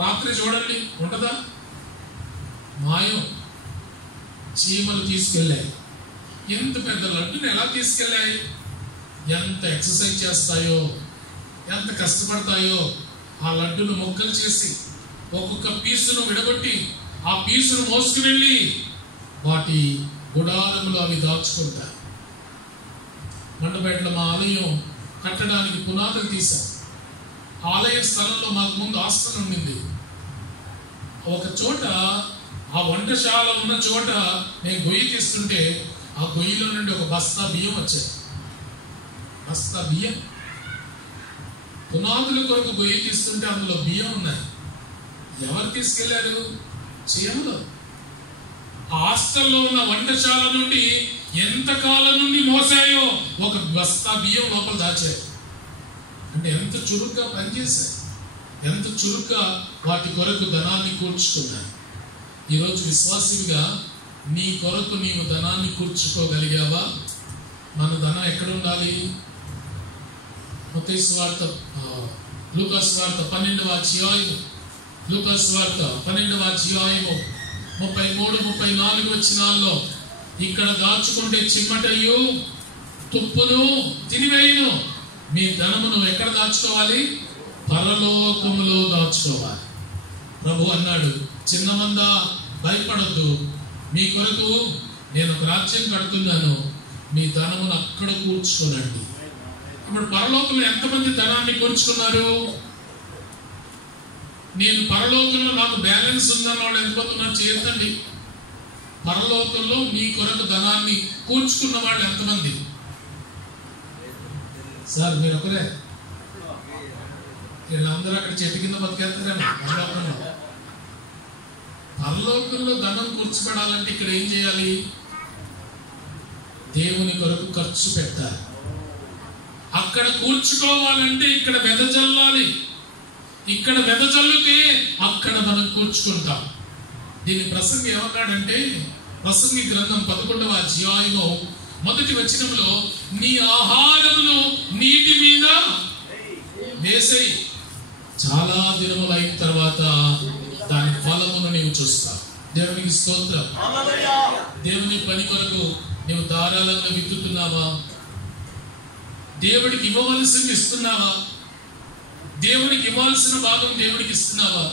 రాత్రి చూడండి, ఉంటదా? మాయం. చీమలు తీసుకెళ్ళాయి. ఎంత పెద్ద లడ్డుని ఎలా తీసుకెళ్ళాయి? ఎంత ఎక్సర్సైజ్ చేస్తాయో, ఎంత కష్టపడతాయో. ఆ లడ్డును ముక్కలు చేసి ఒక్కొక్క పీసును విడగొట్టి ఆ పీసును మోసుకు వెళ్ళి వాటి గుడారములో అవి దాచుకుంటారు. మండపేటలో మా ఆలయం కట్టడానికి పునాదులు తీశాం. ఆలయ స్థలంలో మాకు ముందు హాస్టల్ ఉండింది. ఒక చోట ఆ వంటశాల ఉన్న చోట నేను గొయ్యి తీస్తుంటే ఆ గొయ్యిలో నుండి ఒక బస్తా బియ్యం వచ్చాయి. బస్తా బియ్యం, పునాదుల కొరకు గొయ్యి తీస్తుంటే అందులో బియ్యం ఉన్నాయి. ఎవరు తీసుకెళ్లారు? చీమలు. ఆ హాస్టల్లో ఉన్న వంటశాల నుండి ఎంతకాలం నుండి మోసాయో ఒక బస్తా బియ్యం లోపల దాచాయి. అంటే ఎంత చురుగ్గా పనిచేశాయి, ఎంత చురుగ్గా వాటి కొరకు ధనాన్ని కూర్చుకున్నాయి. ఈరోజు విశ్వాసిగా నీ కొరకు నీవు ధనాన్ని కూర్చుకోగలిగావా? మన ధనం ఎక్కడ ఉండాలి? మత్తయి సువార్త, లూకాసు వార్త 12వ అధ్యాయము, లూకాసు వార్త 12వ అధ్యాయము 33-34 వచనాల్లో, ఇక్కడ దాచుకుంటే చిమ్మటయు తుప్పును తినివేయును. మీ ధనమును ఎక్కడ దాచుకోవాలి? పరలోకములో దాచుకోవాలి. ప్రభు అన్నాడు, చిన్న మంద భయపడొద్దు, మీ కొరకు నేను ఒక రాజ్యం కడుతున్నాను, మీ ధనమును అక్కడ కూర్చుకోనండి. ఇప్పుడు పరలోకంలో ఎంతమంది ధనాన్ని కూర్చుకున్నారు? నేను పరలోకంలో నాకు బ్యాలెన్స్ ఉందన్న వాళ్ళు ఎంతమంది ఉన్నారు? చేయొద్దండి. పరలోకంలో మీ కొరకు ధనాన్ని కూర్చుకున్న వాళ్ళు ఎంతమంది? సార్ మీరు ఒకరే? వీళ్ళందరూ అక్కడ చెట్టు కింద బతికేస్తారేమో. పరలోకంలో ధనం కూర్చుపడాలంటే ఇక్కడ ఏం చేయాలి? దేవుని కొరకు ఖర్చు పెట్టాలి. అక్కడ కూర్చుకోవాలంటే ఇక్కడ వెదజల్లాలి. ఇక్కడ వెదజల్లుతే అక్కడ మనం కూర్చుకుంటాం. దీని ప్రసంగి ఏమన్నాడంటే, ప్రసంగి గ్రంథం 11వ అధ్యాయము 1వ వచనంలో, నీ ఆహారమును నీటి మీద వేసేయి, చాలా దినములు అయిన తర్వాత దాని ఫలమును నీవు చూస్తావు. దేవునికి స్తోత్రం. దేవుని పని కొరకు నీవు ధారాళంగా విత్తుతున్నావా? దేవుడికి ఇవ్వవలసింది ఇస్తున్నావా? దేవునికి ఇవ్వాల్సిన భాగం దేవుడికి ఇస్తున్నావా?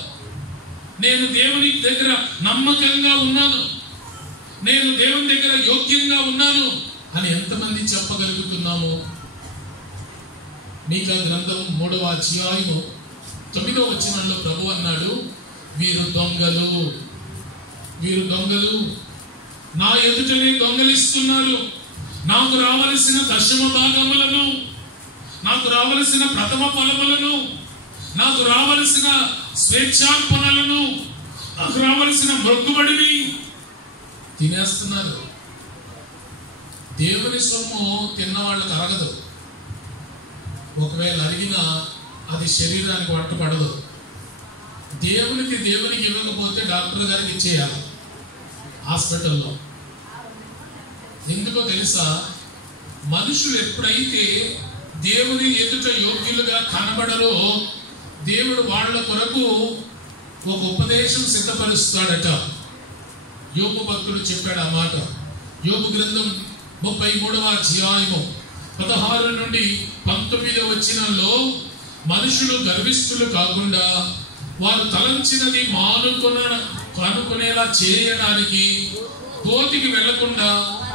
నేను దేవుని దగ్గర నమ్మకంగా ఉన్నాను, నేను దేవుని దగ్గర యోగ్యంగా ఉన్నాను అని ఎంతమంది చెప్పగలుగుతున్నాము? మీకా గ్రంథం 3వ అధ్యాయము 9వ వచనంలో ప్రభు అన్నాడు, వీరు దొంగలు, వీరు దొంగలు, నా ఎదుటనే దొంగలిస్తున్నారు. నాకు రావలసిన దశమ భాగములను, నాకు రావలసిన ప్రథమ ఫలములను, నాకు రావలసిన స్వేచ్ఛార్పణలను, నాకు రావలసిన మొక్కుబడిని తినేస్తున్నారు. దేవుని సొమ్ము తిన్నవాళ్ళకి అరగదు. ఒకవేళ అరిగినా అది శరీరానికి వంటపడదు. దేవునికి ఇవ్వకపోతే డాక్టర్ గారికి ఇచ్చేయాలి హాస్పిటల్లో. ఎందుకో తెలుసా? మనుషులు ఎప్పుడైతే దేవుని ఎదుట యోగ్యులుగా కనబడరో దేవుడు వాళ్ళ కొరకు ఒక ఉపదేశం సిద్ధపరుస్తాడట. యోబు భక్తుడు చెప్పాడు ఆ మాట. యోబు గ్రంథం 33వ అధ్యాయము 16 నుండి 19వ వచనంలో, మనుషులు గర్విష్ఠులు కాకుండా వారు తలంచినది మానుకునేలా చేయడానికి, కోతికి వెళ్లకుండా,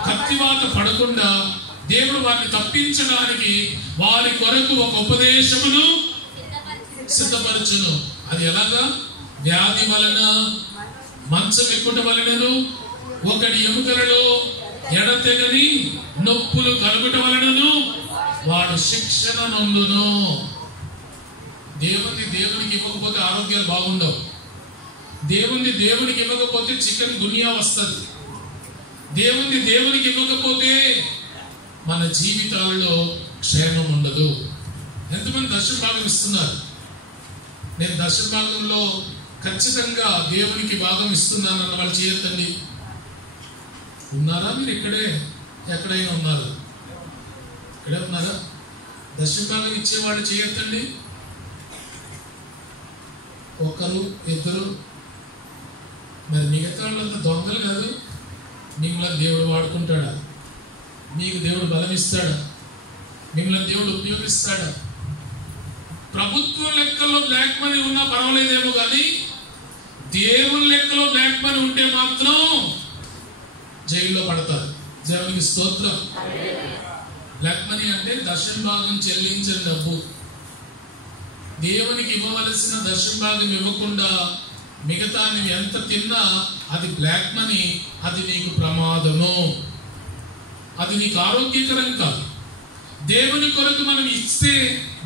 కత్తివాత పడకుండా దేవుడు వారిని తప్పించడానికి వారి కొరకు ఒక ఉపదేశమును సిద్ధపరచును. అది ఎలాగా? వ్యాధి వలన, మంచం ఎక్కుట వలనను, ఒకటి ఎముకలలో ఎడతెగని నొప్పులు కలుగుట వలనను వాడు శిక్షణ నొందును. దేవునికి ఇవ్వకపోతే ఆరోగ్యాలు బాగుండవు. దేవునికి ఇవ్వకపోతే చికెన్ గునియా వస్తుంది. దేవునికి ఇవ్వకపోతే మన జీవితాలలో క్షేమం ఉండదు. ఎంతమంది దశమ భాగం ఇస్తున్నారు? నేను దశమ భాగంలో ఖచ్చితంగా దేవునికి భాగం ఇస్తున్నానన్న వాళ్ళు చేయొద్దండి. ఉన్నారా? మీరు ఎక్కడైనా ఉన్నారు? ఇక్కడే ఉన్నారా? దశమ భాగం ఇచ్చేవాడు చేయొద్దండి. ఒకరు ఇద్దరు, మరి మిగతా వాళ్ళంతా దొంగలు కాదు. మిమ్మల్ని దేవుడు వాడుకుంటాడా? మీకు దేవుడు బలం ఇస్తాడా? మిమ్మల్ని దేవుడు ఉపయోగిస్తాడా? ప్రభుత్వ లెక్కలో బ్లాక్ మనీ ఉన్నా పర్వాలేదేమో కానీ దేవుని లెక్కలో బ్లాక్ మనీ ఉంటే మాత్రం జైల్లో పడతారు. దేవునికి స్తోత్రం. బ్లాక్ మనీ అంటే దశమ భాగం చెల్లించిన డబ్బు. దేవునికి ఇవ్వవలసిన దశమ భాగం ఇవ్వకుండా మిగతా నువ్వు ఎంత తిన్నా అది బ్లాక్ మనీ. అది నీకు ప్రమాదము, అది నీకు ఆరోగ్యకరం కాదు. దేవుని కొరకు మనం ఇస్తే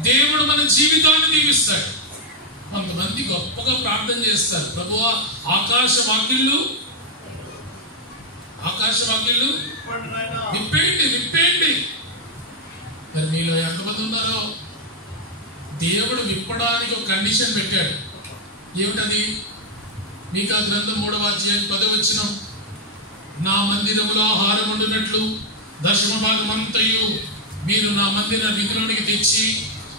దేవుడు మన జీవితాన్ని దీవిస్తాడు. కొంతమంది గొప్పగా ప్రార్థన చేస్తారు, ప్రభువా ఆకాశ వాకిళ్ళు విప్పేయండి. మరి మీలో ఎంతమంది ఉన్నారో దేవుడు విప్పడానికి ఒక కండిషన్ పెట్టాడు. ఏమిటది? మీకా గ్రంథం 3వ అధ్యాయం 10వ వచనం, నా మందిరములో ఆహారం వండునట్లు దశమ భాగం అంతయు మీరు నా మందిర నిధిలోనికి తెచ్చి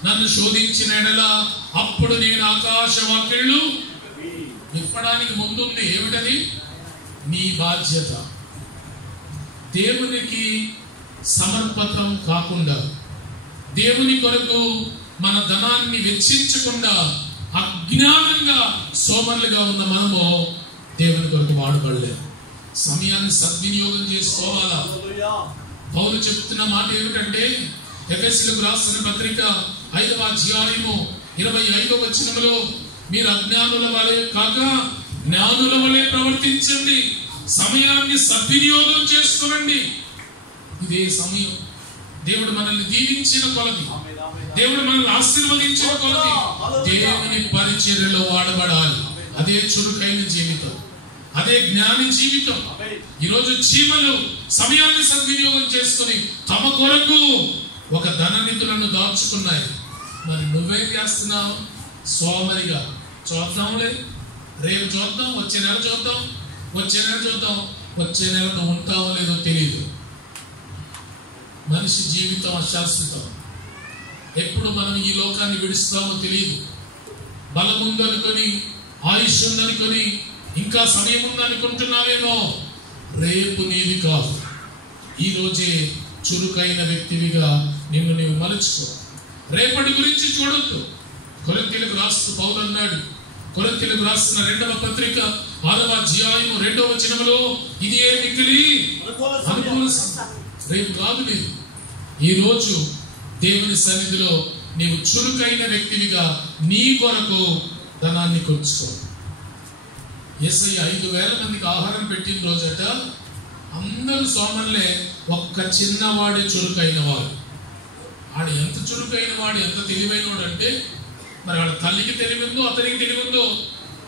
నన్ను శోధించిన ఎడల అప్పుడు నేను ఆకాశ వాకిళ్ళు విప్పడానికి ముందుంది. ఏమిటది? నీ బాధ్యత. దేవునికి సమర్పణం కాకుండా, దేవుని కొరకు మన ధనాన్ని వెచ్చించకుండా అజ్ఞానంగా సోమరులుగా ఉన్న మనము దేవుని కొరకు వాడబడలేదు. సమయాన్ని సద్వినియోగం చేసుకోవాలా? పౌలు చెప్తున్న మాట ఏమిటంటే, ఎఫెసీయులకు రాసిన పత్రిక 5వ అధ్యాయము 25వ వచనములో, మీరు అజ్ఞానుల వలె కాక జ్ఞానుల వలె ప్రవర్తించండి, సమయాన్ని సద్వినియోగం చేసుకోనండి. ఇదే సమయం. దేవుడు మనల్ని దీవించిన కొలది, దేవుడు మనల్ని ఆశీర్వదించిన కొలది దేవుని పరిచర్యలో వాడబడాలి. అదే చురుకైన జీవితం, అదే జ్ఞాని జీవితం. ఈరోజు చీమలు సమయాన్ని సద్వినియోగం చేసుకుని తమ కొరకు ఒక ధననిధులను దాచుకున్నాయి. మరి నువ్వేం చేస్తున్నావు? సోమరిగా చూద్దాంలే, రేపు చూద్దాం, వచ్చే నెల చూద్దాం, వచ్చే నెల నువ్వు ఉంటావో లేదో తెలియదు. మనిషి జీవితం అశాశ్వతం. ఎప్పుడు మనం ఈ లోకాన్ని విడుస్తామో తెలియదు. బలం ఉందనుకొని, ఆయుష్ ఉందనుకొని, ఇంకా సమయం ఉందనుకుంటున్నావేమో. రేపు నీది కాదు. ఈరోజే చురుకైన వ్యక్తివిగా నిన్ను నీవు మలుచుకో. రేపటి గురించి చూడొద్దు. కొరింథీయులకు రాస్తూ పౌలు అన్నాడు, కొరింథీయులకు రాసిన 2వ పత్రిక 6వ అధ్యాయము 2వ వచనములో, ఇది ఏ మిక్కిలి అనుకూల రేపు కాదు. లేదు, ఈరోజు దేవుని సన్నిధిలో నీవు చురుకైన వ్యక్తివిగా నీ కొరకు ధనాన్ని కూర్చుకో. యేసయ్య 5,000 మందికి ఆహారం పెట్టిన రోజట అందరూ సోమరులే, ఒక్క చిన్నవాడే చురుకైన వాడు. ఆడు ఎంత చురుకైన వాడు, ఎంత తెలివైన వాడు అంటే, మరి వాళ్ళ తల్లికి తెలివిందో అతనికి తెలివిందో,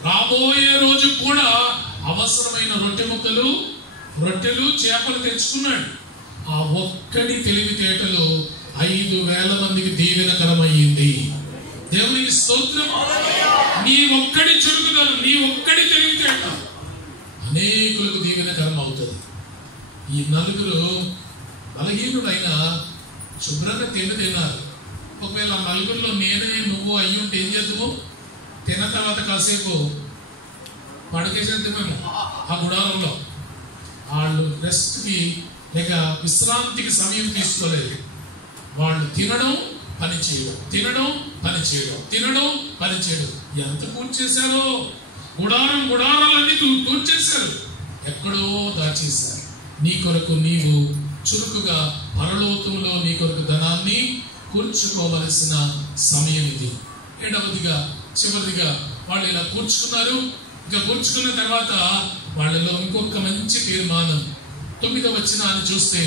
రాబోయే రోజు కూడా అవసరమైన రొట్టెలు చేపలు తెచ్చుకున్నాడు. ఆ ఒక్కడి తెలివితేటలు 5,000 మందికి దీవెనకరమయ్యింది. దేవునికి స్తోత్రం. నీ ఒక్కడి చురుకుదనం, నీ ఒక్కడి తెలివితేట అనేకులకు దీవెనకరం అవుతుంది. ఈ 4 బలహీనుడైనా శుభ్రంగా తిన్నారు. ఒకవేళ ఆ 4లో నేనే నువ్వు అయ్యుంటే ఏం చేద్దాము? తిన్న తర్వాత కాసేపు పడకేసేద్దామేమో ఆ గుడారంలో. వాళ్ళు రెస్ట్కి లేక విశ్రాంతికి సమయం తీసుకోలేదు. వాళ్ళు తినడం పని చేయడం ఎంత కూర్చేశారో. గుడారాలన్నీ కూర్చేశారు, ఎక్కడో దాచేశారు. నీ కొరకు నీవు చురుకుగా పరలోకంలో నీ కొరకు ధనాన్ని కూర్చుకోవలసిన సమయం ఇది. 7వదిగా చివరిదిగా వాళ్ళు ఇలా కూర్చుకున్నారు. ఇక కూర్చుకున్న తర్వాత వాళ్ళలో ఇంకొక మంచి తీర్మానం. 9వ వచనాన్ని చూస్తే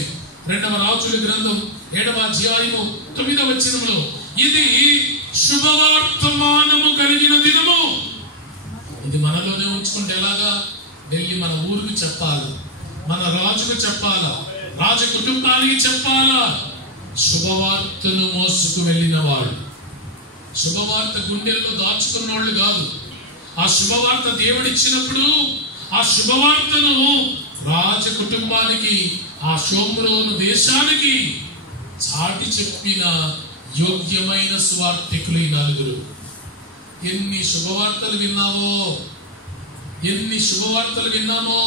2వ రాజుల గ్రంథం 7వ అధ్యాయము 9వ వచనంలో, ఇది శుభవర్తమానము కలిగిన దినము. ఇది మనలోనే ఉంచుకుంటే ఎలాగా? వెళ్ళి మన ఊరికి చెప్పాలి, మన రాజుకు చెప్పాలా, రాజ కుటుంబానికి చెప్పాలా. శుభవార్తను మోసుకు వెళ్ళిన వాడు, శుభవార్త గుండెల్లో దాచుకున్న వాళ్ళు కాదు. ఆ శుభవార్త దేవుడిచ్చినప్పుడు ఆ శుభవార్తను రాజ కుటుంబానికి, ఆ షోమ్రోను దేశానికి చాటి చెప్పిన యోగ్యమైన సువార్తికులు ఈ 4. ఎన్ని శుభవార్తలు విన్నామో.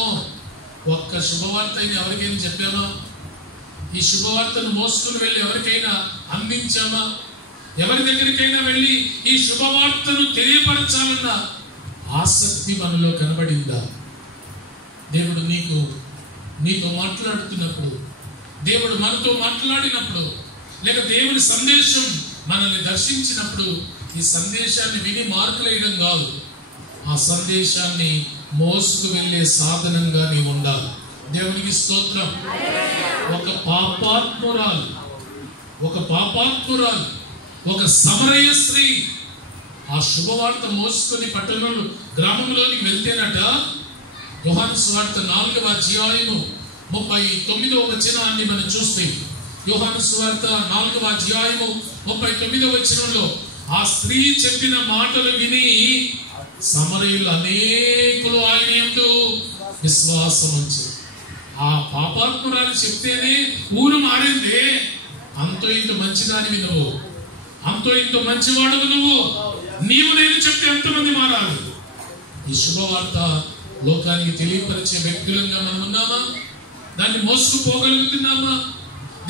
ఒక్క శుభవార్త అయినా ఎవరికైనా చెప్పామా? ఈ శుభవార్తను మోసుకుని వెళ్ళి ఎవరికైనా అందించామా? ఎవరి దగ్గరికైనా వెళ్ళి ఈ శుభవార్తను తెలియపరచాలన్న ఆసక్తి మనలో కనబడిందా? దేవుడు నీతో మాట్లాడుతున్నప్పుడు, దేవుడు మనతో మాట్లాడినప్పుడు, లేక దేవుని సందేశం మనల్ని దర్శించినప్పుడు ఈ సందేశాన్ని విని మార్కులు వేయడం కాదు, ఆ సందేశాన్ని మోసుకు వెళ్ళే సాధనంగా నీవు ఉండాలి. దేవునికి స్తోత్రం. ఒక పాపాత్మురాలు, ఒక సమరయ స్త్రీ ఆ శుభవార్త మోసుకొని పట్టణంలో గ్రామంలోనికి వెళ్తేనట, యోహాను సువార్త 4వ అధ్యాయము 39వ వచనాన్ని మనం చూస్తే, యోహాను సువార్త 4వ అధ్యాయము 39వ వచనంలో ఆ స్త్రీ చెప్పిన మాటలు విని సమరయులు అనేకులు ఆయన యందు విశ్వాసం ఉంచారు. ఆ పాపాత్మురాలు చెప్తేనే ఊరు మారిందే. అంతో ఇంత మంచిదానివి నువ్వు, అంతో ఇంత మంచివాడువు నువ్వు, నీవు నేను చెప్తే ఎంతమంది మారాలి? ఈ శుభవార్త లోకానికి తెలియపరిచే వ్యక్తులంగా మనం ఉన్నామా? దాన్ని మోసుకుపోగలుగుతున్నామా?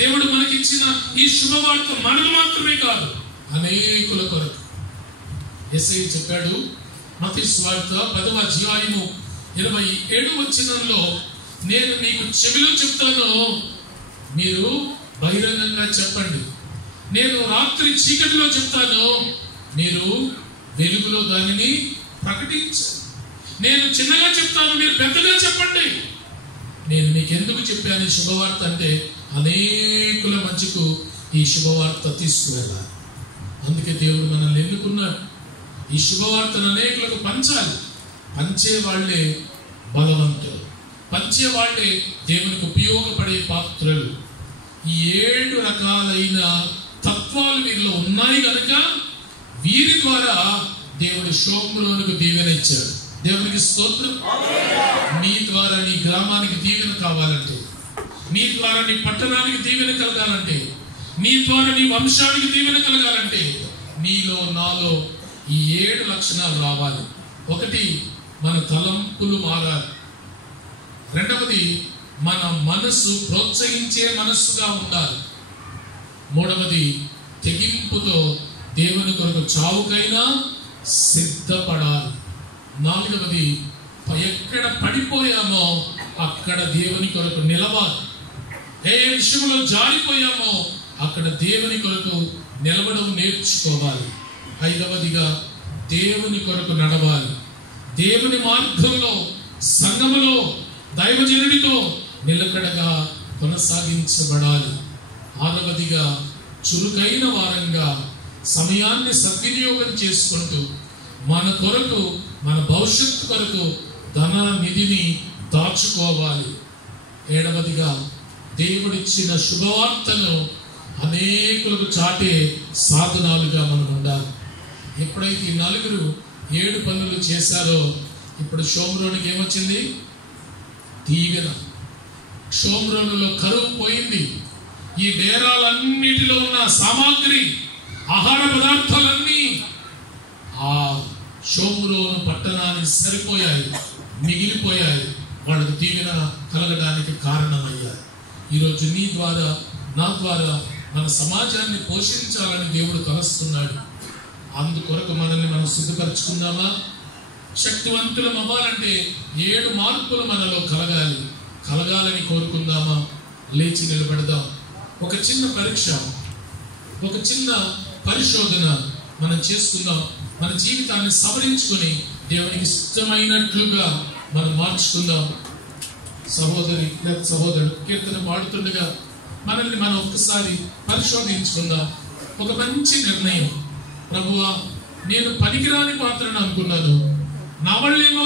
దేవుడు మనకిచ్చిన ఈ శుభవార్త మనకు మాత్రమే కాదు, అనేకుల కొరకు. యేసయ్య చెప్పాడు మత్తయి సువార్త 10వ అధ్యాయము 27వ వచనంలో, నేను మీకు చెవిలో చెప్తాను, మీరు బహిరంగంగా చెప్పండి. నేను రాత్రి చీకటిలో చెప్తాను, మీరు వెలుగులో దానిని ప్రకటించండి. నేను చిన్నగా చెప్తాను, మీరు పెద్దగా చెప్పండి. నేను మీకు ఎందుకు చెప్పాను ఈ శుభవార్త అంటే, అనేకుల మధ్యకు ఈ శుభవార్త తీసుకువెళ్ళాలి. అందుకే దేవుడు మనల్ని ఎన్నుకున్నాడు. ఈ శుభవార్తను అనేకులకు పంచాలి. పంచేవాళ్లే బలవంతులు, పంచేవాళ్లే దేవునికి ఉపయోగపడే పాత్రలు. ఈ 7 రకాలైన తత్వాలు వీరిలో ఉన్నాయి కనుక వీరి ద్వారా దేవుడు షోమ్రోనుకు దీవెన ఇచ్చాడు. దేవునికి స్తోత్రం. నీ ద్వారా నీ గ్రామానికి దీవెన కావాలంటే, నీ ద్వారా నీ పట్టణానికి దీవెన కలగాలంటే, నీ ద్వారా నీ వంశానికి దీవెన కలగాలంటే నీలో నాలో ఈ 7 లక్షణాలు రావాలి. ఒకటి, మన తలంపులు మారాలి. రెండవది, మన మనస్సు ప్రోత్సహించే మనస్సుగా ఉండాలి. మూడవది, తెగింపుతో దేవుని కొరకు చావుకైనా సిద్ధపడాలి. నాలుగవది, ఎక్కడ పడిపోయామో అక్కడ దేవుని కొరకు నిలవాలి. ఏ విషయంలో జారిపోయామో అక్కడ దేవుని కొరకు నిలబడడం నేర్చుకోవాలి. ఐదవదిగా, దేవుని కొరకు నడవాలి. దేవుని మార్గంలో, సంఘములో దైవజనుడితో నిలకడగా కొనసాగించబడాలి. ఆరవదిగా, చురుకైన వారంగా సమయాన్ని సద్వినియోగం చేసుకుంటూ మన కొరకు, మన భవిష్యత్తు కొరకు ధన నిధిని దాచుకోవాలి. ఏడవదిగా, దేవుడిచ్చిన శుభవార్తను అనేకులకు చాటే సాధనాలుగా మనం ఉండాలి. ఎప్పుడైతే ఈ 4 7 పనులు చేశారో, ఇప్పుడు షోమ్రోనుకి ఏమొచ్చింది? దీవెన. షోమ్రోనులో కరువు పోయింది. ఈ డేరాలన్నిటిలో ఉన్న సామాగ్రి, ఆహార పదార్థాలన్నీ ఆ షోమ్రోను పట్టణానికి సరిపోయాయి, మిగిలిపోయాయి. వాళ్ళకు దీవెన కలగడానికి కారణమయ్యాయి. ఈరోజు నీ ద్వారా, నా ద్వారా మన సమాజాన్ని పోషించాలని దేవుడు తలస్తున్నాడు. అందుకొరకు మనల్ని మనం సిద్ధపరచుకుందామా? శక్తివంతులం అవ్వాలంటే 7 మార్పులు మనలో కలగాలని కోరుకుందామా? లేచి నిలబడదాం. ఒక చిన్న పరీక్ష, ఒక చిన్న పరిశోధన మనం చేసుకుందాం. మన జీవితాన్ని సవరించుకొని దేవునికి ఇష్టమైనట్లుగా మనం మార్చుకుందాం. సహోదరి లేదా సహోదరుడు కీర్తన పాడుతుండగా మనల్ని మనం ఒక్కసారి పరిశోధించుకుందాం. ఒక మంచి నిర్ణయం, ప్రభువా నేను పనికిరాని పాత్రను అనుకున్నాను, నా వల్ల